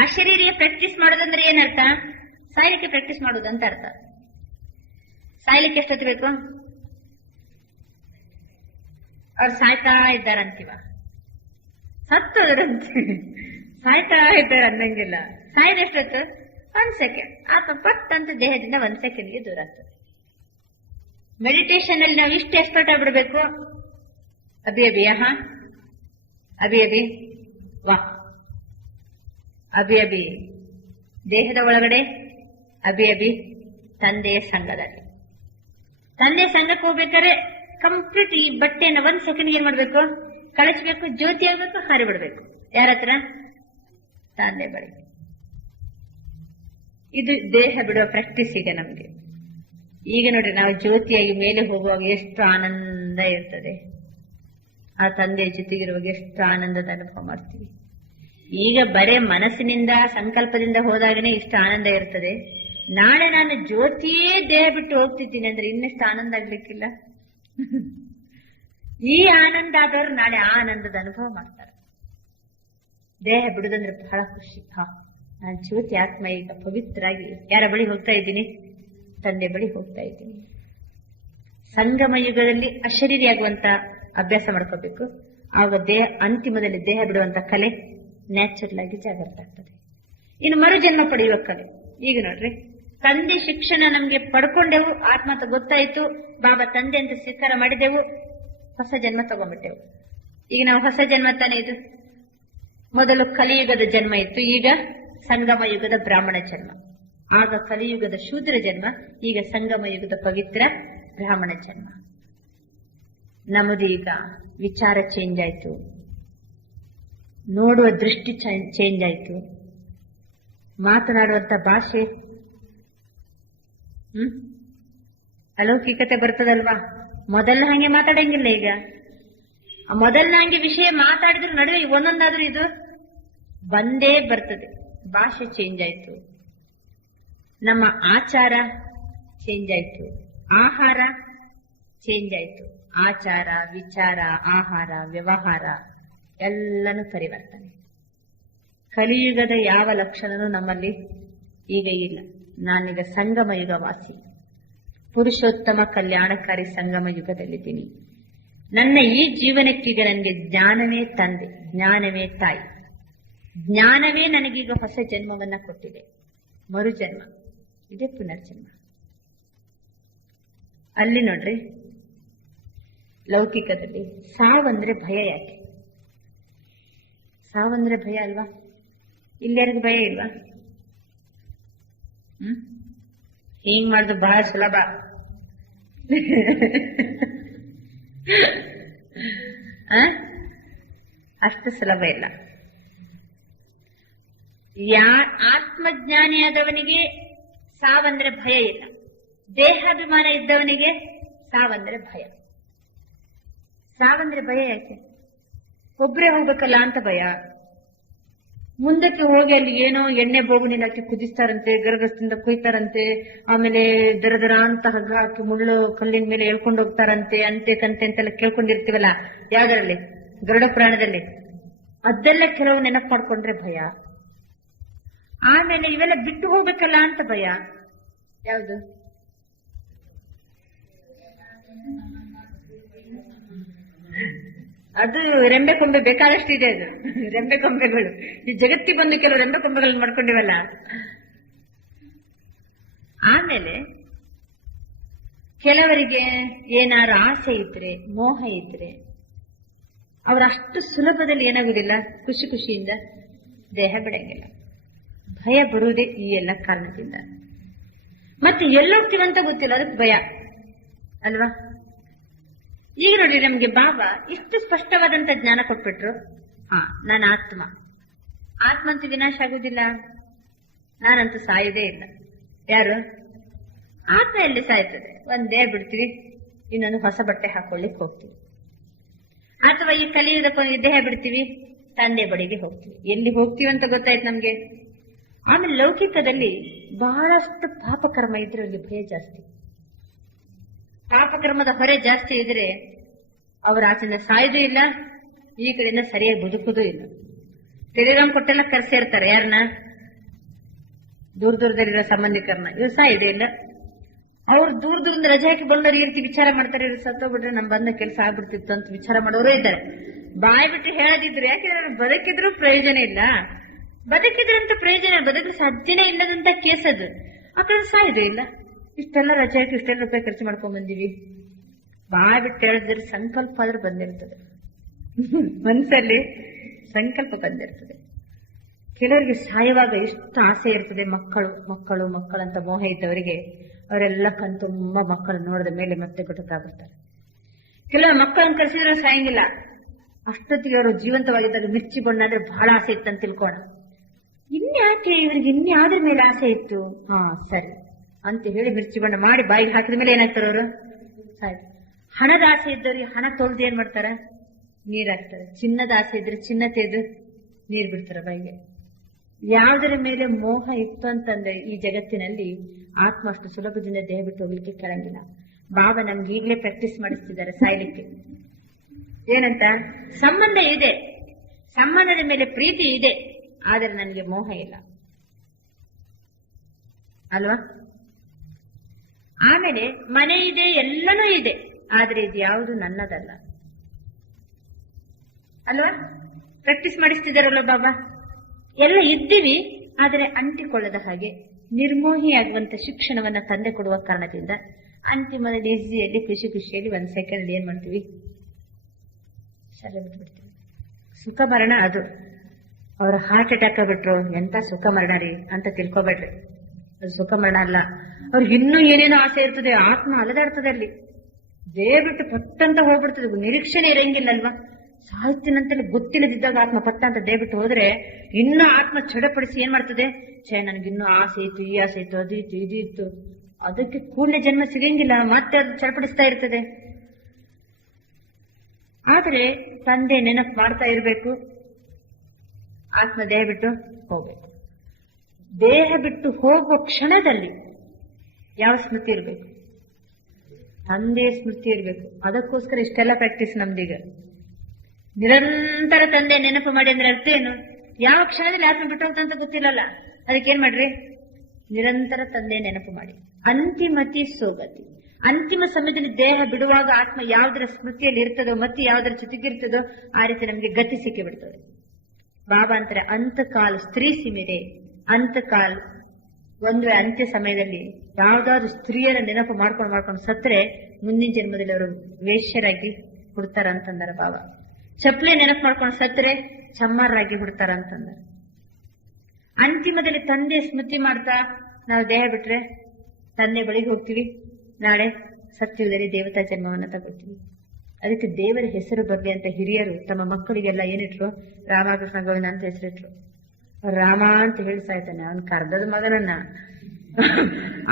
ಅಶರೀರಿಯ ಪ್ರಾಕ್ಟೀಸ್ ಮಾಡೋದಂದ್ರೆ ಏನರ್ಥ? ಸಾಯ್ಲಿಕ್ಕೆ ಪ್ರಾಕ್ಟೀಸ್ ಮಾಡೋದಂತ ಅರ್ಥ. ಸಾಯ್ಲಿಕ್ಕೆ ಎಷ್ಟೊತ್ತು ಬೇಕು? ಅವ್ರು ಸಾಯ್ತಾ ಇದ್ದಾರಂತೀವ, ಸತ್ತೋದ್ರಂತೀವಿ, ಸಾಯ್ತಾ ಇದ್ದಾರೆ ಅನ್ನಂಗಿಲ್ಲ. ಸಾಯ್ದ ಎಷ್ಟೊತ್ತು? 1 ಸೆಕೆಂಡ್. ಆತ್ಮ ಪಟ್ ಅಂತ ದೇಹದಿಂದ 1 ಸೆಕೆಂಡ್ಗೆ ದೂರ ಆಗ್ತದೆ. ಮೆಡಿಟೇಷನ್ ಅಲ್ಲಿ ನಾವು ಇಷ್ಟು ಎಕ್ಸ್ಪರ್ಟ್ ಆಗ್ಬಿಡ್ಬೇಕು. ಅಭಿ ಅಭಿ ಅಭಿ ಅಭಿ ವಾ, ಅಭಿ ಅಭಿ ದೇಹದ ಒಳಗಡೆ, ಅಭಿ ಅಭಿ ತಂದೆಯ ಸಂಘದಲ್ಲಿ. ತಂದೆಯ ಸಂಘಕ್ಕೆ ಹೋಗ್ಬೇಕಾದ್ರೆ ಕಂಪ್ಲೀಟ್ ಈ ಬಟ್ಟೆನ 1 ಸೆಕೆಂಡ್ ಏನ್ ಮಾಡ್ಬೇಕು? ಕಳಚಬೇಕು, ಜ್ಯೋತಿ ಆಗ್ಬೇಕು, ಹಾರಿಬಿಡ್ಬೇಕು. ಯಾರ ಹತ್ರ? ತಂದೆ ಬಳಿ. ಇದು ದೇಹ ಬಿಡುವ ಪ್ರಾಕ್ಟೀಸ್. ಈಗ ನಮ್ಗೆ ಈಗ ನೋಡ್ರಿ, ನಾವು ಜ್ಯೋತಿಯಾಗಿ ಮೇಲೆ ಹೋಗುವಾಗ ಎಷ್ಟು ಆನಂದ ಇರ್ತದೆ, ಆ ತಂದೆಯ ಜೊತೆಗಿರುವಾಗ ಎಷ್ಟು ಆನಂದದ ಅನುಭವ ಮಾಡ್ತೀವಿ. ಈಗ ಬರೇ ಮನಸ್ಸಿನಿಂದ ಸಂಕಲ್ಪದಿಂದ ಹೋದಾಗನೇ ಇಷ್ಟು ಆನಂದ ಇರ್ತದೆ. ನಾಳೆ ನಾನು ಜ್ಯೋತಿಯೇ ದೇಹ ಬಿಟ್ಟು ಹೋಗ್ತಿದ್ದೀನಿ ಅಂದ್ರೆ ಇನ್ನೆಷ್ಟು ಆನಂದ ಆಗ್ಲಿಕ್ಕಿಲ್ಲ. ಈ ಆನಂದ ಆದವರು ನಾಳೆ ಆ ಆನಂದದ ಅನುಭವ ಮಾಡ್ತಾರೆ. ದೇಹ ಬಿಡುದಂದ್ರೆ ಬಹಳ ಖುಷಿ. ನಾನು ಜ್ಯೋತಿ ಆತ್ಮ ಈಗ ಪವಿತ್ರಾಗಿ ಯಾರ ಬಳಿ ಹೋಗ್ತಾ ಇದ್ದೀನಿ? ತಂದೆ ಬಳಿ ಹೋಗ್ತಾ ಇದ್ದೀನಿ. ಸಂಗಮ ಯುಗದಲ್ಲಿ ಅಶರೀರಿಯಾಗುವಂತ ಅಭ್ಯಾಸ ಮಾಡ್ಕೋಬೇಕು. ಆಗ ದೇಹ ಅಂತಿಮದಲ್ಲಿ ದೇಹ ಬಿಡುವಂತ ಕಲೆ ನ್ಯಾಚುರಲ್ ಆಗಿ ಜಾಗೃತ ಆಗ್ತದೆ. ಇನ್ನು ಮರುಜನ್ಮ ಪಡೆಯುವ ಕಲೆ ಈಗ ನೋಡ್ರಿ, ತಂದೆ ಶಿಕ್ಷಣ ನಮ್ಗೆ ಪಡ್ಕೊಂಡೆವು, ಆತ್ಮ ಅಂತ ಗೊತ್ತಾಯ್ತು, ಬಾಬಾ ತಂದೆ ಅಂತ ಸ್ವೀಕಾರ ಮಾಡಿದೆವು, ಹೊಸ ಜನ್ಮ ತಗೊಂಡ್ಬಿಟ್ಟೆವು. ಈಗ ನಾವು ಹೊಸ ಜನ್ಮ ತಾನೇ ಇದು. ಮೊದಲು ಕಲಿಯುಗದ ಜನ್ಮ ಇತ್ತು, ಈಗ ಸಂಗಮ ಯುಗದ ಬ್ರಾಹ್ಮಣ ಜನ್ಮ. ಆಗ ಕಲಿಯುಗದ ಶೂದ್ರ ಜನ್ಮ, ಈಗ ಸಂಗಮ ಯುಗದ ಪವಿತ್ರ ಬ್ರಾಹ್ಮಣ ಜನ್ಮ. ನಮ್ಮದು ಈಗ ವಿಚಾರ ಚೇಂಜ್ ಆಯ್ತು, ನೋಡುವ ದೃಷ್ಟಿ ಚೇಂಜ್ ಆಯ್ತು, ಮಾತನಾಡುವಂತ ಭಾಷೆ ಅಲೌಕಿಕತೆ ಬರ್ತದಲ್ವಾ. ಮೊದಲನ ಹಂಗೆ ಮಾತಾಡಂಗಿಲ್ಲ. ಈಗ ಮೊದಲನ ಹಂಗೆ ವಿಷಯ ಮಾತಾಡಿದ್ರೆ ನಡುವೆ ಒಂದೊಂದಾದ್ರೂ ಇದು ಬಂದೇ ಬರ್ತದೆ. ಭಾಷೆ ಚೇಂಜ್ ಆಯ್ತು, ನಮ್ಮ ಆಚಾರ ಚೇಂಜ್ ಆಯ್ತು, ಆಹಾರ ಚೇಂಜ್ ಆಯ್ತು. ಆಚಾರ, ವಿಚಾರ, ಆಹಾರ, ವ್ಯವಹಾರ ಎಲ್ಲನೂ ಪರಿವರ್ತನೆ. ಕಲಿಯುಗದ ಯಾವ ಲಕ್ಷಣನೂ ನಮ್ಮಲ್ಲಿ ಈಗ ಇಲ್ಲ. ನಾನೀಗ ಸಂಗಮ ಯುಗ ವಾಸಿ, ಪುರುಷೋತ್ತಮ ಕಲ್ಯಾಣಕಾರಿ ಸಂಗಮ ಯುಗದಲ್ಲಿದ್ದೀನಿ. ನನ್ನ ಈ ಜೀವನಕ್ಕೀಗ ನನಗೆ ಜ್ಞಾನವೇ ತಂದೆ, ಜ್ಞಾನವೇ ತಾಯಿ, ಜ್ಞಾನವೇ ನನಗೀಗ ಹೊಸ ಜನ್ಮವನ್ನ ಕೊಟ್ಟಿದೆ. ಮರುಜನ್ಮ, ಇದೇ ಪುನರ್ಜನ್ಮ. ಅಲ್ಲಿ ನೋಡ್ರಿ, ಲೌಕಿಕದಲ್ಲಿ ಸಾವಂದ್ರೆ ಭಯ. ಯಾಕೆ ಸಾವಂದ್ರೆ ಭಯ ಅಲ್ವಾ? ಇಲ್ಲಾರಿಗೂ ಭಯ ಇಲ್ವಾ? ಹಿಂಗ್ ಮಾಡುದು ಬಹಳ ಸುಲಭ. ಅಷ್ಟು ಸುಲಭ ಇಲ್ಲ. ಆತ್ಮಜ್ಞಾನಿಯಾದವನಿಗೆ ಸಾವಂದ್ರೆ ಭಯ ಇಲ್ಲ. ದೇಹಾಭಿಮಾನ ಇದ್ದವನಿಗೆ ಸಾವಂದ್ರೆ ಭಯ. ಸಾವಂದ್ರೆ ಭಯ ಯಾಕೆ? ಒಬ್ರೇ ಹೋಗ್ಬೇಕಲ್ಲ ಅಂತ ಭಯ. ಮುಂದಕ್ಕೆ ಹೋಗಿ ಅಲ್ಲಿ ಏನೋ ಎಣ್ಣೆ ಬೋಗುಣಿನ ಹಾಕಿ ಕುದಿಸ್ತಾರಂತೆ, ಗರಗಸದಿಂದ ಕುಯ್ತಾರಂತೆ, ಆಮೇಲೆ ದರ ಅಂತ ಹಗ್ಗ ಹಾಕಿ ಮುಳ್ಳು ಕಲ್ಲಿನ ಮೇಲೆ ಎಳ್ಕೊಂಡು ಹೋಗ್ತಾರಂತೆ, ಅಂತೆ ಕಂತೆ ಅಂತೆಲ್ಲ ಕೇಳ್ಕೊಂಡಿರ್ತೀವಲ್ಲ. ಯಾವ್ದ್ರಲ್ಲಿ? ಗರುಡ ಪುರಾಣದಲ್ಲಿ. ಅದೆಲ್ಲ ಕೆಲವು ನೆನಪು ಮಾಡ್ಕೊಂಡ್ರೆ ಭಯ. ಆಮೇಲೆ ಇವೆಲ್ಲ ಬಿಟ್ಟು ಹೋಗ್ಬೇಕಲ್ಲ ಅಂತ ಭಯ. ಯಾವುದು? ಅದು ರೆಂಬೆ ಕೊಂಬೆ ಬೇಕಾದಷ್ಟು ಇದೆ. ಅದು ರೆಂಬೆ ಕೊಂಬೆಗಳು ಈ ಜಗತ್ತಿ ಬಂದು ಕೆಲವು ರೆಂಬೆ ಕೊಂಬೆಗಳನ್ನ ಮಾಡ್ಕೊಂಡಿವಲ್ಲ. ಆಮೇಲೆ ಕೆಲವರಿಗೆ ಏನಾರು ಆಸೆ ಇದ್ರೆ, ಮೋಹ ಇದ್ರೆ, ಅವರಷ್ಟು ಸುಲಭದಲ್ಲಿ ಏನಾಗುದಿಲ್ಲ, ಖುಷಿ ಖುಷಿಯಿಂದ ದೇಹ ಬಿಡಂಗಿಲ್ಲ. ಭಯ ಬರುವುದೇ ಈ ಎಲ್ಲ ಕಾರಣದಿಂದ. ಮತ್ತೆ ಎಲ್ಲೋಗ್ತೀವಂತ ಗೊತ್ತಿಲ್ಲ, ಅದಕ್ಕೆ ಭಯ ಅಲ್ವಾ? ಈಗ ನೋಡಿ, ನಮ್ಗೆ ಬಾಬಾ ಇಷ್ಟು ಸ್ಪಷ್ಟವಾದಂತ ಜ್ಞಾನ ಕೊಟ್ಬಿಟ್ರು. ನಾನು ಆತ್ಮ, ಆತ್ಮ ಅಂತೂ ವಿನಾಶ ಆಗುದಿಲ್ಲ, ನಾನಂತೂ ಸಾಯುವುದೇ ಇಲ್ಲ. ಯಾರು? ಆತ್ಮ ಎಲ್ಲಿ ಸಾಯ್ತದೆ? ಒಂದೇ ಬಿಡ್ತೀವಿ, ಇನ್ನೊಂದು ಹೊಸ ಬಟ್ಟೆ ಹಾಕೊಳ್ಳಿಕ್ ಹೋಗ್ತೀವಿ. ಅಥವಾ ಈ ಕಲಿಯುವುದಕ್ಕೆ ದೇಹ ಬಿಡ್ತೀವಿ, ತಂದೆ ಬಳಿಗೆ ಹೋಗ್ತೀವಿ. ಎಲ್ಲಿ ಹೋಗ್ತೀವಿ ಅಂತ ಗೊತ್ತಾಯ್ತು ನಮ್ಗೆ. ಆಮೇಲೆ ಲೌಕಿಕದಲ್ಲಿ ಬಹಳಷ್ಟು ಪಾಪಕರ್ಮ ಇದ್ರೆ ಅವ್ರಿಗೆ ಭಯ ಜಾಸ್ತಿ. ಪಾಪಕರ್ಮದ ಹೊರೆ ಜಾಸ್ತಿ ಇದ್ರೆ ಅವ್ರ ಆಚೆಯಿಂದ ಸಾಯುದೂ ಇಲ್ಲ, ಈ ಕಡೆಯಿಂದ ಸರಿಯಾಗಿ ಬದುಕುದೂ ಇಲ್ಲ. ಟೆಲಿಗ್ರಾಮ್ ಕೊಟ್ಟೆಲ್ಲ ಕರ್ಸಿರ್ತಾರೆ ಯಾರನ್ನ? ದೂರದಲ್ಲಿರೋ ಸಂಬಂಧಿಕರನ್ನ. ಇವ್ರು ಸಾಯುದೇ ಇಲ್ಲ. ಅವ್ರು ದೂರದಿಂದ ರಜೆ ಹಾಕಿ ಬಂದವ್ರು ಈ ರೀತಿ ವಿಚಾರ ಮಾಡ್ತಾರೆ, ಇವ್ರು ಸತ್ತೋಗ್ಬಿಟ್ರೆ ನಮ್ ಬಂದ ಕೆಲಸ ಆಗ್ಬಿಡ್ತಿತ್ತು ಅಂತ ವಿಚಾರ ಮಾಡೋರು ಇದ್ದಾರೆ. ಬಾಯ್ ಬಿಟ್ಟು ಹೇಳದಿದ್ರು. ಯಾಕೆಂದ್ರೆ ಬದುಕಿದ್ರು ಪ್ರಯೋಜನ ಇಲ್ಲ, ಬದುಕಿದ್ರಂತ ಪ್ರಯೋಜನ, ಬದುಕಲು ಸಾಧ್ಯನೇ ಇಲ್ಲದಂತ ಕೇಸ್ ಅದು. ಆ ಕಡೆ ಸಾಯುದೇ ಇಲ್ಲ. ಇಷ್ಟೆಲ್ಲ ರಜೆ ಹಾಕಿ ಇಷ್ಟೆಲ್ಲ ರೂಪಾಯಿ ಖರ್ಚು ಮಾಡ್ಕೊಂಡ್ ಬಂದಿವಿ. ಬಾಯ್ ಬಿಟ್ಟು ಹೇಳಿದ್ರೆ ಸಂಕಲ್ಪ ಆದ್ರೂ ಬಂದಿರ್ತದೆ, ಮನಸ್ಸಲ್ಲಿ ಸಂಕಲ್ಪ ಬಂದಿರ್ತದೆ. ಕೆಲವರಿಗೆ ಸಾಯುವಾಗ ಎಷ್ಟು ಆಸೆ ಇರ್ತದೆ, ಮಕ್ಕಳು ಮಕ್ಕಳು ಮಕ್ಕಳಂತ ಮೋಹ ಇದ್ದವರಿಗೆ ಅವರೆಲ್ಲ ಕಣ್ ತುಂಬಾ ಮಕ್ಕಳು ನೋಡಿದ ಮೇಲೆ ಮತ್ತೆ ಗೊತ್ತಾಗ್ಬಿಡ್ತಾರೆ. ಕೆಲವು ಮಕ್ಕಳನ್ನ ಕರೆಸಿದ್ರೆ ಸಾಯಂಗಿಲ್ಲ, ಅಷ್ಟೊತ್ತಿಗೆ ಅವರು ಜೀವಂತವಾಗಿದ್ದಾಗ ಮಿರ್ಚಿ ಬಣ್ಣ ಅಂದ್ರೆ ಬಹಳ ಆಸೆ ಇತ್ತಂತ ತಿಳ್ಕೋಣ. ಇನ್ಯಾಕೆ ಇವ್ರಿಗೆ ಇನ್ಯಾವ್ದ್ರ ಮೇಲೆ ಆಸೆ ಇತ್ತು? ಸರಿ ಅಂತ ಹೇಳಿ ಮಿರ್ಚಿ ಬಣ್ಣ ಮಾಡಿ ಬಾಯಿಗೆ ಹಾಕಿದ ಮೇಲೆ ಏನಾಗ್ತಾರೆ ಅವರು? ಸಾಯ್ತು. ಹಣದ ಆಸೆ ಇದ್ದವ್ರಿಗೆ ಹಣ ತೊಳ್ದು ಏನ್ ಮಾಡ್ತಾರ? ನೀರ್ ಹಾಕ್ತಾರೆ. ಚಿನ್ನದ ಆಸೆ ಇದ್ರೆ ಚಿನ್ನ ತೆಗೆದು ನೀರ್ ಬಿಡ್ತಾರ ಬಾಯಿಗೆ. ಯಾವುದರ ಮೇಲೆ ಮೋಹ ಇತ್ತು ಅಂತಂದ್ರೆ ಈ ಜಗತ್ತಿನಲ್ಲಿ ಆತ್ಮ ಅಷ್ಟು ಸುಲಭದಿಂದ ದೇಹ ಬಿಟ್ಟು ಹೋಗ್ಲಿಕ್ಕೆ ಕೆಳಂಗಿಲ್ಲ. ಬಾಬಾ ನಮ್ಗೆ ಈಗಲೇ ಪ್ರಾಕ್ಟೀಸ್ ಮಾಡಿಸ್ತಿದ್ದಾರೆ ಸಾಯ್ಲಿಕ್ಕೆ. ಏನಂತ? ಸಂಬಂಧ ಇದೆ, ಸಂಬಂಧದ ಮೇಲೆ ಪ್ರೀತಿ ಇದೆ, ಆದರೆ ನನಗೆ ಮೋಹ ಇಲ್ಲ ಅಲ್ವಾ? ಆಮೇಲೆ ಮನೆ ಇದೆ, ಎಲ್ಲನೂ ಇದೆ, ಆದ್ರೆ ಇದು ಯಾವುದು ನನ್ನದಲ್ಲ ಅಲ್ವಾ? ಪ್ರಾಕ್ಟೀಸ್ ಮಾಡಿಸ್ತಿದಾರಲ್ವ ಬಾಬಾ? ಎಲ್ಲ ಇದ್ದೀವಿ, ಆದರೆ ಅಂಟಿಕೊಳ್ಳದ ಹಾಗೆ ನಿರ್ಮೋಹಿಯಾಗುವಂತ ಶಿಕ್ಷಣವನ್ನ ತಂದೆ ಕೊಡುವ ಕಾರಣದಿಂದ ಅಂತಿಮದಲ್ಲಿ ಈಸಿಯಲ್ಲಿ ಖುಷಿ ಖುಷಿಯಲ್ಲಿ 1 ಸೆಕೆಂಡ್ ಏನ್ ಮಾಡ್ತೀವಿ? ಶಾಲೆ ಬಿಟ್ಬಿಡ್ತೀವಿ. ಸುಖ ಮರಣ ಅದು. ಅವ್ರ ಹಾರ್ಟ್ ಅಟ್ಯಾಕ್ ಆಗ್ಬಿಟ್ರು, ಎಂತ ಸುಖ ಮರಣ ರೀ ಅಂತ ತಿಳ್ಕೊಬೇಡ್ರಿ. ಅದು ಸುಖ ಮರಣ ಅಲ್ಲ. ಅವ್ರಿಗೆ ಇನ್ನೂ ಏನೇನೋ ಆಸೆ ಇರ್ತದೆ, ಆತ್ಮ ಅಲದಾಡ್ತದೆ ಅಲ್ಲಿ, ದೇವ್ಬಿಟ್ಟು ಪಟ್ಟಂತ ಹೋಗ್ಬಿಡ್ತದೆ, ನಿರೀಕ್ಷಣೆ ಇರಂಗಿಲ್ಲಲ್ವಾ? ಸಾಹಿತ್ಯನಂತಲ್ಲಿ ಗೊತ್ತಿಲ್ಲದಿದ್ದಾಗ ಆತ್ಮ ಪಟ್ಟ ಅಂತ ದೇವ್ಬಿಟ್ಟು ಹೋದ್ರೆ ಇನ್ನೂ ಆತ್ಮ ಚಡಪಡಿಸಿ ಏನ್ ಮಾಡ್ತದೆ? ನನಗಿನ್ನೂ ಆಸೆ ಇತ್ತು, ಈ ಆಸೆ ಇತ್ತು, ಅದು ಇತ್ತು, ಇದು ಇತ್ತು, ಅದಕ್ಕೆ ಕೂಡಲೇ ಜನ್ಮ ಸಿಗಂಗಿಲ್ಲ, ಮತ್ತೆ ಅದು ಚಡಪಡಿಸ್ತಾ ಇರ್ತದೆ. ಆದ್ರೆ ತಂದೆ ನೆನಪು ಮಾಡ್ತಾ ಇರಬೇಕು, ಆತ್ಮ ದೇಹ ಬಿಟ್ಟು ಹೋಗ್ಬೇಕು. ದೇಹ ಬಿಟ್ಟು ಹೋಗುವ ಕ್ಷಣದಲ್ಲಿ ಯಾವ ಸ್ಮೃತಿ ಇರಬೇಕು? ತಂದೆ ಸ್ಮೃತಿ ಇರಬೇಕು. ಅದಕ್ಕೋಸ್ಕರ ಇಷ್ಟೆಲ್ಲ ಪ್ರಾಕ್ಟೀಸ್ ನಮ್ದೀಗ. ನಿರಂತರ ತಂದೆ ನೆನಪು ಮಾಡಿ ಅಂದ್ರೆ ಅರ್ಥ ಏನು? ಯಾವ ಕ್ಷಣದಲ್ಲಿ ಆತ್ಮ ಬಿಟ್ಟು ಹೋಗ್ತಂತ ಗೊತ್ತಿಲ್ಲಲ್ಲ, ಅದಕ್ಕೇನ್ ಮಾಡ್ರಿ? ನಿರಂತರ ತಂದೆ ನೆನಪು ಮಾಡಿ. ಅಂತಿಮತಿ ಸೋಗತಿ, ಅಂತಿಮ ಸಮಯದಲ್ಲಿ ದೇಹ ಬಿಡುವಾಗ ಆತ್ಮ ಯಾವುದರ ಸ್ಮೃತಿಯಲ್ಲಿ ಇರ್ತದೋ ಮತ್ತೆ ಯಾವುದರ ಜೊತೆಗಿರ್ತದೋ ಆ ರೀತಿ ನಮಗೆ ಗತಿ ಸಿಕ್ಕಿ ಬಿಡ್ತದೆ. ಬಾಬಾ ಅಂತಾರೆ ಅಂತಕಾಲ್ ಸ್ತ್ರೀ ಸಿಮಿರೆ, ಅಂತಕಾಲ್ ಒಂದು ಅಂತ್ಯ ಸಮಯದಲ್ಲಿ ಯಾವ್ದಾದ್ರು ಸ್ತ್ರೀಯರ ನೆನಪು ಮಾಡ್ಕೊಂಡು ಸತ್ರೆ ಮುಂದಿನ ಜನ್ಮದಲ್ಲಿ ಅವರು ವೇಶ್ಯರಾಗಿ ಹುಡ್ತಾರ ಅಂತಂದಾರ ಬಾಬಾ. ಚಪ್ಪಲೆ ನೆನಪು ಮಾಡ್ಕೊಂಡು ಸತ್ರೆ ಚಮ್ಮಾರಾಗಿ ಹುಡ್ತಾರ ಅಂತಂದಾರ. ಅಂತಿಮದಲ್ಲಿ ತಂದೆ ಸ್ಮೃತಿ ಮಾಡ್ತಾ ನಾವು ದೇಹ ಬಿಟ್ರೆ ತಂದೆ ಬಳಿಗೆ ಹೋಗ್ತೀವಿ, ನಾಳೆ ಸತ್ಯುಗದಲ್ಲಿ ದೇವತಾ ಜನ್ಮವನ್ನ ತಗೋತೀವಿ. ಅದಕ್ಕೆ ದೇವರ ಹೆಸರು ಬರ್ಲಿ ಅಂತ ಹಿರಿಯರು ತಮ್ಮ ಮಕ್ಕಳಿಗೆಲ್ಲ ಏನಿಟ್ರು? ರಾಮಕೃಷ್ಣ ಗೋವಿಂದ ಅಂತ ಹೆಸರಿಟ್ರು. ರಾಮ ಅಂತ ಹೇಳ್ತಾ ಇದ್ದಾನೆ, ಅವನ್ ಕರ್ದದ ಮಗನನ್ನ.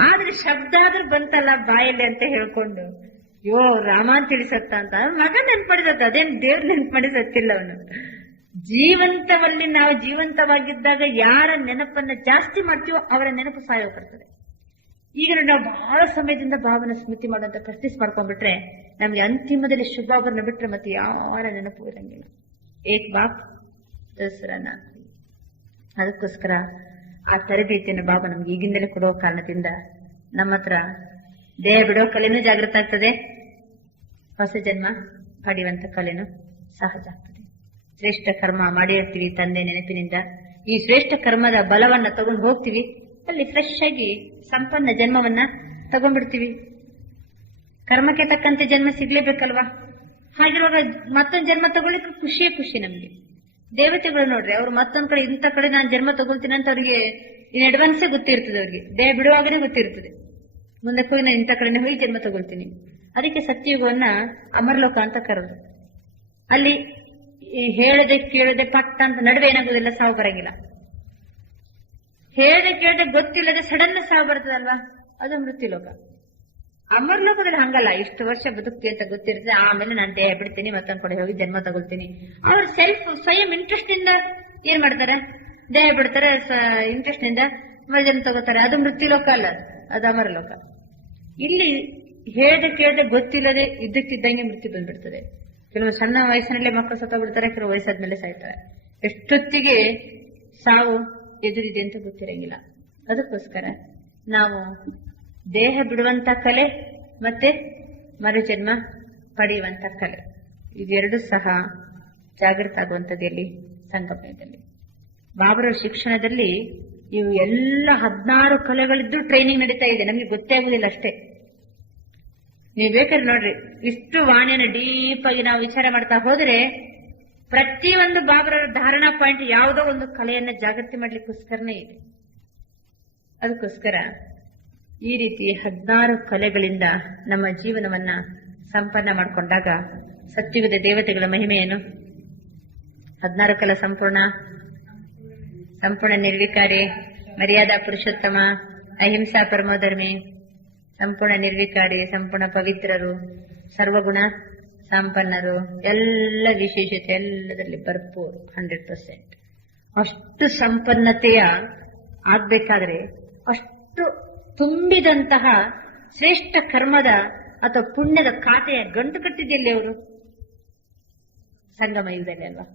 ಆದ್ರೆ ಶಬ್ದ ಆದ್ರೂ ಬಂತಲ್ಲ ಬಾಯಲ್ಲಿ ಅಂತ ಹೇಳ್ಕೊಂಡು ಯೋ ರಾಮ ಅಂತ ತಿಳಿಸತ್ತ ಅಂತ ಮಗ ನೆನ್ಪಡಿಸತ್ತ, ಅದೇನ್ ದೇವ್ರ ನೆನ್ಪಡಿಸತ್ತಿಲ್ಲ ಅವನು. ಜೀವಂತವಲ್ಲಿ ನಾವು ಜೀವಂತವಾಗಿದ್ದಾಗ ಯಾರ ನೆನಪನ್ನ ಜಾಸ್ತಿ ಮಾಡ್ತೀವೋ ಅವರ ನೆನಪು ಸಾಯೋಕ್ ಬರ್ತದೆ. ಈಗ ನಾವು ಬಹಳ ಸಮಯದಿಂದ ಭಾವನ ಸ್ಮೃತಿ ಮಾಡುವಂತ ಪ್ರಾಕ್ಟೀಸ್ ಮಾಡ್ಕೊಂಡ್ಬಿಟ್ರೆ ನಮ್ಗೆ ಅಂತಿಮದಲ್ಲಿ ಶುಭಾಭರಣ ಬಿಟ್ರೆ ಮತ್ತೆ ಯಾರ ನೆನಪು ಇರಂಗಿಲ್ಲ. ಏಕ್ ಬಾಪ್ ದಸರಾನ. ಅದಕ್ಕೋಸ್ಕರ ಆ ತರಬೇತಿಯನ್ನು ಬಾಬಾ ನಮ್ಗೆ ಈಗಿಂದಲೇ ಕೊಡುವ ಕಾರಣದಿಂದ ನಮ್ಮ ಹತ್ರ ದೇಹ ಬಿಡೋ ಕಲೆನೂ ಜಾಗೃತ ಆಗ್ತದೆ, ಹೊಸ ಜನ್ಮ ಪಡೆಯುವಂತ ಕಲೆನೂ ಸಹಜ ಆಗ್ತದೆ. ಶ್ರೇಷ್ಠ ಕರ್ಮ ಮಾಡಿರ್ತೀವಿ ತಂದೆ ನೆನಪಿನಿಂದ. ಈ ಶ್ರೇಷ್ಠ ಕರ್ಮದ ಬಲವನ್ನ ತಗೊಂಡು ಹೋಗ್ತೀವಿ, ಅಲ್ಲಿ ಫ್ರೆಶ್ ಆಗಿ ಸಂಪನ್ನ ಜನ್ಮವನ್ನ ತಗೊಂಡ್ಬಿಡ್ತೀವಿ. ಕರ್ಮಕ್ಕೆ ತಕ್ಕಂತೆ ಜನ್ಮ ಸಿಗ್ಲೇಬೇಕಲ್ವಾ? ಹಾಗಿರುವಾಗ ಮತ್ತೊಂದು ಜನ್ಮ ತಗೊಳ್ಳಿಕ್ಕೆ ಖುಷಿ ನಮ್ಗೆ. ದೇವತೆಗಳು ನೋಡ್ರಿ, ಅವ್ರು ಮತ್ತೊಂದ್ ಕಡೆ ಇಂಥ ಕಡೆ ನಾನು ಜನ್ಮ ತಗೊಳ್ತೀನಿ ಅಂತ ಅವ್ರಿಗೆ ಇನ್ ಅಡ್ವಾನ್ಸೇ ಗೊತ್ತಿರ್ತದೆ. ಅವ್ರಿಗೆ ದೇಹ ಬಿಡುವಾಗನೇ ಗೊತ್ತಿರ್ತದೆ, ಮುಂದಕ್ಕೆ ಹೋಗಿ ನಾನು ಇಂಥ ಕಡೆನೇ ಹೋಗಿ ಜನ್ಮ ತಗೊಳ್ತೀನಿ. ಅದಕ್ಕೆ ಸತ್ಯಯುಗವನ್ನ ಅಮರಲೋಕ ಅಂತ ಕರೆದು, ಅಲ್ಲಿ ಹೇಳದೆ ಕೇಳದೆ ಪಟ್ಟ ಅಂತ ನಡುವೆ ಏನಾಗೋದಿಲ್ಲ, ಸಾವು ಬರಂಗಿಲ್ಲ. ಹೇಳದೆ ಕೇಳದೆ ಗೊತ್ತಿಲ್ಲದೆ ಸಡನ್ ಸಾವು ಬರ್ತದಲ್ವಾ, ಅದು ಮೃತ್ಯು ಲೋಕ. ಅಮರಲೋಕದಲ್ಲಿ ಹಂಗಲ್ಲ, ಇಷ್ಟು ವರ್ಷ ಬದುಕಿ ಅಂತ ಗೊತ್ತಿರ್ತದೆ, ಆಮೇಲೆ ನಾನು ದೇಹ ಬಿಡ್ತೀನಿ ಮತ್ತೊಂದ್ ಕಡೆ ಹೋಗಿ ಜನ್ಮ ತಗೊಳ್ತೀನಿ. ಅವ್ರು ಸ್ವಯಂ ಇಂಟ್ರೆಸ್ಟ್ ಇಂದ ಏನ್ ಮಾಡ್ತಾರೆ? ದೇಹ ಬಿಡ್ತಾರೆ, ಇಂಟ್ರೆಸ್ಟ್ ನಿಂದ ಜನ್ಮ ತಗೋತಾರೆ. ಅದು ಮೃತ್ಯು ಲೋಕ ಅಲ್ಲ, ಅದು ಅಮರಲೋಕ. ಇಲ್ಲಿ ಹೇಳದೆ ಕೇಳದೆ ಗೊತ್ತಿಲ್ಲದೆ ಇದ್ದಕ್ಕಿದ್ದಂಗೆ ಮೃತ್ಯು ಬಂದ್ಬಿಡ್ತದೆ. ಕೆಲವು ಸಣ್ಣ ವಯಸ್ಸಿನಲ್ಲೇ ಮಕ್ಕಳು ಸತ್ತೋಗ್ಬಿಡ್ತಾರೆ, ಕೆಲವು ವಯಸ್ಸಾದ್ಮೇಲೆ ಸಾಯ್ತಾರೆ. ಎಷ್ಟೊತ್ತಿಗೆ ಸಾವು ಎದುರಿದೆ ಅಂತ ಗೊತ್ತಿರಂಗಿಲ್ಲ. ಅದಕ್ಕೋಸ್ಕರ ನಾವು ದೇಹ ಬಿಡುವಂತ ಕಲೆ ಮತ್ತೆ ಮರುಜನ್ಮ ಪಡೆಯುವಂತ ಕಲೆ, ಇವೆರಡೂ ಸಹ ಜಾಗೃತ ಆಗುವಂಥದ್ದಲ್ಲಿ ಸಂಗಮದಲ್ಲಿ. ಬಾಬರ ಶಿಕ್ಷಣದಲ್ಲಿ ಇವು ಎಲ್ಲ 16 ಕಲೆಗಳಿದ್ದು ಟ್ರೈನಿಂಗ್ ನಡೀತಾ ಇದೆ, ನಮ್ಗೆ ಗೊತ್ತೇ ಆಗುದಿಲ್ಲ ಅಷ್ಟೇ. ನೀವು ಬೇಕಾದ್ರೆ ನೋಡ್ರಿ, ಇಷ್ಟು ವಾಣಿಯನ್ನು ಡೀಪ್ ಆಗಿ ನಾವು ವಿಚಾರ ಮಾಡ್ತಾ ಹೋದ್ರೆ ಪ್ರತಿಯೊಂದು ಬಾಬರ ಧಾರಣಾ ಪಾಯಿಂಟ್ ಯಾವುದೋ ಒಂದು ಕಲೆಯನ್ನ ಜಾಗೃತಿ ಮಾಡ್ಲಿಕ್ಕೋಸ್ಕರನೇ ಇದೆ. ಅದಕ್ಕೋಸ್ಕರ ಈ ರೀತಿ 16 ಕಲೆಗಳಿಂದ ನಮ್ಮ ಜೀವನವನ್ನ ಸಂಪನ್ನ ಮಾಡಿಕೊಂಡಾಗ ಸತ್ಯುಗದ ದೇವತೆಗಳ ಮಹಿಮೆಯನ್ನು 16 ಕಲೆ ಸಂಪೂರ್ಣ ನಿರ್ವಿಕಾರಿ, ಮರ್ಯಾದಾ ಪುರುಷೋತ್ತಮ, ಅಹಿಂಸಾ ಪರಮೋಧರ್ಮಿ, ಸಂಪೂರ್ಣ ನಿರ್ವಿಕಾರಿ, ಸಂಪೂರ್ಣ ಪವಿತ್ರರು, ಸರ್ವಗುಣ ಸಂಪನ್ನರು, ಎಲ್ಲ ವಿಶೇಷತೆ ಎಲ್ಲದರಲ್ಲಿ ಭರ್ಪೂರ್ 100%. ಅಷ್ಟು ಸಂಪನ್ನತೆಯ ಆಗ್ಬೇಕಾದ್ರೆ ಅಷ್ಟು ತುಂಬಿದಂತಹ ಶ್ರೇಷ್ಠ ಕರ್ಮದ ಅಥವಾ ಪುಣ್ಯದ ಖಾತೆಯ ಗಂಟು ಕಟ್ಟಿದೆಯಲ್ಲಿ ಅವರು ಸಂಗಮ ಯುಗದಲ್ಲಿ ಅಲ್ವಾ?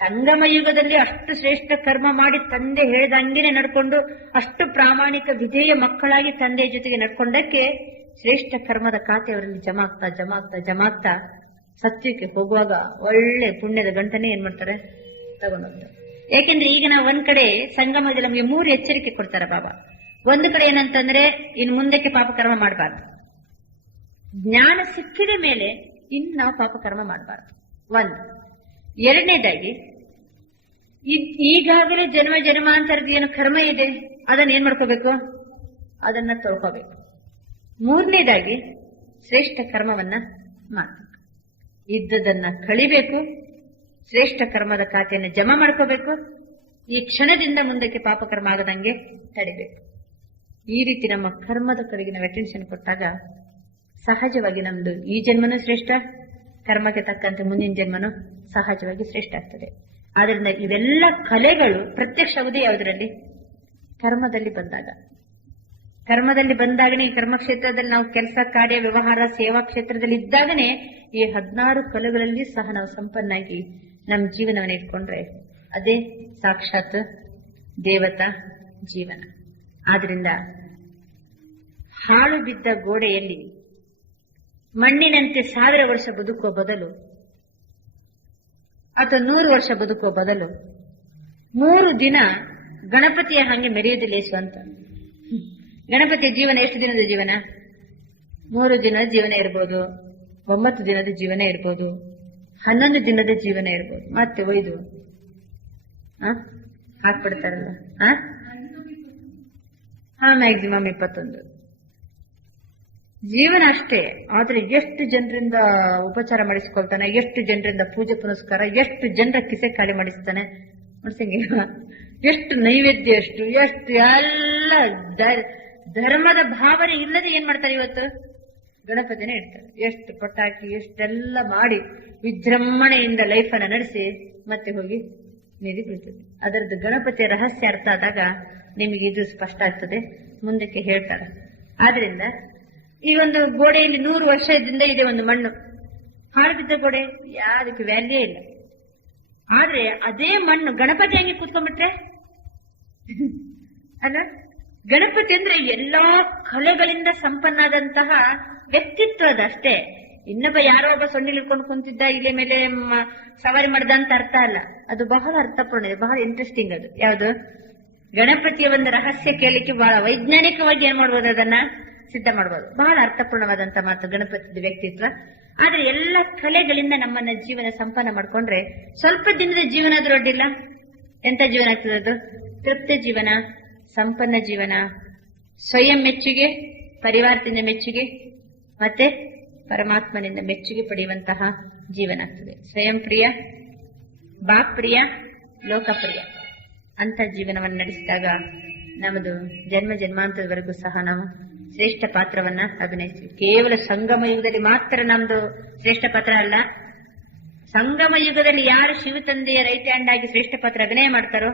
ಸಂಗಮ ಯುಗದಲ್ಲಿ ಅಷ್ಟು ಶ್ರೇಷ್ಠ ಕರ್ಮ ಮಾಡಿ ತಂದೆ ಹೇಳಿದಂಗೆನೆ ನಡ್ಕೊಂಡು ಅಷ್ಟು ಪ್ರಾಮಾಣಿಕ ವಿಧೇಯ ಮಕ್ಕಳಾಗಿ ತಂದೆಯ ಜೊತೆಗೆ ನಡ್ಕೊಂಡಕ್ಕೆ ಶ್ರೇಷ್ಠ ಕರ್ಮದ ಖಾತೆ ಅವರಲ್ಲಿ ಜಮಾಗ್ತಾ ಸತ್ಯಕ್ಕೆ ಹೋಗುವಾಗ ಒಳ್ಳೆ ಪುಣ್ಯದ ಗಂಟನೆ ಏನ್ ಮಾಡ್ತಾರೆ, ತಗೊಂಡೋಗ್ತಾರೆ. ಯಾಕೆಂದ್ರೆ ಈಗ ನಾವು ಒಂದ್ ಕಡೆ ಸಂಗಮದಲ್ಲಿ ನಮಗೆ 3 ಎಚ್ಚರಿಕೆ ಕೊಡ್ತಾರೆ ಬಾಬಾ. ಒಂದು ಕಡೆ ಏನಂತಂದ್ರೆ ಇನ್ನು ಮುಂದಕ್ಕೆ ಪಾಪಕರ್ಮ ಮಾಡಬಾರ್ದು, ಜ್ಞಾನ ಸಿಕ್ಕಿದ ಮೇಲೆ ಇನ್ನು ನಾವು ಪಾಪಕರ್ಮ ಮಾಡಬಾರ್ದು. ಒಂದು. ಎರಡನೇದಾಗಿ ಈಗಾಗಲೇ ಜನ್ಮಾಂತರದ ಏನು ಕರ್ಮ ಇದೆ ಅದನ್ನ ಏನ್ ಮಾಡ್ಕೋಬೇಕು, ಅದನ್ನ ತೊಳ್ಕೋಬೇಕು. ಮೂರನೇದಾಗಿ ಶ್ರೇಷ್ಠ ಕರ್ಮವನ್ನ ಮಾಡಬೇಕು, ಇದ್ದದನ್ನ ಕಳಿಬೇಕು, ಶ್ರೇಷ್ಠ ಕರ್ಮದ ಖಾತೆಯನ್ನು ಜಮಾ ಮಾಡ್ಕೋಬೇಕು. ಈ ಕ್ಷಣದಿಂದ ಮುಂದಕ್ಕೆ ಪಾಪಕರ್ಮ ಆಗದಂಗೆ ತಡಿಬೇಕು. ಈ ರೀತಿ ನಮ್ಮ ಕರ್ಮದ ಕಡೆಗೆ ನಾವು ಅಟೆನ್ಷನ್ ಕೊಟ್ಟಾಗ ಸಹಜವಾಗಿ ನಮ್ದು ಈ ಜನ್ಮನೂ ಶ್ರೇಷ್ಠ, ಕರ್ಮಕ್ಕೆ ತಕ್ಕಂತೆ ಮುಂದಿನ ಜನ್ಮನೂ ಸಹಜವಾಗಿ ಶ್ರೇಷ್ಠ ಆಗ್ತದೆ. ಆದ್ರಿಂದ ಇವೆಲ್ಲ ಕಲೆಗಳು ಪ್ರತ್ಯಕ್ಷ ಆಗುವುದು ಯಾವುದರಲ್ಲಿ? ಕರ್ಮದಲ್ಲಿ ಬಂದಾಗನೇ ಈ ಕರ್ಮ ಕ್ಷೇತ್ರದಲ್ಲಿ ನಾವು ಕೆಲಸ, ಕಾರ್ಯ, ವ್ಯವಹಾರ, ಸೇವಾ ಕ್ಷೇತ್ರದಲ್ಲಿ ಇದ್ದಾಗನೇ ಈ 16 ಕಲೆಗಳಲ್ಲಿ ಸಹ ನಾವು ಸಂಪನ್ನಾಗಿ ನಮ್ಮ ಜೀವನವನ್ನು ಇಟ್ಕೊಂಡ್ರೆ ಅದೇ ಸಾಕ್ಷಾತ್ ದೇವತಾ ಜೀವನ. ಆದ್ರಿಂದ ಹಾಳು ಬಿದ್ದ ಗೋಡೆಯಲ್ಲಿ ಮಣ್ಣಿನಂತೆ 1000 ವರ್ಷ ಬದುಕುವ ಬದಲು ಅಥವಾ 100 ವರ್ಷ ಬದುಕುವ ಬದಲು 3 ದಿನ ಗಣಪತಿಯ ಹಾಗೆ ಮೆರೆಯುವುದು ಲೇಸು ಅಂತ. ಗಣಪತಿಯ ಜೀವನ ಎಷ್ಟು ದಿನದ ಜೀವನ? 3 ದಿನದ ಜೀವನ ಇರ್ಬೋದು, 9 ದಿನದ ಜೀವನ ಇರ್ಬೋದು, 11 ದಿನದ ಜೀವನ ಇರ್ಬೋದು. ಮತ್ತೆ ಒಯ್ದು ಹಾಕ್ಬಿಡ್ತಾರಲ್ಲ, ಮ್ಯಾಕ್ಸಿಮಮ್ 21 ಜೀವನ ಅಷ್ಟೇ. ಆದ್ರೆ ಎಷ್ಟು ಜನರಿಂದ ಉಪಚಾರ ಮಾಡಿಸ್ಕೊಳ್ತಾನೆ, ಎಷ್ಟು ಜನರಿಂದ ಪೂಜೆ ಪುನಸ್ಕಾರ, ಎಷ್ಟು ಜನರ ಕಿಸೆ ಖಾಲಿ ಮಾಡಿಸ್ತಾನೆ ನೋಡ್ಸಂಗಿಲ್ವ? ಎಷ್ಟು ನೈವೇದ್ಯ, ಎಷ್ಟು ಎಲ್ಲ ಧರ್ಮದ ಭಾವನೆ ಇಲ್ಲದೆ ಏನ್ ಮಾಡ್ತಾರೆ ಇವತ್ತು? ಗಣಪತಿನೇ ಇಡ್ತಾರೆ. ಎಷ್ಟು ಪಟಾಕಿ ಎಷ್ಟೆಲ್ಲ ಮಾಡಿ ವಿಜೃಂಭಣೆಯಿಂದ ಲೈಫ್ ಅನ್ನ ನಡೆಸಿ ಮತ್ತೆ ಹೋಗಿ ನಿಧಿ ಬೀಳ್ತದೆ. ಅದರದ್ದು ಗಣಪತಿಯ ರಹಸ್ಯ ಅರ್ಥ ಆದಾಗ ನಿಮಗೆ ಇದು ಸ್ಪಷ್ಟ ಆಗ್ತದೆ, ಮುಂದಕ್ಕೆ ಹೇಳ್ತಾರೆ. ಆದ್ರಿಂದ ಈ ಒಂದು ಗೋಡೆಯಲ್ಲಿ 100 ವರ್ಷದಿಂದ ಇದೆ ಒಂದು ಮಣ್ಣು, ಹಾಳು ಬಿದ್ದ ಗೋಡೆ, ಯಾವ್ದಕ್ಕೆ ವ್ಯಾಲ್ಯೂ ಇಲ್ಲ. ಆದ್ರೆ ಅದೇ ಮಣ್ಣು ಗಣಪತಿ ಹಂಗೆ ಕೂತ್ಕೊಂಡ್ಬಿಟ್ರೆ ಅಲ್ಲ, ಗಣಪತಿ ಅಂದ್ರೆ ಎಲ್ಲಾ ಕಲೆಗಳಿಂದ ಸಂಪನ್ನಾದಂತಹ ವ್ಯಕ್ತಿತ್ವ ಅದಷ್ಟೇ. ಇನ್ನೊಬ್ಬ ಯಾರೋ ಒಬ್ಬ ಸೊನ್ನೆಲಿ ಇಟ್ಕೊಂಡು ಕುಂತಿದ್ದ, ಇಲೆ ಮೇಲೆ ಸವಾರಿ ಮಾಡ್ದ ಅಂತ ಅರ್ಥ ಅಲ್ಲ. ಅದು ಬಹಳ ಅರ್ಥಪೂರ್ಣ ಇದೆ, ಬಹಳ ಇಂಟ್ರೆಸ್ಟಿಂಗ್. ಅದು ಯಾವುದು? ಗಣಪತಿಯ ಒಂದು ರಹಸ್ಯ ಕೇಳಲಿಕ್ಕೆ ಬಹಳ ವೈಜ್ಞಾನಿಕವಾಗಿ ಏನ್ ಮಾಡ್ಬೋದು, ಅದನ್ನ ಸಿದ್ಧ ಮಾಡಬಹುದು. ಬಹಳ ಅರ್ಥಪೂರ್ಣವಾದಂತ ಮಾತು ಗಣಪತಿಯ ವ್ಯಕ್ತಿತ್ವ. ಆದ್ರೆ ಎಲ್ಲ ಕಲೆಗಳಿಂದ ನಮ್ಮನ್ನ ಜೀವನ ಸಂಪನ್ನ ಮಾಡ್ಕೊಂಡ್ರೆ ಸ್ವಲ್ಪ ದಿನದ ಜೀವನ ಆದ್ರೂ ಅಡ್ಡಿಲ್ಲ. ಎಂತ ಜೀವನ ಆಗ್ತದೆ ಅದು? ತೃಪ್ತ ಜೀವನ, ಸಂಪನ್ನ ಜೀವನ, ಸ್ವಯಂ ಮೆಚ್ಚುಗೆ, ಪರಿವಾರದಿಂದ ಮೆಚ್ಚುಗೆ, ಮತ್ತೆ ಪರಮಾತ್ಮನಿಂದ ಮೆಚ್ಚುಗೆ ಪಡೆಯುವಂತಹ ಜೀವನ ಆಗ್ತದೆ. ಸ್ವಯಂ ಪ್ರಿಯ, ಬಾಪ್ ಪ್ರಿಯ, ಲೋಕಪ್ರಿಯ ಅಂತ ಜೀವನವನ್ನು ನಡೆಸಿದಾಗ ನಮ್ಮದು ಜನ್ಮ ಜನ್ಮಾಂತರವರೆಗೂ ಸಹ ನಾವು ಶ್ರೇಷ್ಠ ಪಾತ್ರವನ್ನ ಅಭಿನಯಿಸ್ತೀವಿ. ಕೇವಲ ಸಂಗಮ ಯುಗದಲ್ಲಿ ಮಾತ್ರ ನಮ್ದು ಶ್ರೇಷ್ಠ ಪಾತ್ರ ಅಲ್ಲ, ಸಂಗಮ ಯುಗದಲ್ಲಿ ಯಾರು ಶಿವ ತಂದೆಯ ರೈಟ್ ಹ್ಯಾಂಡ್ ಆಗಿ ಶ್ರೇಷ್ಠ ಪಾತ್ರ ಅಭಿನಯ ಮಾಡ್ತಾರೋ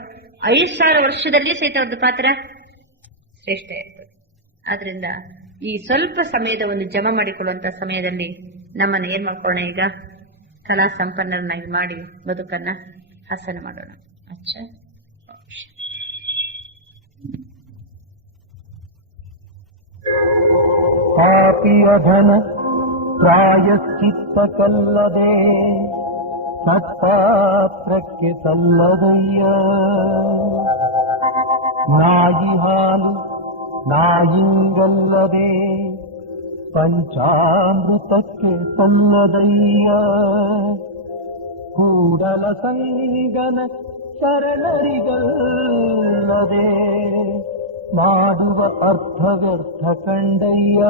5000 ವರ್ಷದಲ್ಲಿ ಸಹಿತ ಒಂದು ಪಾತ್ರ ಶ್ರೇಷ್ಠ ಇರ್ತದೆ. ಆದ್ರಿಂದ ಈ ಸ್ವಲ್ಪ ಸಮಯದ ಒಂದು ಜಮಾ ಮಾಡಿಕೊಳ್ಳುವಂತ ಸಮಯದಲ್ಲಿ ನಮ್ಮನ್ನು ಏನ್ ಮಾಡ್ಕೊಳ್ಳೋಣ, ಈಗ ಕಲಾ ಸಂಪನ್ನರನ್ನಾಗಿ ಮಾಡಿ ಬದುಕನ್ನ ಹಸನ ಮಾಡೋಣ. ಅಚ್ಚ ಪಾಪಿಯಧನ ಪ್ರಾಯಶ್ಚಿತ್ತಕ್ಕಲ್ಲದೆ ಸತ್ಪಾತ್ರಕ್ಕೆ ಸಲ್ಲದಯ್ಯ. ನಾಯಿ ಹಾಲು ನಾಯಿಂಗಲ್ಲದೆ ಪಂಚಾಮೃತಕ್ಕೆ ಸಲ್ಲದಯ್ಯ. ಕೂಡಲ ಸಂಗನ ಶರಣರಿಗಲ್ಲದೆ ಮಾಡುವ ಅರ್ಥ ವ್ಯರ್ಥ ಕಂಡಯ್ಯ.